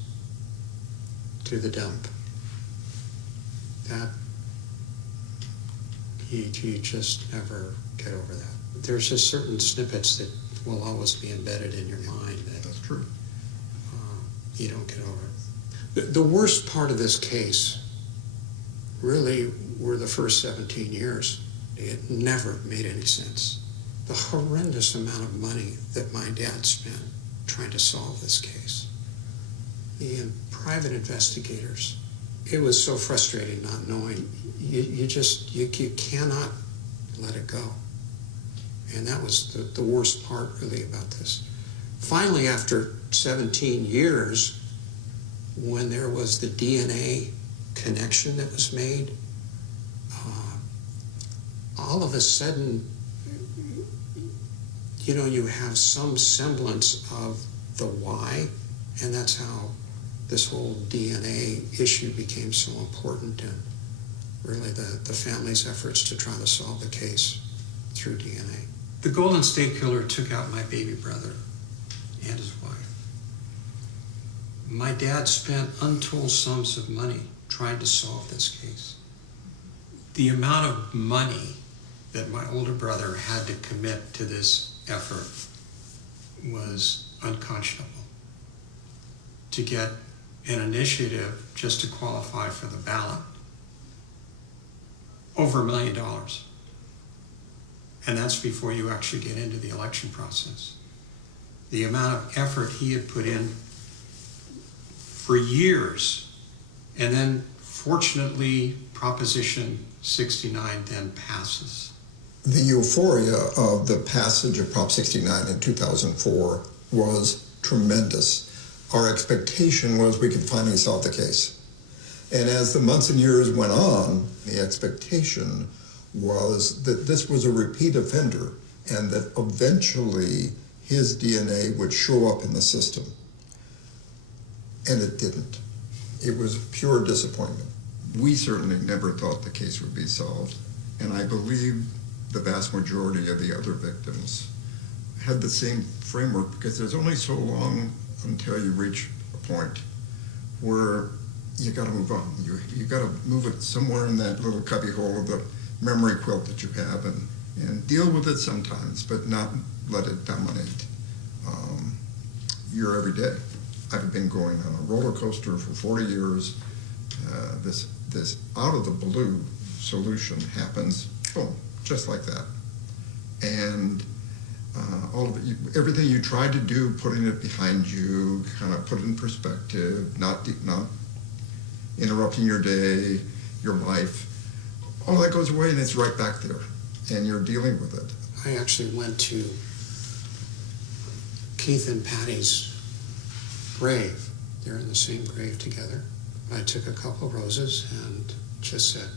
to the dump. That, you just never get over that. There's just certain snippets that will always be embedded in your mind. That's true. You don't get over it. The worst part of this case really were the first 17 years. It never made any sense. The horrendous amount of money that my dad spent trying to solve this case. The private investigators. It was so frustrating not knowing. You cannot let it go. And that was the worst part really about this. Finally, after 17 years, when there was the DNA connection that was made, all of a sudden, you have some semblance of the why, and that's how this whole DNA issue became so important, and really the family's efforts to try to solve the case through DNA. The Golden State Killer took out my baby brother and his wife. My dad spent untold sums of money trying to solve this case. The amount of money that my older brother had to commit to this effort was unconscionable. To get an initiative just to qualify for the ballot, over $1 million. And that's before you actually get into the election process. The amount of effort he had put in for years, and then fortunately Proposition 69 then passes. The euphoria of the passage of Prop 69 in 2004 was tremendous. Our expectation was we could finally solve the case. And as the months and years went on, the expectation was that this was a repeat offender and that eventually his DNA would show up in the system. And it didn't. It was pure disappointment. We certainly never thought the case would be solved, and I believe the vast majority of the other victims had the same framework, because there's only so long until you reach a point where you got to move on. You got to move it somewhere in that little cubbyhole of the memory quilt that you have, and deal with it sometimes, but not let it dominate your every day. I've been going on a roller coaster for 40 years. This out of the blue solution happens, boom, just like that. And all of it, everything you tried to do, putting it behind you, kind of put it in perspective, not interrupting your day, your life, all that goes away and it's right back there, and you're dealing with it. I actually went to Keith and Patty's grave. They're in the same grave together. I took a couple roses and just said,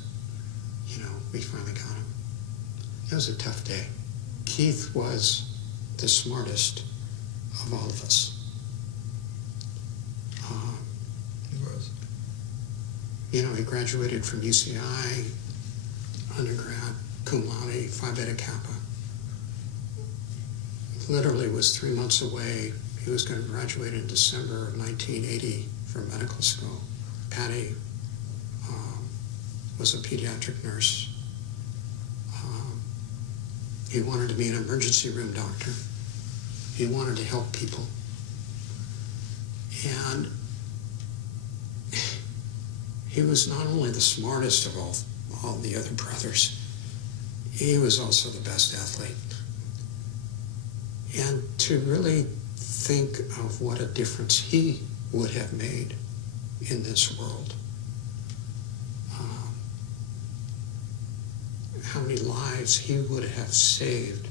we finally got him. It was a tough day. Keith was the smartest of all of us. He was. He graduated from UCI, undergrad, cum laude, Phi Beta Kappa. Literally was 3 months away. He was going to graduate in December of 1980 from medical school. Patty was a pediatric nurse. He wanted to be an emergency room doctor. He wanted to help people. And he was not only the smartest of all the other brothers, he was also the best athlete. And to really think of what a difference he would have made in this world. How many lives he would have saved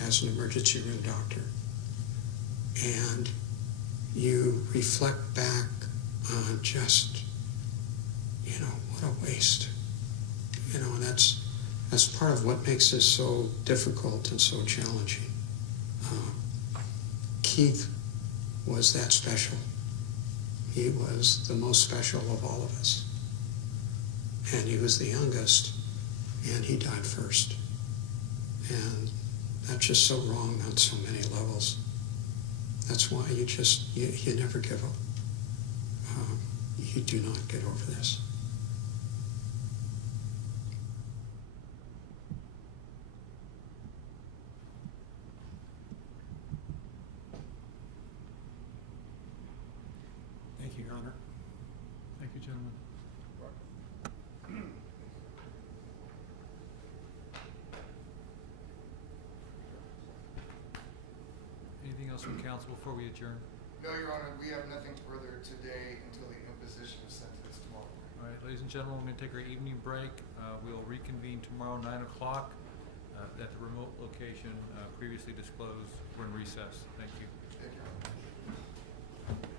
as an emergency room doctor. And you reflect back on just, what a waste. And that's part of what makes this so difficult and so challenging. Keith was that special. He was the most special of all of us. And he was the youngest, and he died first. And that's just so wrong on so many levels. That's why you never give up. You do not get over this. anything else from council before we adjourn? No, Your Honor, we have nothing further today until the imposition of sentence tomorrow. All right, ladies and gentlemen, we're going to take our evening break. We'll reconvene tomorrow 9 o'clock at the remote location previously disclosed. We're in recess. Thank you. Thank you.